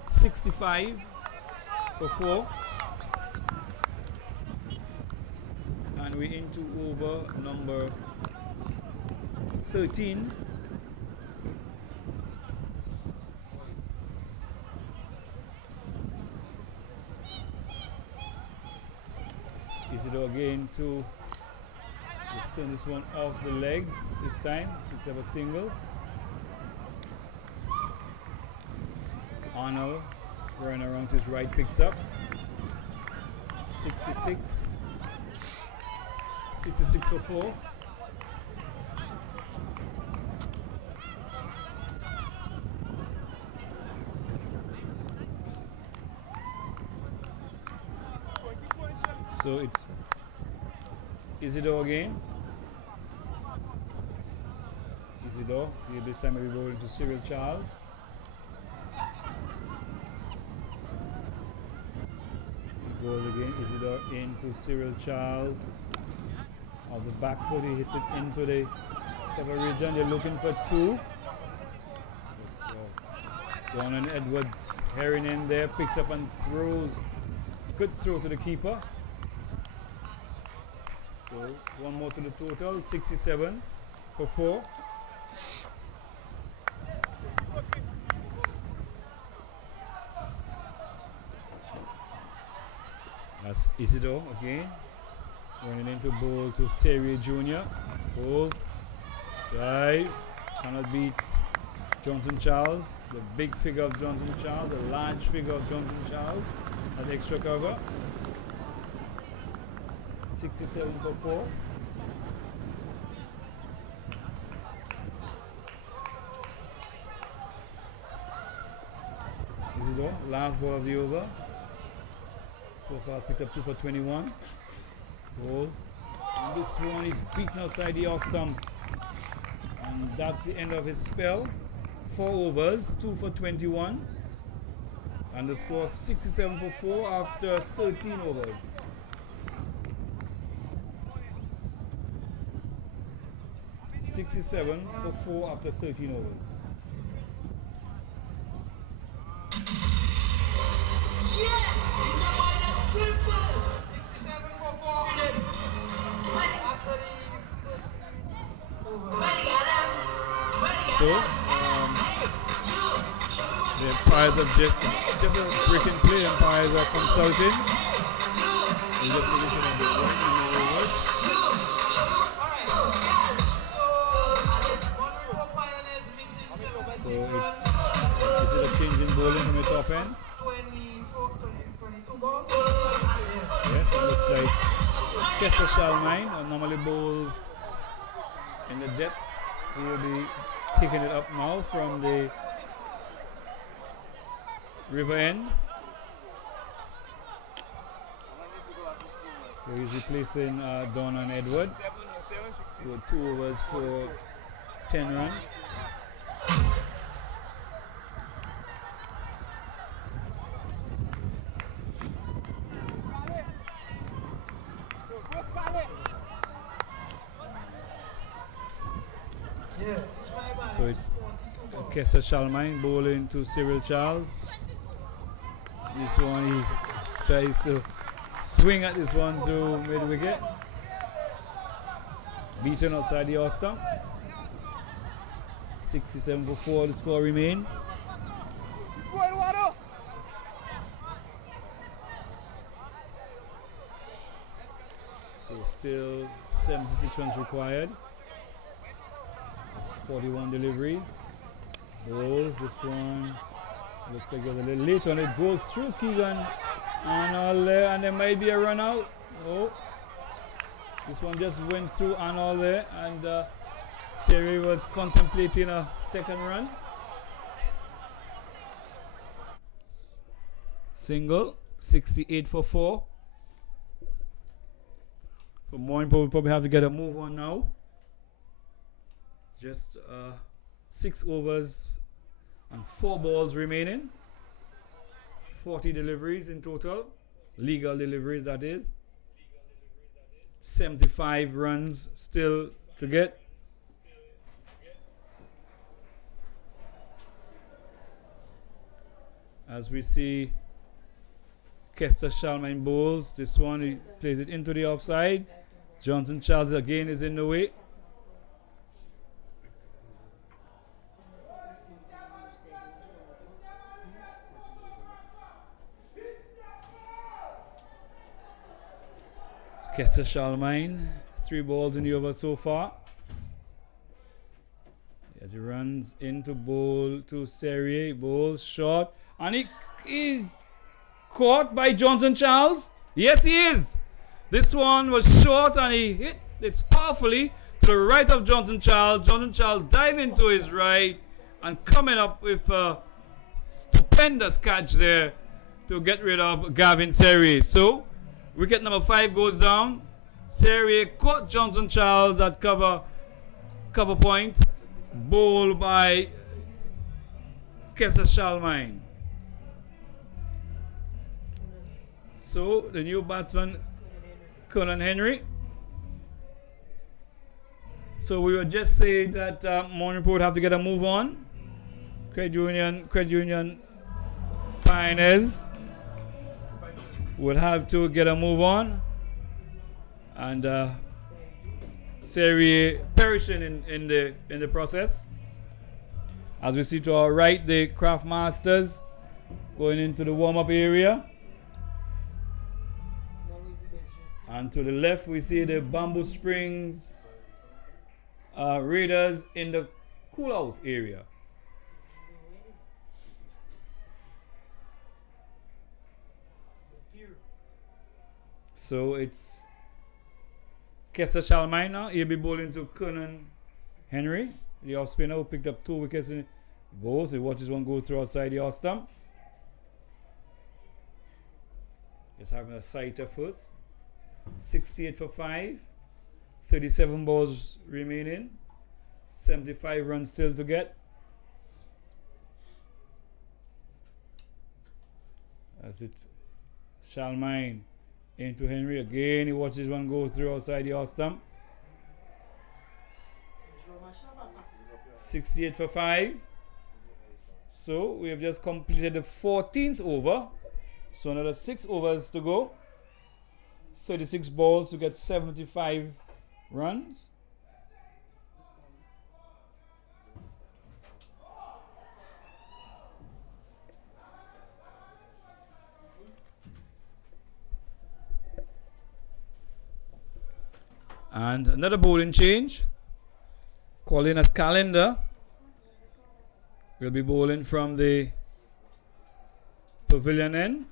65 for 4. And we're into over number 13. Isidore again to just turn this one off the legs this time. Picks up a single. Arnold running around to his right, picks up 66. 66 for 4. So it's Isidore again. Isidore, this time we go into Cyril Charles. He goes again, Isidore into Cyril Charles. Of the back foot, he hits it into the cover region. They're looking for 2. Donnan Edwards herring in there, picks up and throws. Good throw to the keeper. So 1 more to the total, 67 for 4. That's Isidore again. Running into ball to Serie Jr. Ball. Drives. Cannot beat Johnson Charles. The big figure of Johnson Charles. The large figure of Johnson Charles. At extra cover. 67 for 4. Isidore, last ball of the over. So far, picked up 2 for 21. Ball. And this one is beaten outside the off stump. And that's the end of his spell. 4 overs, 2 for 21. And the score 67 for 4 after 13 overs. $67 for 4 after 13 overs. So, the umpires have just a break and play. Umpires are consulting. We'll just make sure that they're right in the overs. So it's a change in bowling from the top end. Yes, it looks like Kessler Charlemagne, or normally bowls in the depth. He will be taking it up now from the river end. So he's replacing Don and Edward. So 2 overs for 10 runs. So it's Kessler Charlemagne bowling to Cyril Charles. This one he tries to swing at this one to mid wicket. Beaten outside the off stump. 67 for 4 the score remains. So still 76 runs required. 41 deliveries. Rolls this one. Looks like it was a little late on it. Goes through Keegan and all there, and there might be a run out. Oh, this one just went through and all there, and Seri was contemplating a second run. Single, 68 for 4. So Moinpo will probably have to get a move on now. Just 6 overs and 4 balls remaining. 40 deliveries in total. Legal deliveries, that is. 75 runs still to get. As we see Kessler Charlemagne bowls. This one, he plays it into the offside. Johnson Charles again is in the way. Kessler Charlemagne, 3 balls in the over so far. As he runs into bowl to Serie, bowls short, and he is caught by Johnson Charles. Yes, he is. This one was short and he hit it powerfully to the right of Johnson Charles. Johnson Charles diving to his right and coming up with a stupendous catch there to get rid of Gavin Serie. So wicket number 5 goes down. Serie caught Johnson Charles at cover point. Bowled by Kessler Charlemagne. So the new batsman, Conan Henry. So we would just say that Morning Report have to get a move on. Credit Union Pioneers will have to get a move on, and Serie perishing in the process. As we see to our right, the Craft Masters going into the warm-up area. And to the left, we see the Bamboo Springs Raiders in the cool out area. So it's Kessa Chalmine now. He'll be bowling to Conan Henry, the off spinner who picked up 2 wickets in bowls. He watches one go through outside the off stump. Just having a sighter first. 68 for 5. 37 balls remaining. 75 runs still to get. As it's Chalmine into Henry again. He watches one go through outside the off stump. 68 for 5. So we have just completed the 14th over. So another 6 overs to go. 36 balls to get 75 runs. And another bowling change. Calling as Calendar. Will be bowling from the pavilion end.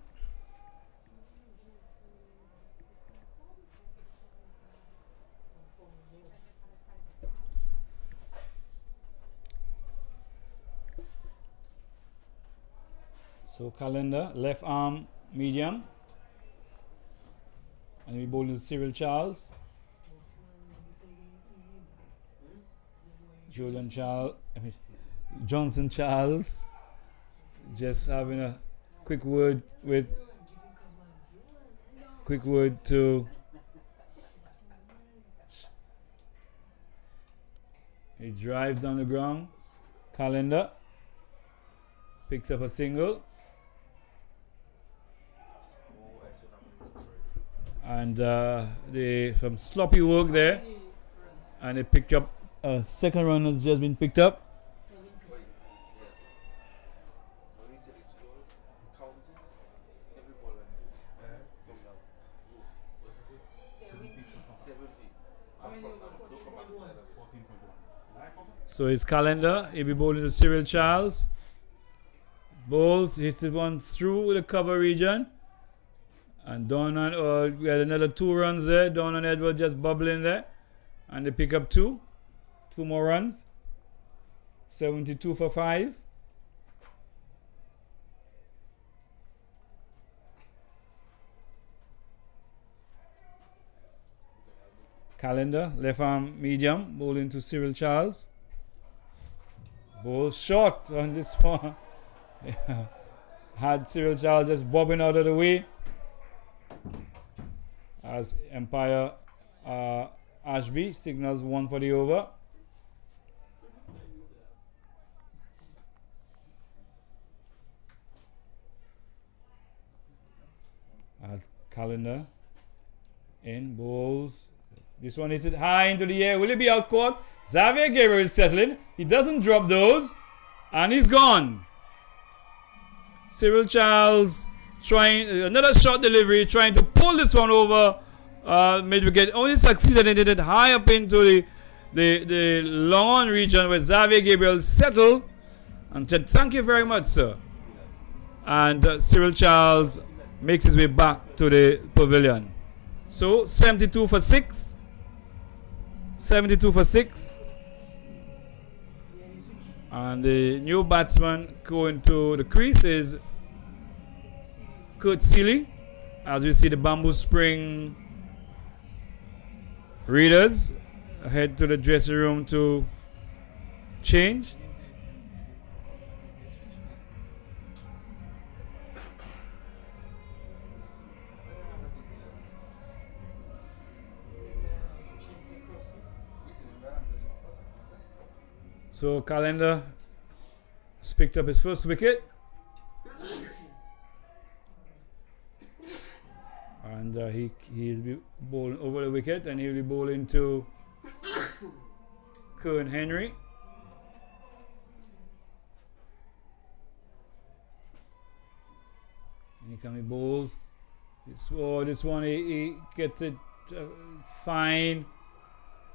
So Calendar, left arm medium. And we bowling Cyril Charles. Johnson Charles just having a quick word to he drives down the ground. Calendar picks up a single, and some sloppy work there, and they picked up a second run has just been picked up. So his Calendar, he'll be bowling to Cyril Charles. Bowls, hits it one through the cover region. And Donan, we had another 2 runs there. Donan Edward just bubbling there. And they pick up 2. 2 more runs. 72 for 5. Calendar, left arm medium, bowling to Cyril Charles. Ball short on this one. Had Cyril Charles just bobbing out of the way. As Empire Ashby signals 1 for the over. As Calendar in bowls. This one hits it high into the air. Will it be out caught? Xavier Gabriel is settling. He doesn't drop those. And he's gone. Cyril Charles trying another short delivery, trying to pull this one over mid-wicket. Only succeeded in it high up into the long region where Xavier Gabriel settled and said, "Thank you very much, sir." And Cyril Charles makes his way back to the pavilion. So 72 for 6. 72 for 6. And the new batsman going to the crease is Kurt Seeley. As we see the Bamboo Spring Raiders head to the dressing room to change. So Calendar has picked up his first wicket. And he'll be bowling over the wicket, and he'll be bowling to Kern Henry. And he can be bowled. This one he gets it fine.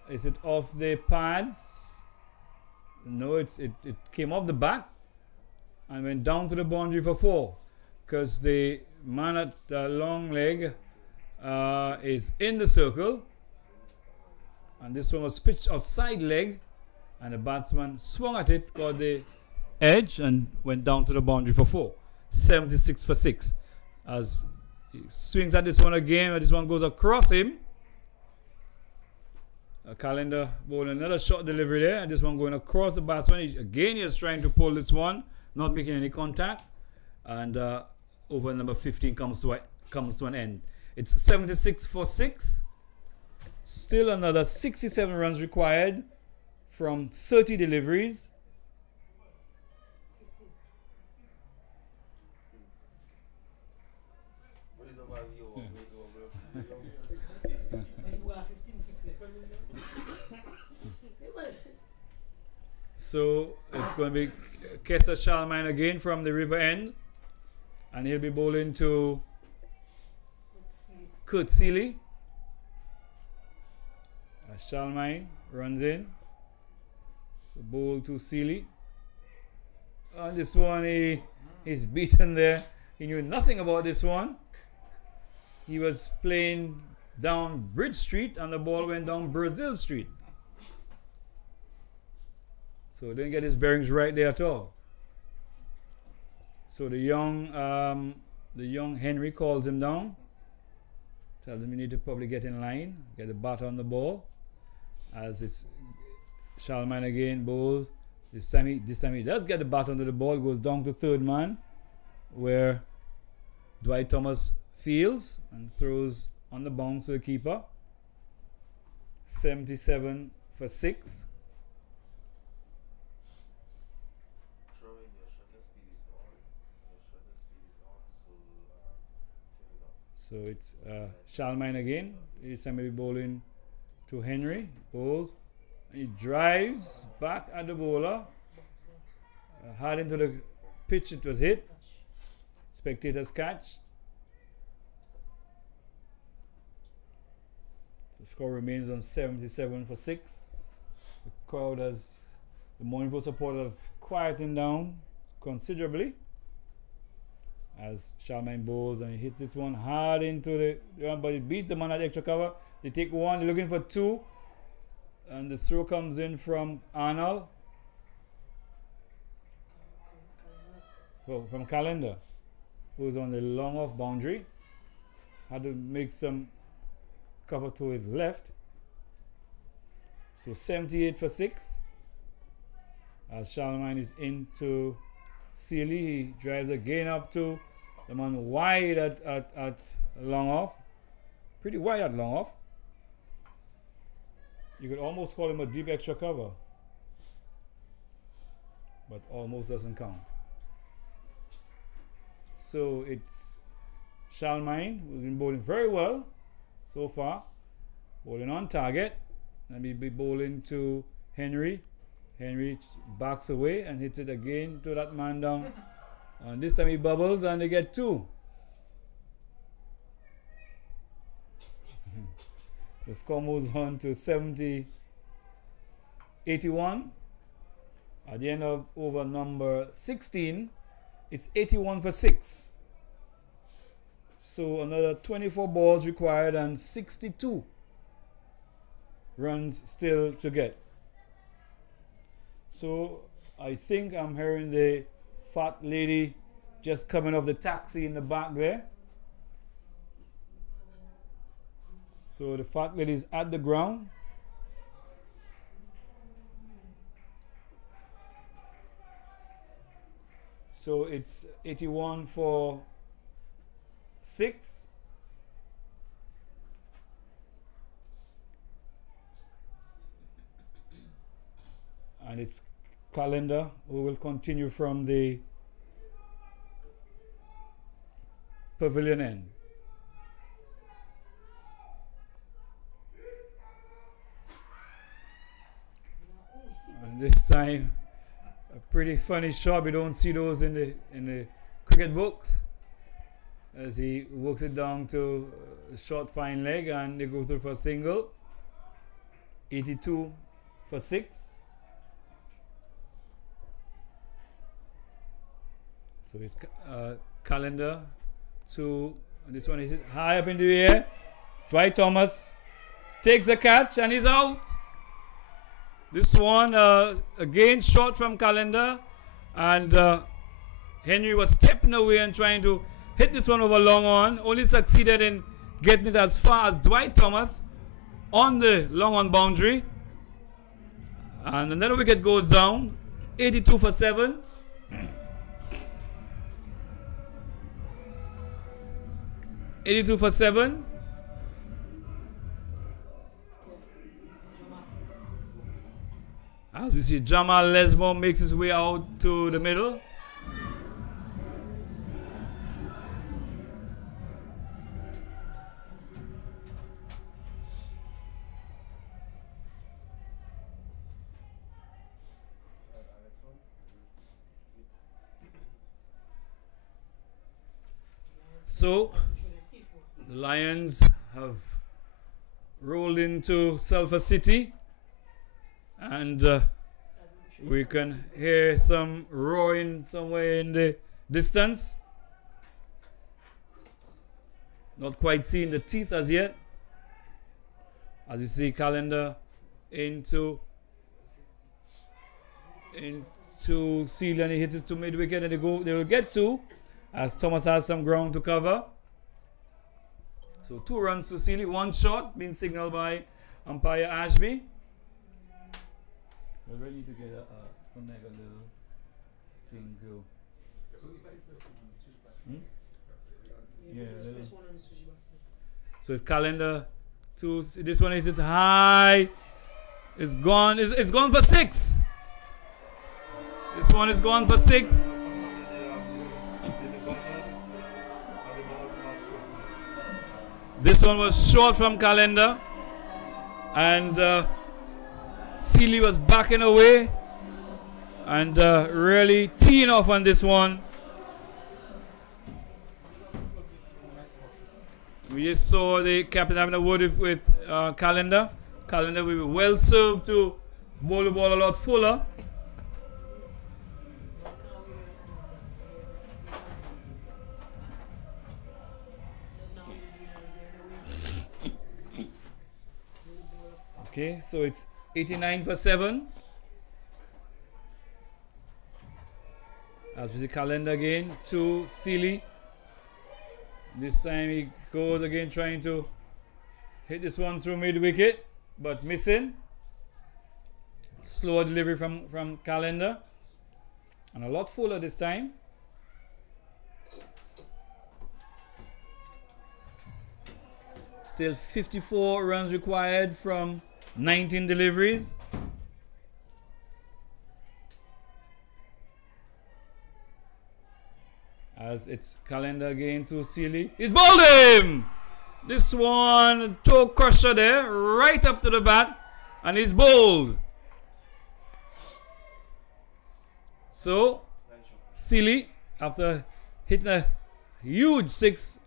Is it off the pads? No, it came off the back and went down to the boundary for 4, because the man at the long leg is in the circle, and this one was pitched outside leg, and the batsman swung at it, got the edge, and went down to the boundary for 4. 76 for 6. As he swings at this one again, and this one goes across him. A Calendar bowling another short delivery there, and this one going across the batsman. Again, he is trying to pull this one, not making any contact, and over number 15 comes to an end. It's 76 for 6. Still another 67 runs required from 30 deliveries. So it's going to be Kessa Shalmine again from the river end, and he'll be bowling to Kurt Seeley. Shalmine runs in, the bowl to Seeley. On this one, he's beaten there. He knew nothing about this one. He was playing down Bridge Street, and the ball went down Brazil Street. So didn't get his bearings right there at all. So the young Henry calls him down, tells him you need to probably get in line, get the bat on the ball. As it's Shalman again bowls. This time he does get the bat under the ball, goes down to third man, where Dwight Thomas fields and throws on the bounce to the keeper. 77 for 6. So it's Shalmine again. He's somebody bowling to Henry. Bowls. He drives back at the bowler. Hard into the pitch, it was hit. Spectators catch. The score remains on 77 for 6. The crowd has, the Morningpost supporters have quietened down considerably as Shalmine bowls, and he hits this one hard into the one, but he beats the man at extra cover. They take one, they're looking for 2, and the throw comes in from Arnold. From Calendar, who's on the long off boundary. Had to make some cover to his left. So 78 for 6. As Shalmine is into Seeley, he drives again up to the man wide at long off. Pretty wide at long off. You could almost call him a deep extra cover, but almost doesn't count. So it's Shalmine, who's been bowling very well so far, bowling on target, and he'll be bowling to Henry. Henry backs away and hits it again to that man down. And this time he bubbles and they get 2. The score moves on to 81. At the end of over number 16, it's 81 for 6. So another 24 balls required and 62 runs still to get. So I think I'm hearing the fat lady just coming off the taxi in the back there. So the fat lady is at the ground. So it's 81 for 6. And it's Calendar who will continue from the pavilion end. And this time, a pretty funny shot. We don't see those in the cricket books, as he works it down to short fine leg, and they go through for a single. 82 for 6. So it's calendar to, this one is high up in the air. Dwight Thomas takes a catch and he's out. This one again short from calendar, and Henry was stepping away and trying to hit this one over long on. Only succeeded in getting it as far as Dwight Thomas on the long on boundary. And another wicket goes down. 82 for 7. As we see, Jamal Lesmore makes his way out to the middle. So, the Lions have rolled into Sulphur City, and we can hear some roaring somewhere in the distance. Not quite seeing the teeth as yet. As you see, calendar into Sealy, and he hits it to mid wicket, and they will get 2 as Thomas has some ground to cover. So 2 runs to Sealy, 1 shot being signaled by umpire Ashby. We're ready to get some like a little thing too. Yeah. So it's calendar to this one. Is it high? It's gone. It's gone for 6. This one is gone for 6. This one was short from calendar, and Sealy was backing away and really teeing off on this one. We just saw the captain having a word with calendar. Calendar will be well served to bowl the ball a lot fuller. Okay, so it's 89 for 7. As we see calendar again to Sealy. This time he goes again trying to hit this one through mid wicket, but missing. Slower delivery from calendar, and a lot fuller this time. Still 54 runs required from 19 deliveries. As it's calendar again to Sealy. He's bowled him! This one, toe crusher there, right up to the bat, and he's bowled. So, Sealy, after hitting a huge 6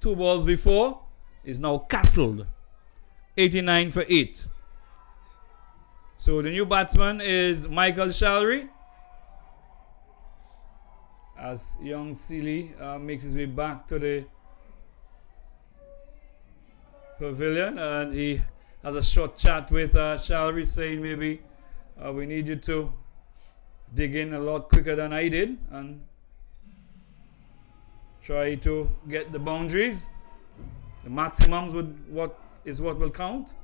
2 balls before, is now castled. 89 for 8. So the new batsman is Michael Shalry, as young Sealy makes his way back to the pavilion, and he has a short chat with Shalry, saying maybe we need you to dig in a lot quicker than I did and try to get the boundaries. The maximums would what will count.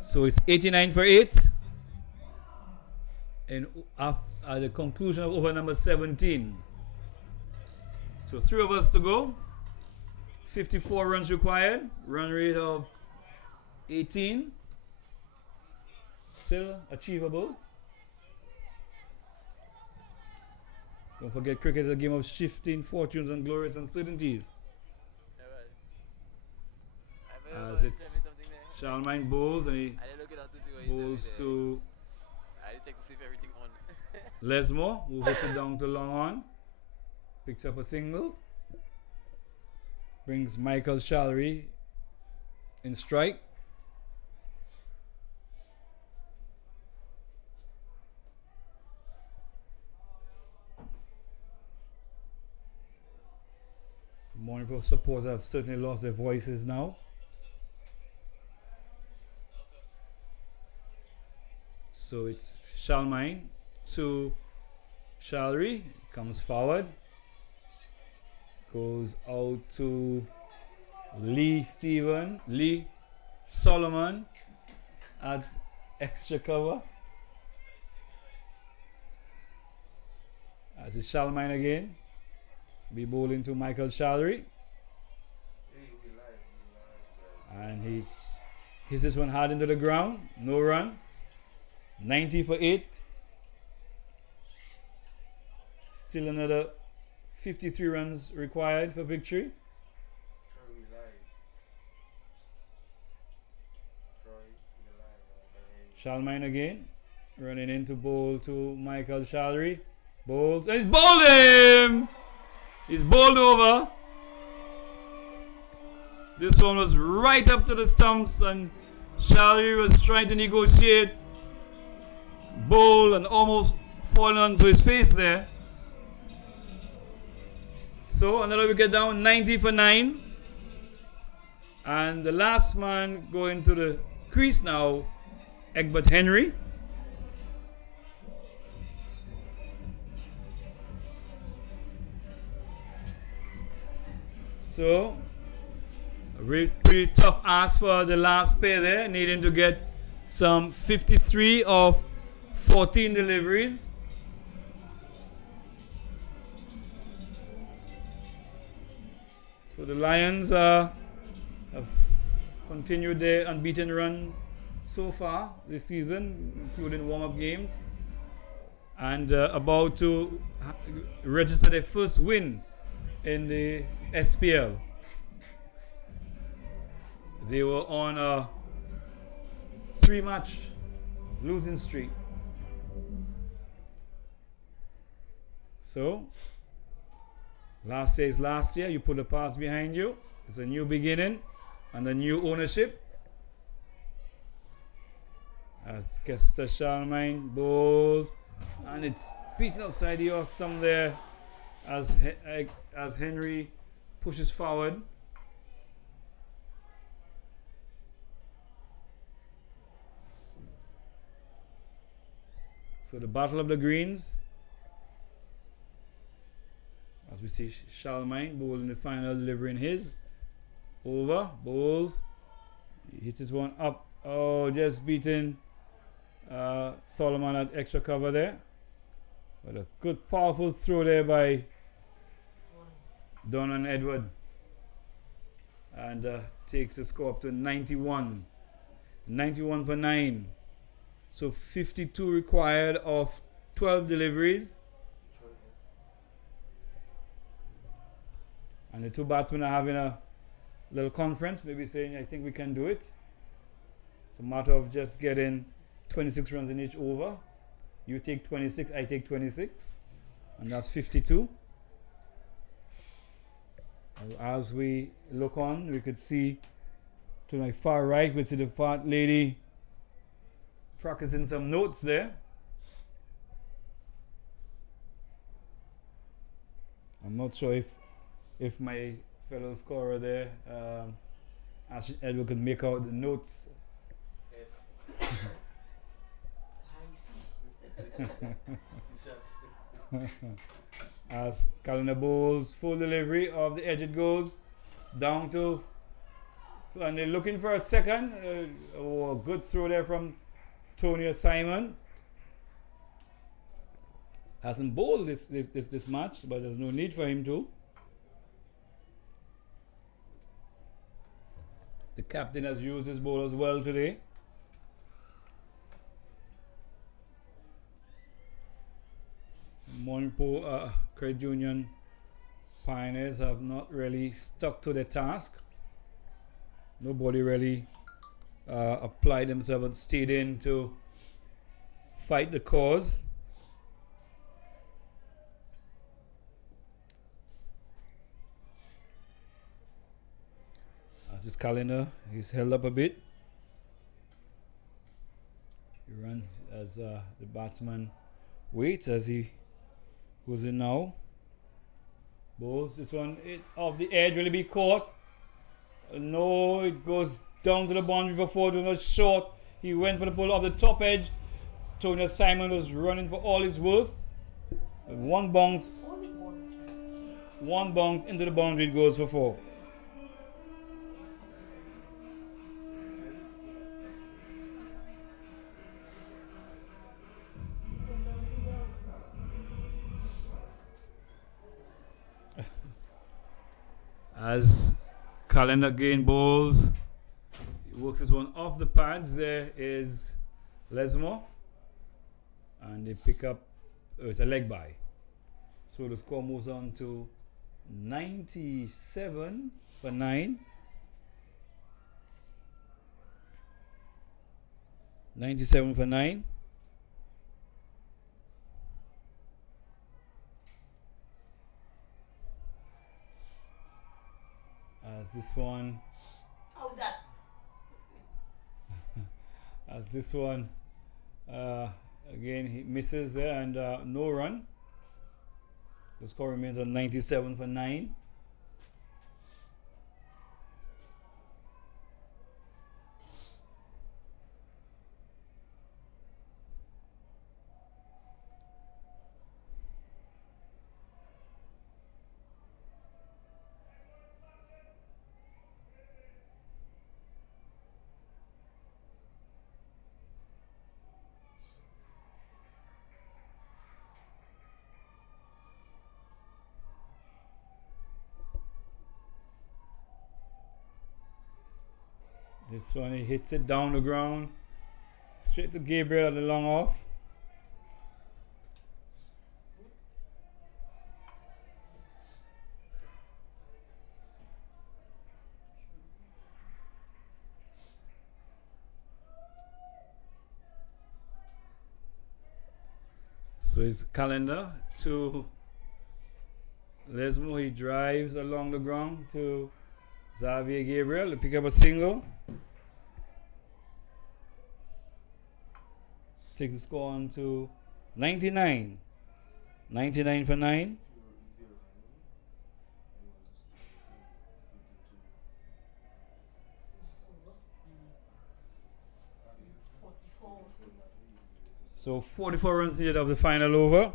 So it's 89 for 8. And at the conclusion of over number 17. So 3 of us to go. 54 runs required. Run rate of 18. Still achievable. Don't forget, cricket is a game of shifting fortunes and glorious uncertainties. As it's Charlemagne bowls, and he bowls to Lesmore, who hits it down to long on, picks up a single, brings Michael Shalry in strike. Morning supporters have certainly lost their voices now. So it's Shalmine to Shalry, comes forward, goes out to Lee Solomon at extra cover. As it's Shalmine again. Be bowling to Michael Shalry. And he hits this one hard into the ground. No run. 90 for 8. Still another 53 runs required for victory. Shalmine again. Running into bowl to Michael Shalry. Bowls. And he's bowled him! He's bowled over. This one was right up to the stumps, and Shalry was trying to negotiate. Bowl and almost falling onto his face there. So another wicket down, 90 for 9. And the last man going to the crease now, Egbert Henry. So, a pretty tough ask for the last pair there, needing to get some 53 of 14 deliveries. So the Lions have continued their unbeaten run so far this season, including warm-up games, and about to register their first win in the SPL. They were on a 3-match losing streak. So, last year is last year. You put the past behind you. It's a new beginning and a new ownership. As Kester Shalmine bowls, and it's beaten outside the off stump there as Henry pushes forward. So the battle of the greens, as we see Shalmine bowling the final, delivering his over, bowls, he hits his one up. Oh, just beating Solomon at extra cover there. But a good powerful throw there by Donan Edward, and takes the score up to 91 for 9. So 52 required of 12 deliveries, and the two batsmen are having a little conference, maybe saying, I think we can do it. It's a matter of just getting 26 runs in each over. You take 26, I take 26, and that's 52. As we look on, we could see to my far right, we see the fat lady practicing some notes there. I'm not sure if my fellow scorer there, Ashton Edward, could make out the notes. As Calendar bowls full delivery of the edge, it goes down to, and they're looking for a second. A good throw there from Tony Simon. Hasn't bowled this match, but there's no need for him to. The captain has used his bowlers well today. Morningpo Credit Union Pioneers have not really stuck to their task. Nobody really applied themselves and stayed in to fight the cause. As his calendar is held up a bit. He runs as the batsman waits as he goes in now. Bowls this one off the edge, will it be caught? No, it goes down to the boundary for 4. It was short. He went for the ball off the top edge. Tony Simon was running for all his worth. One bounce into the boundary, it goes for 4. As Calendar again bowls, he works his one off the pads. There is Lesmore, and they pick up. It's a leg by. So the score moves on to 97 for 9. 97 for 9. As this one. How's that? As this one, again he misses there and no run. The score remains on 97 for 9. This one he hits it down the ground, straight to Gabriel at the long off. So his calendar to Lesmo. He drives along the ground to Xavier Gabriel to pick up a single. Takes the score on to 99. 99 for 9. So 44 runs needed of the final over.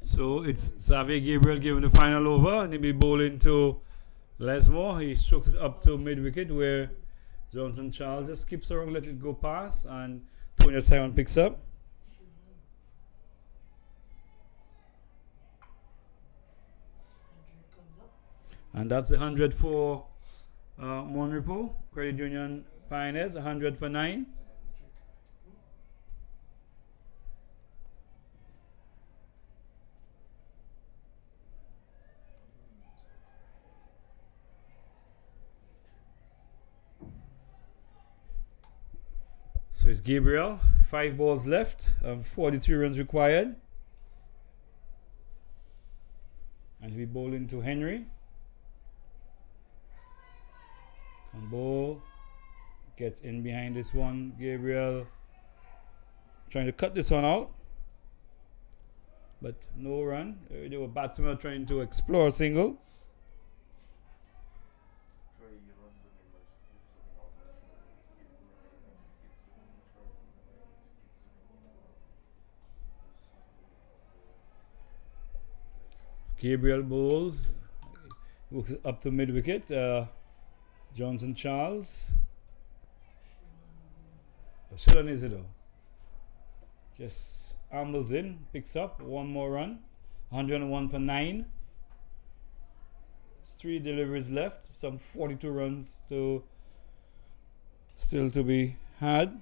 So it's Xavier Gabriel giving the final over, and he'll be bowling to Lesmore. He strokes it up to mid wicket where Johnson Charles just skips around, let it go past, and Tony Simon picks up. And that's the 100 for Monrepo Credit Union Pioneers, 100 for 9. So it's Gabriel, 5 balls left, 43 runs required. And we bowl into Henry. Can bowl. Gets in behind this one. Gabriel trying to cut this one out. But no run. They were batsmen trying to explore a single. Gabriel bowls. Works up to mid wicket. Johnson Charles. Shillan is it though? Just ambles in, picks up one more run. 101 for 9. 3 deliveries left. Some 42 runs still to be had.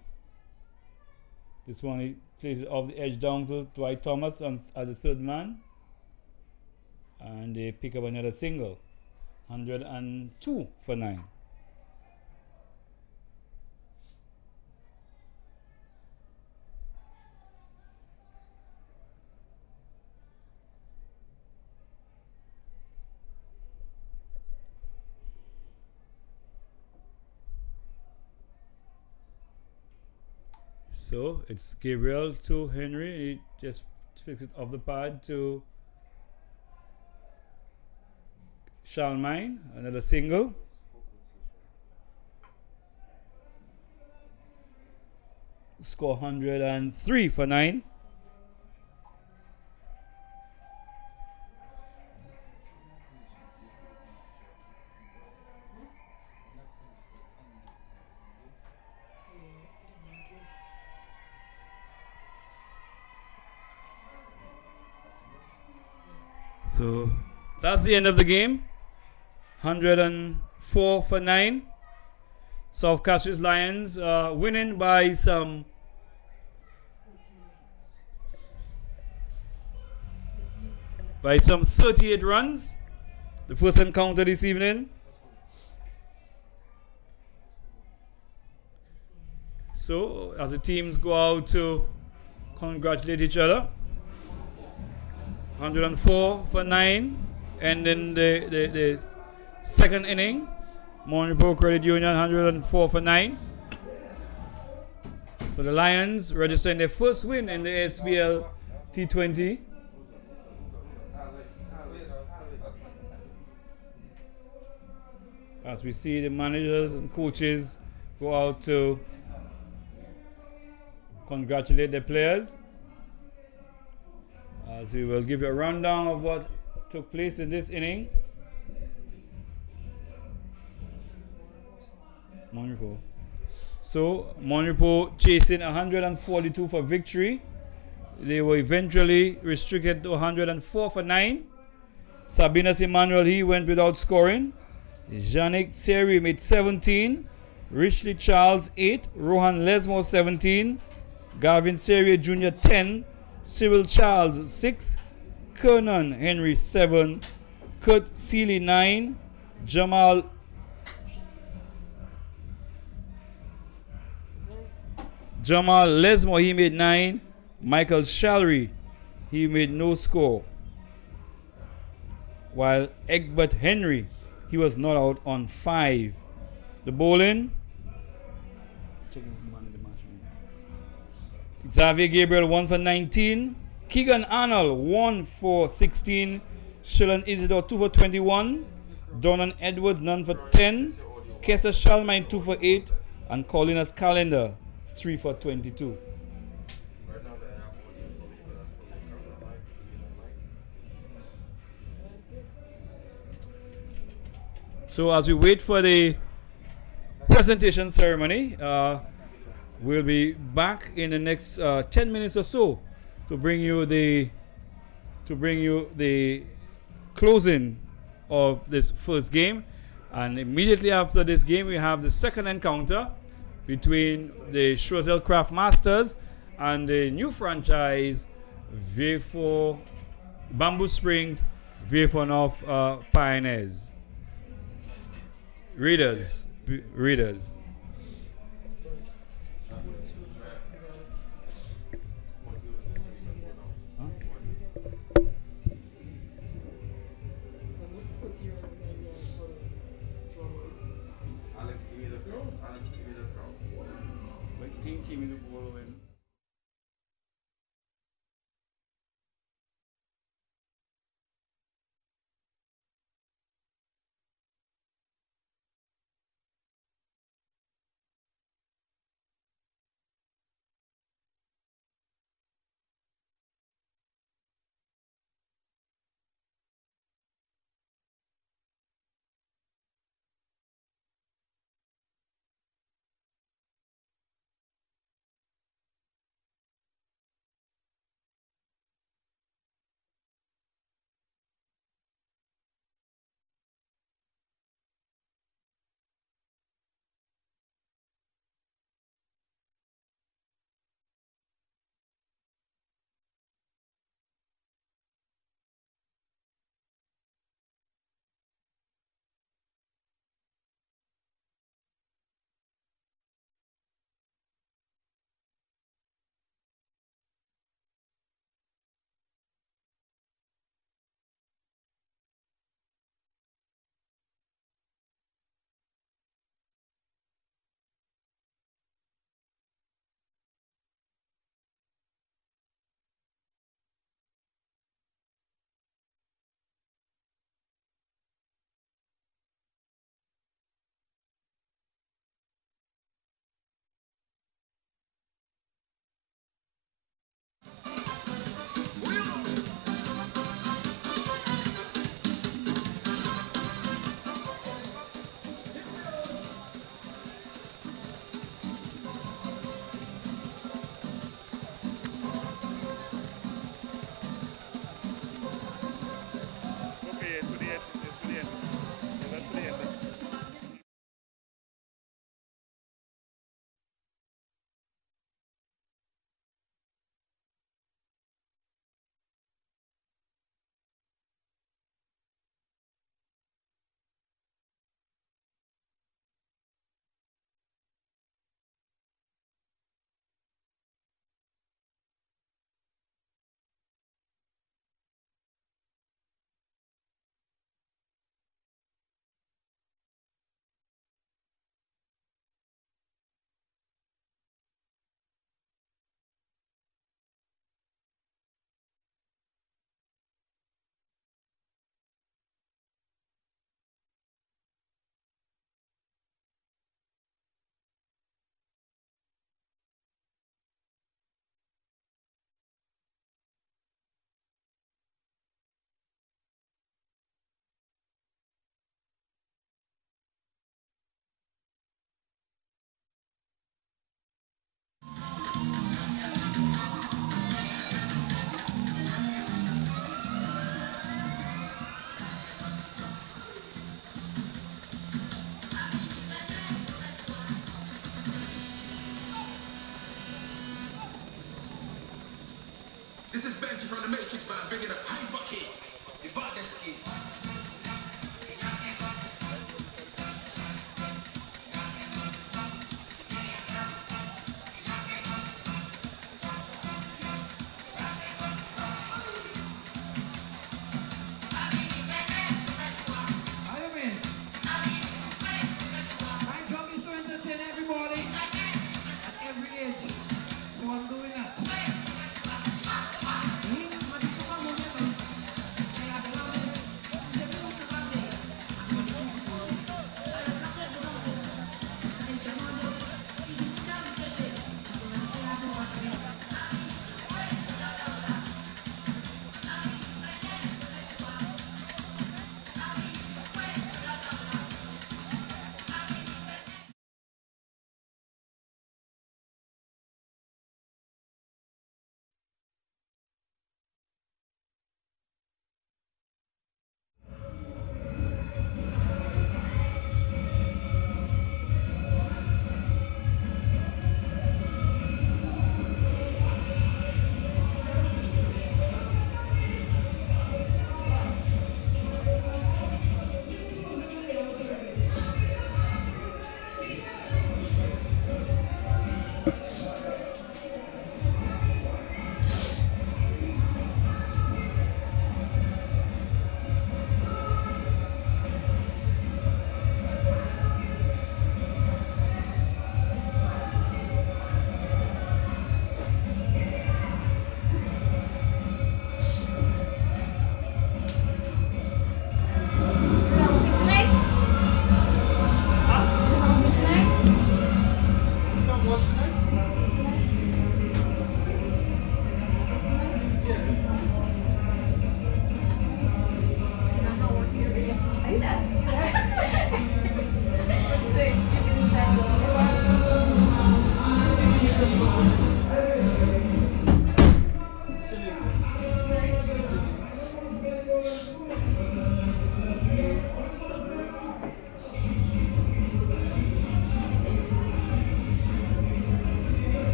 This one he plays it off the edge down to Dwight Thomas as the third man. And they pick up another single. 102 for 9. So it's Gabriel to Henry. He just fixed it off the pad to Charlemagne. Another single. Score 103 for 9. So that's the end of the game. 104 for 9. South Castries Lions winning by some 38 runs. The first encounter this evening. So as the teams go out to congratulate each other. 104 for 9, and then the second inning, Monroe Credit Union 104 for 9. So the Lions registering their first win in the Spl T20. As we see the managers and coaches go out to congratulate their players. As we will give you a rundown of what took place in this inning. Monroe. So Monroe chasing 142 for victory. They were eventually restricted to 104 for 9. Sabinas Emmanuel, he went without scoring. Yannick Seri made 17. Richley Charles 8. Rohan Lesmore 17. Gavin Seri Jr. 10. Cyril Charles 6, Kernan Henry 7, Kurt Seeley 9, Jamal Lesmore, he made 9, Michael Shalry, he made no score, while Egbert Henry, he was not out on 5. The bowling, Xavier Gabriel 1 for 19. Keegan Arnold 1 for 16. Shillan Isidore 2 for 21. Donan Edwards none for 10. Kessa Charlemagne 2 for 8. And Colinas Calendar 3 for 22. So as we wait for the presentation ceremony, we'll be back in the next 10 minutes or so to bring you the closing of this first game, and immediately after this game we have the second encounter between the Choiseul Craft Masters and the new franchise V4 Bamboo Springs V4 North Pioneers. Readers.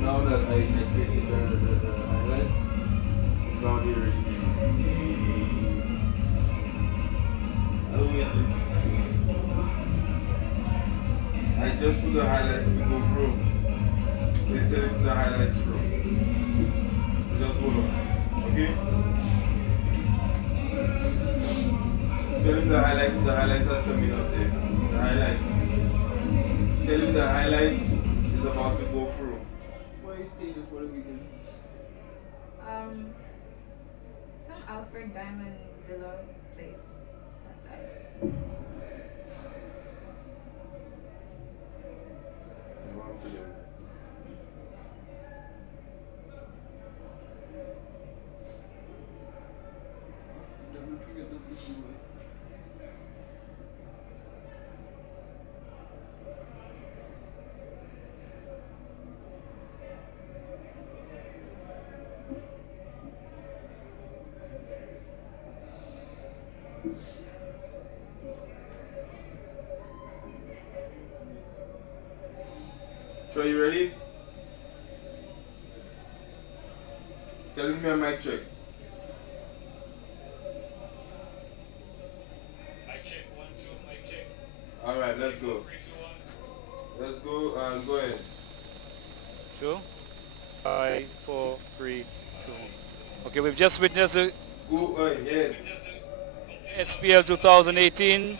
Now that I created the highlights, it's now the repeat. I'll wait. I just put the highlights to go through. Let's set it to the highlights through. Just hold on. Okay? Tell him the highlights are coming up there. The highlights. Tell him the highlights is about to go through. Where are you staying for the weekend? Some Alfred Diamond Villa place that side. So you ready? Tell me a mic check. Mic check, 1, 2, mic check. Alright, let's go. 3, 2, 1. Let's go and go ahead. Sure. 5, 4, 3, 2. Okay, we've just witnessed the Go ahead. Spl 2018,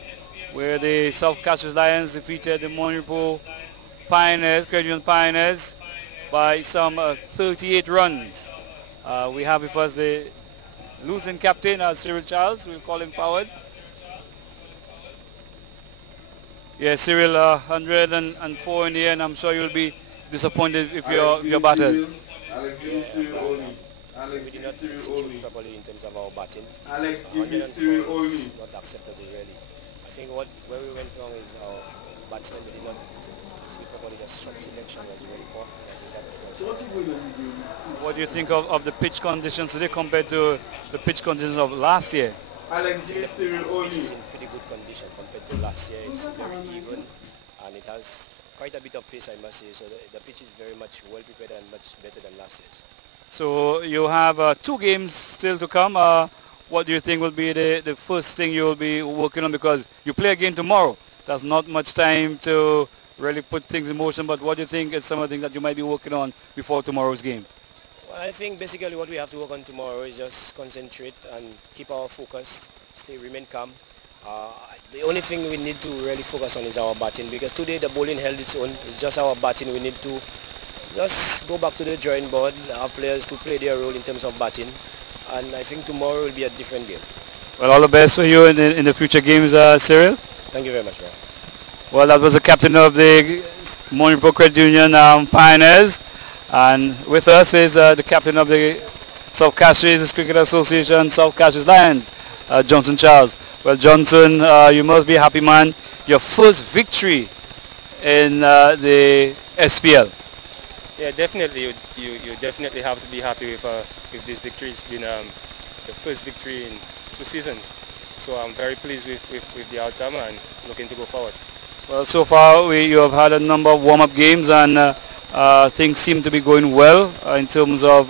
where the South Castries Lions defeated the Monroe Pioneers, Credit Union Pioneers, by some 38 runs. We have with us the losing captain, Cyril Charles. We'll call him forward. Yeah, Cyril, 104 in the end. I'm sure you'll be disappointed if your batters. Alex, give me Cyril only. Alex, We did give me not Cyril execute only. properly in terms of our batting. Alex, give me 104 Cyril is only. not acceptable really. I think where we went wrong is our batsmen did not execute properly. The shot selection was very poor. I think that was What do you think of the pitch conditions today compared to the pitch conditions of last year? Alex, give me Cyril pitch only. is in pretty good condition compared to last year. It's very even and it has quite a bit of pace, I must say. So the pitch is very much well prepared and much better than last year's. So you have 2 games still to come. What do you think will be the first thing you will be working on? Because you play again tomorrow. There's not much time to really put things in motion, but what do you think is some of the things that you might be working on before tomorrow's game? Well, I think basically what we have to work on tomorrow is just concentrate and keep our focus, remain calm. The only thing we need to really focus on is our batting, because today the bowling held its own. It's just our batting. We need to just go back to the drawing board, our players to play their role in terms of batting, and I think tomorrow will be a different game. Well, all the best for you in the future games, Cyril. Thank you very much, man. Well, that was the captain of the Monroe Credit Union Pioneers, and with us is the captain of the South Castries Cricket Association, South Castries Lions, Johnson Charles. Well, Johnson, you must be a happy man. Your first victory in the SPL. Yeah, definitely. You definitely have to be happy with this victory. It's been the first victory in 2 seasons. So I'm very pleased with the outcome and looking to go forward. Well, so far you have had a number of warm-up games and things seem to be going well in terms of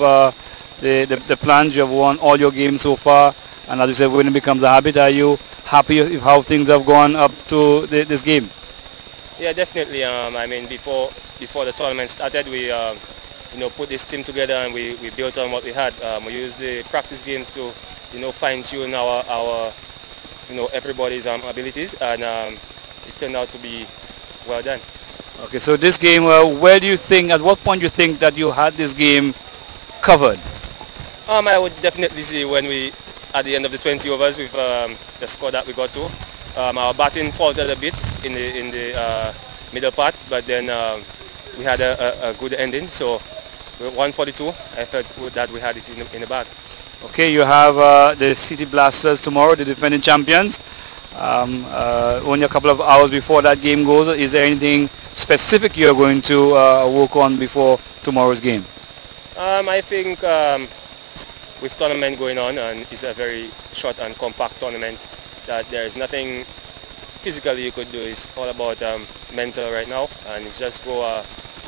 the plans. You have won all your games so far, and as you said, winning becomes a habit. Are you happy with how things have gone up to this game? Yeah, definitely. I mean, before the tournament started, we put this team together and we built on what we had. We used the practice games to fine-tune our everybody's abilities, and it turned out to be well done. Okay, so this game, where do you think, at what point do you think that you had this game covered? I would definitely say when we, at the end of the 20 overs with the score that we got to, our batting faltered a bit in the middle part, but then we had a good ending. So 142. I felt that we had it in the bag. Okay, you have the City Blasters tomorrow, the defending champions. Only a couple of hours before that game goes, is there anything specific you're going to work on before tomorrow's game? I think with tournament going on, and it's a very short and compact tournament, that there is nothing physically you could do. It's all about mental right now, and it's just go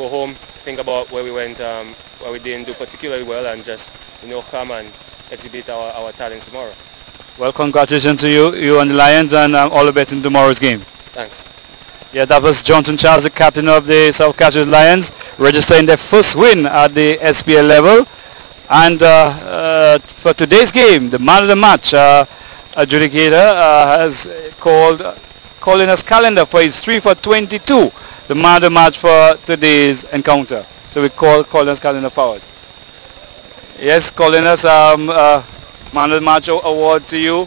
home, think about where we went, where we didn't do particularly well, and just come and exhibit our talents tomorrow. Well, congratulations to you and the Lions, and all the best in tomorrow's game. Thanks. Yeah, that was Johnson Charles, the captain of the South Castries Lions, registering their first win at the SPL level. And for today's game, the man of the match adjudicator has called Colinus Calendar for his 3 for 22, the man of the match for today's encounter. So we call Colinus Calendar forward. Yes, Colinus, man of the match award to you.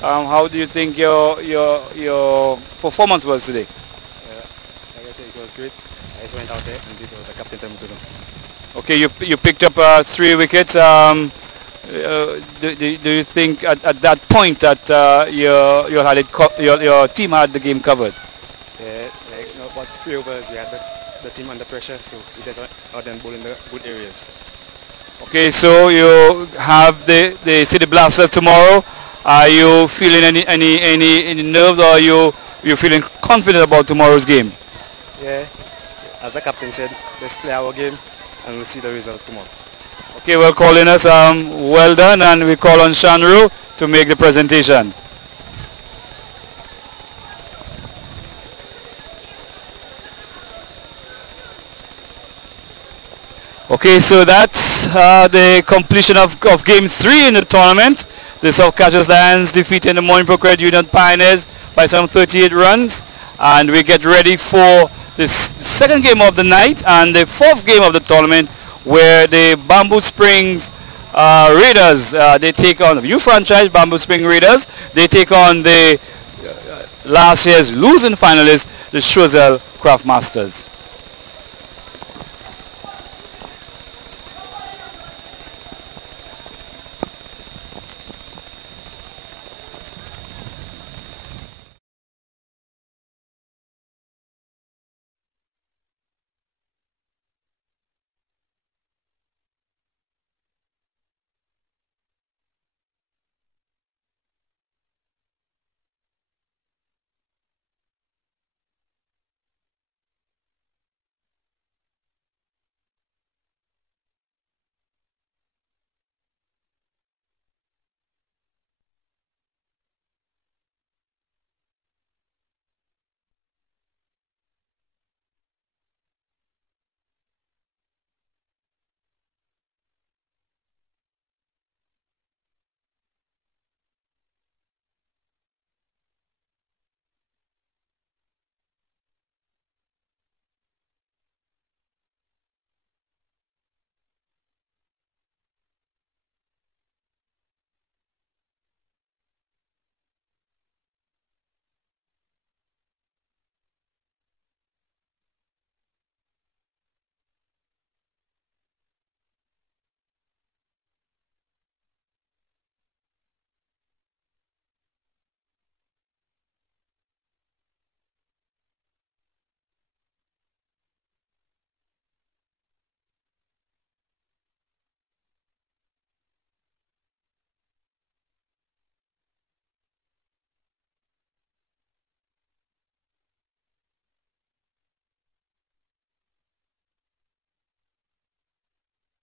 How do you think your performance was today? Like I said, it was great. I just went out there and did what the captain told me to do. Okay, you picked up 3 wickets. Do you think at that point that your team had the game covered? Yeah, like about 3 overs, we had the team under pressure, so we just out and bowling the good areas. Okay, so you have the City Blasters tomorrow. Are you feeling any nerves, or are you feeling confident about tomorrow's game? Yeah, as the captain said, let's play our game and we'll see the result tomorrow. Okay, well, Colinus, well done, and we call on Shanru to make the presentation. Okay, so that's the completion of Game 3 in the tournament. The South Castries Lions defeating the Morning Procred Union Pioneers by some 38 runs. And we get ready for the second game of the night and the fourth game of the tournament, where the Bamboo Springs Raiders, they take on the new franchise, Bamboo Spring Raiders. They take on the last year's losing finalists, the Choiseul Craft Masters.